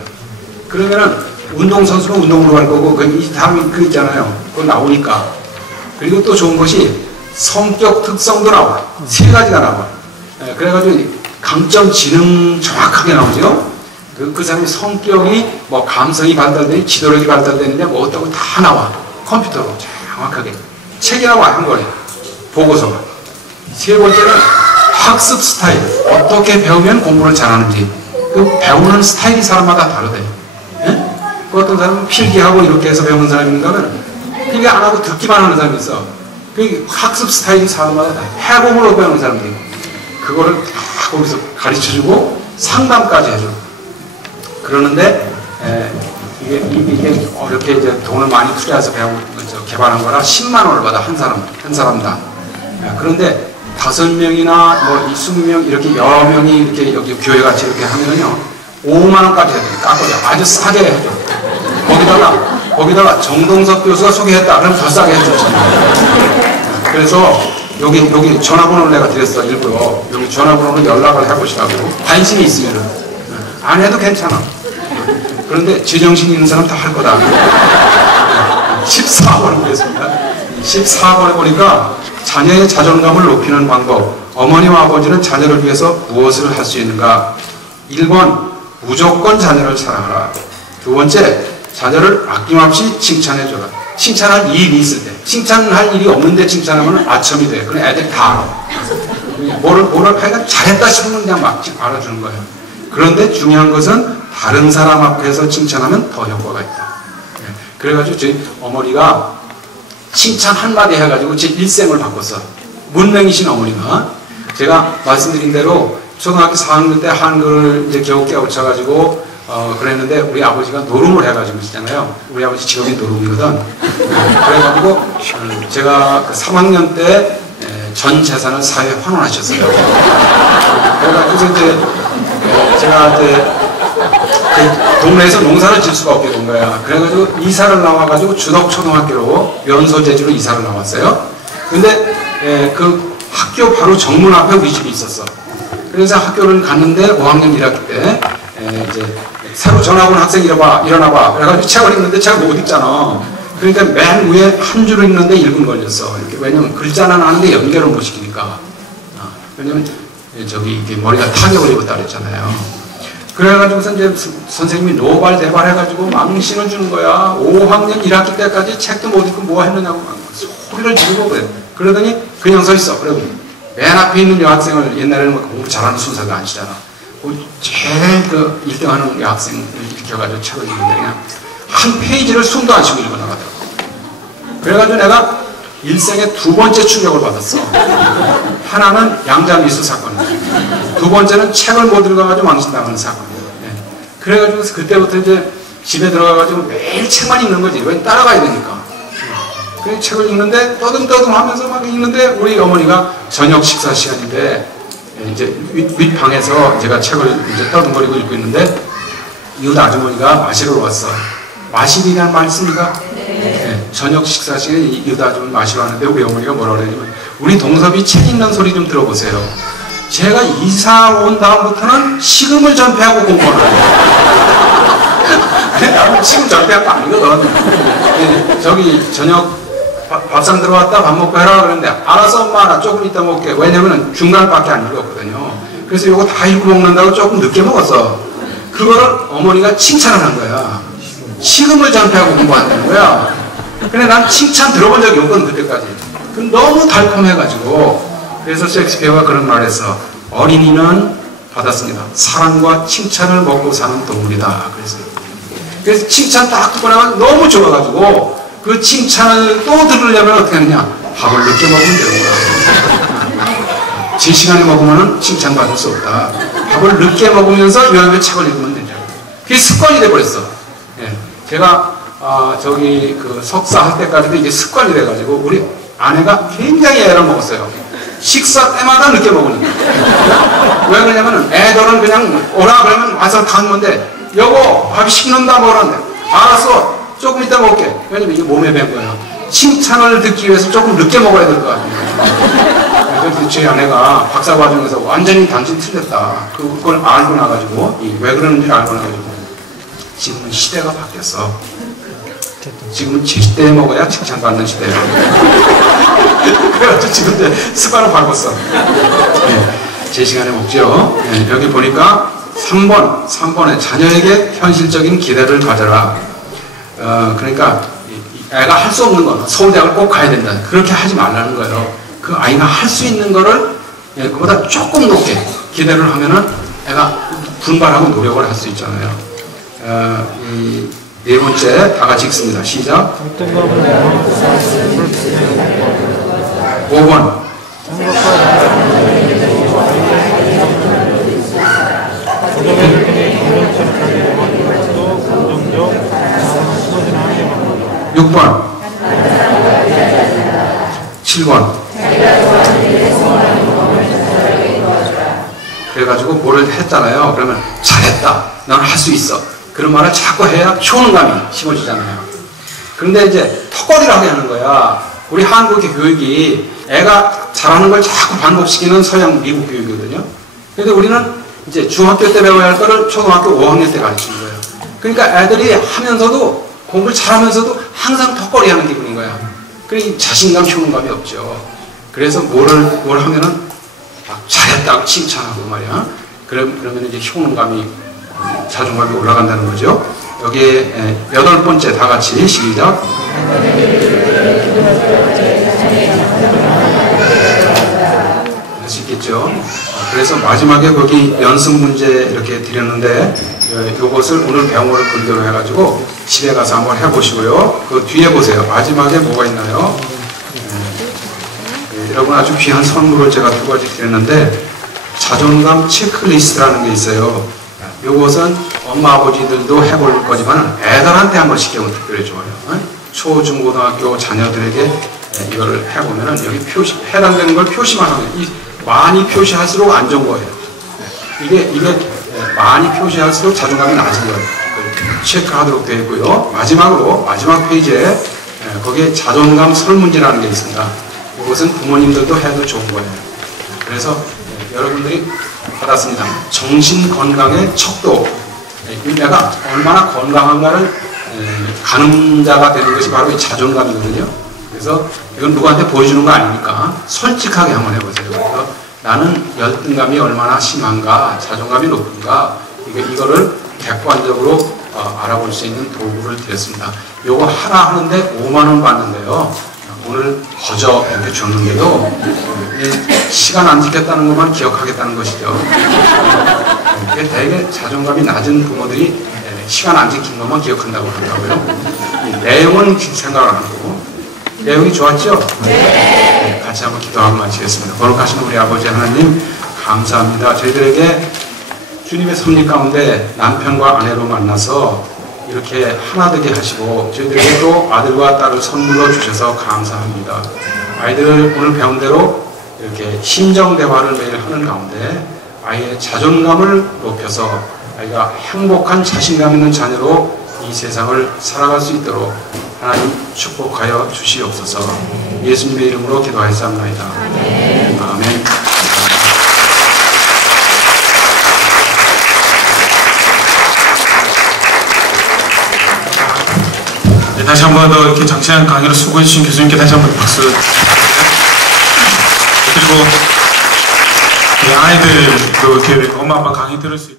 그러면은 운동선수는 운동으로 갈 거고 이 다음이 그 있잖아요. 그거 나오니까. 그리고 또 좋은 것이 성격 특성도 나와. 3가지가 나와. 그래가지고 강점 지능 정확하게 나오죠. 그 사람의 성격이 뭐 감성이 발달되니 지도력이 발달되느냐 뭐 어떤 거 다 나와. 컴퓨터로 정확하게. 책이 나와 한 권에. 보고서가. 3번째는 학습 스타일. 어떻게 배우면 공부를 잘하는지. 그 배우는 스타일이 사람마다 다르대. 그 어떤 사람은 필기하고 이렇게 해서 배우는 사람이 있는가 하면 필기 안 하고 듣기만 하는 사람이 있어. 그 학습 스타일이 사람마다 다 해봄으로 배우는 사람들이. 그거를 다 거기서 가르쳐주고 상담까지 해줘. 그러는데 이게 어렵게 이제 돈을 많이 투자해서 개발한 거라 10만 원을 받아 한 사람당. 그런데 5명이나 뭐 20명 이렇게 여러 명이 이렇게 여기 교회 같이 이렇게 하면은요 5만 원까지 해야 돼. 깎아줘. 아주 싸게 해줘. 거기다가 정동석 교수가 소개했다. 그럼 더 싸게 해줘. 그래서 여기 전화번호를 내가 드렸어. 일부러 여기 전화번호로 연락을 해보시라고. 관심이 있으면은 안 해도 괜찮아. 그런데 제정신 있는 사람 다 할 거다. 14번을 보겠습니다. 14번에 보니까 자녀의 자존감을 높이는 방법. 어머니와 아버지는 자녀를 위해서 무엇을 할 수 있는가? 1번 무조건 자녀를 사랑하라. 2번째 자녀를 아낌없이 칭찬해줘라. 칭찬할 일이 있을 때. 칭찬할 일이 없는데 칭찬하면 아첨이 돼. 그럼 애들이 다 알아. 뭐를 하여간 잘했다 싶으면 그냥 막 알아주는 거예요. 그런데 중요한 것은 다른 사람 앞에서 칭찬하면 더 효과가 있다. 그래가지고 저희 어머니가 칭찬 한마디 해가지고 제 일생을 바꿨어. 문맹이신 어머니가. 제가 말씀드린 대로 초등학교 4학년 때 한글을 이제 겨우 깨우쳐가지고 그랬는데 우리 아버지가 노름을 해가지고 있잖아요. 우리 아버지 직업이 노름이거든. 그래가지고 제가 그 3학년 때 전 재산을 사회에 환원하셨어요. 그래가지고 이제 제가 이제 그 동네에서 농사를 질 수가 없게 된 거야. 그래가지고 이사를 나와가지고 주덕초등학교로 연소제주로 이사를 나왔어요. 근데 그 학교 바로 정문 앞에 우리 집이 있었어. 그래서 학교를 갔는데 5학년 1학기 때 이제 새로 전학 온 학생 일어나봐. 그래가지고 책을 읽는데 책을 못 읽잖아. 그러니까 맨 위에 한 줄을 읽는데 1분 걸렸어. 이렇게. 왜냐면 글자는 아는데 연결을 못 시키니까. 왜냐면 저기 이렇게 머리가 타격을 입었다 그랬잖아요. 그래가지고서 이제 선생님이 노발대발 해가지고 망신을 주는 거야. 5학년 1학기 때까지 책도 못 읽고 뭐 했느냐고 막 소리를 지르고 그래. 그러더니 그냥 서 있어. 그리고 맨 앞에 있는 여학생을 옛날에는 뭐 공부 잘하는 순서가 아니잖아. 제일 그 1등하는 여학생을 일으켜가지고 책을 읽는데 그냥 한 페이지를 숨도 안 쉬고 읽어 나가더라고. 그래가지고 내가 일생에 2번째 충격을 받았어. 하나는 양자미수 사건이고, 2번째는 책을 못 읽어가지고 망신당하는 사건이에요. 그래가지고 그때부터 이제 집에 들어가가지고 매일 책만 읽는 거지. 왜 따라가야 되니까. 그래서 책을 읽는데 떠듬떠듬 하면서 막 읽는데 우리 어머니가 저녁 식사 시간인데 이제 윗방에서 제가 책을 이제 떠듬거리고 읽고 있는데 이웃 아주머니가 마시러 왔어. 마시리라는 말 있습니까? 네. 저녁 식사 시간에 이웃 아주머니 마시러 왔는데 우리 어머니가 뭐라 그러냐면 우리 동섭이 책 읽는 소리 좀 들어보세요. 제가 이사 온 다음부터는 식음을 전폐하고 공부를 해요. 나는 식음 전폐한 거 아니거든. 네, 저기 저녁 밥상 들어왔다 밥 먹고 해라 그러는데 알았어 엄마 나 조금 이따 먹게. 왜냐면 중간밖에 안 읽었거든요. 그래서 이거 다 읽고 먹는다고 조금 늦게 먹었어. 그거를 어머니가 칭찬을 한 거야. 식음을 전폐하고 공부한다는 거야. 근데 난 칭찬 들어본 적이 없거든 그때까지. 너무 달콤해가지고. 그래서 셰익스피어가 그런 말을 했어. 어린이는 받았습니다. 사랑과 칭찬을 먹고 사는 동물이다. 그래서 칭찬 딱 듣고 나면 너무 좋아가지고 그 칭찬을 또 들으려면 어떻게 하느냐. 밥을 늦게 먹으면 되는 거야. 제 시간에 먹으면 칭찬받을 수 없다. 밥을 늦게 먹으면서 요양의 책을 읽으면 된다. 그게 습관이 돼버렸어. 예. 제가 저기 그 석사 할 때까지도 이게 습관이 돼가지고 우리 아내가 굉장히 애를 먹었어요. 식사 때마다 늦게 먹으니까. 왜 그러냐면 애들은 그냥 오라 그러면 와서 가는 건데 여보 밥이 식는다 뭐라는데 알았어 조금 이따 먹을게. 왜냐면 이게 몸에 밴 거예요. 칭찬을 듣기 위해서 조금 늦게 먹어야 될 거 아니에요. 그래서 제 아내가 박사 과정에서 완전히 당신 틀렸다. 그걸 알고 나가지고 왜 그러는지 알고 나가지고 지금은 시대가 바뀌었어. 지금은 제 시대에 먹어야 칭찬받는 시대예요. 그래가지고 지금 이제 습관을 바꿨어. 네, 제 시간에 먹죠. 네, 여기 보니까 3번에 자녀에게 현실적인 기대를 가져라. 그러니까 애가 할 수 없는 거, 서울대학을 꼭 가야 된다. 그렇게 하지 말라는 거예요. 그 아이가 할 수 있는 거를 그보다 조금 높게 기대를 하면은 애가 분발하고 노력을 할 수 있잖아요. 이 네 번째 다 같이 읽습니다. 시작. 5번. 육 번. 7번. 그래가지고 뭐를 했잖아요. 그러면 잘했다. 넌 할 수 있어. 그런 말을 자꾸 해야 효능감이 심어지잖아요. 그런데 이제 턱걸이라고 하는 거야. 우리 한국의 교육이 애가 잘하는 걸 자꾸 반복시키는 서양 미국 교육이거든요. 근데 우리는 이제 중학교 때 배워야 할 거를 초등학교 5학년 때 가르치는 거예요. 그러니까 애들이 하면서도 공부를 잘하면서도 항상 턱걸이 하는 기분인 거야. 그러니까 자신감, 효능감이 없죠. 그래서 뭘 하면은 막 잘했다고 칭찬하고 말이야. 그러면 이제 효능감이 자존감이 올라간다는 거죠. 여기에 8번째 다 같이 시작. 할 수 있겠죠. 그래서 마지막에 거기 연습 문제 이렇게 드렸는데 요것을 오늘 배운 거를 근거로 해가지고 집에 가서 한번 해보시고요. 그 뒤에 보세요. 마지막에 뭐가 있나요? 여러분 아주 귀한 선물을 제가 2가지 드렸는데 자존감 체크리스트라는 게 있어요. 요것은 엄마 아버지들도 해볼 거지만 애들한테 한번 시켜보면 특별히 좋아요. 초, 중, 고등학교 자녀들에게 이거를 해보면은 여기 해당되는 걸 표시만 하면 많이 표시할수록 안 좋은 거예요. 이게 많이 표시할수록 자존감이 낮은 거예요. 체크하도록 되어 있고요. 마지막 페이지에 거기에 자존감 설문지라는 게 있습니다. 이것은 부모님들도 해도 좋은 거예요. 그래서 여러분들이 받았습니다. 정신 건강의 척도. 내가 얼마나 건강한가를 가늠자가 되는 것이 바로 이 자존감이거든요. 그래서 이건 누구한테 보여주는 거 아니니까 솔직하게 한번 해보세요. 그래서 나는 열등감이 얼마나 심한가, 자존감이 높은가, 이거를 객관적으로 알아볼 수 있는 도구를 드렸습니다. 요거 하나 하는데 5만 원 받는데요. 오늘 거저 이렇게 줬는데도 시간 안 지켰다는 것만 기억하겠다는 것이죠. 되게 자존감이 낮은 부모들이 시간 안 지킨 것만 기억한다고 하더라고요. 내용은 생각을 안 하고. 내용이 좋았죠? 네. 같이 한번 기도하고 마치겠습니다. 거룩하신 우리 아버지 하나님 감사합니다. 저희들에게 주님의 섭리 가운데 남편과 아내로 만나서 이렇게 하나 되게 하시고 저희들에게 또 아들과 딸을 선물로 주셔서 감사합니다. 아이들을 오늘 배운 대로 이렇게 심정 대화를 매일 하는 가운데 아이의 자존감을 높여서 아이가 행복한 자신감 있는 자녀로 이 세상을 살아갈 수 있도록 하나님 축복하여 주시옵소서. 예수님의 이름으로 기도하였사옵나이다. 아멘. 네, 다시 한 번 더 이렇게 장시간 강의를 수고해 주신 교수님께 다시 한 번 박수. 그리고 아이들도 이렇게 엄마 아빠 강의 들을 수 있고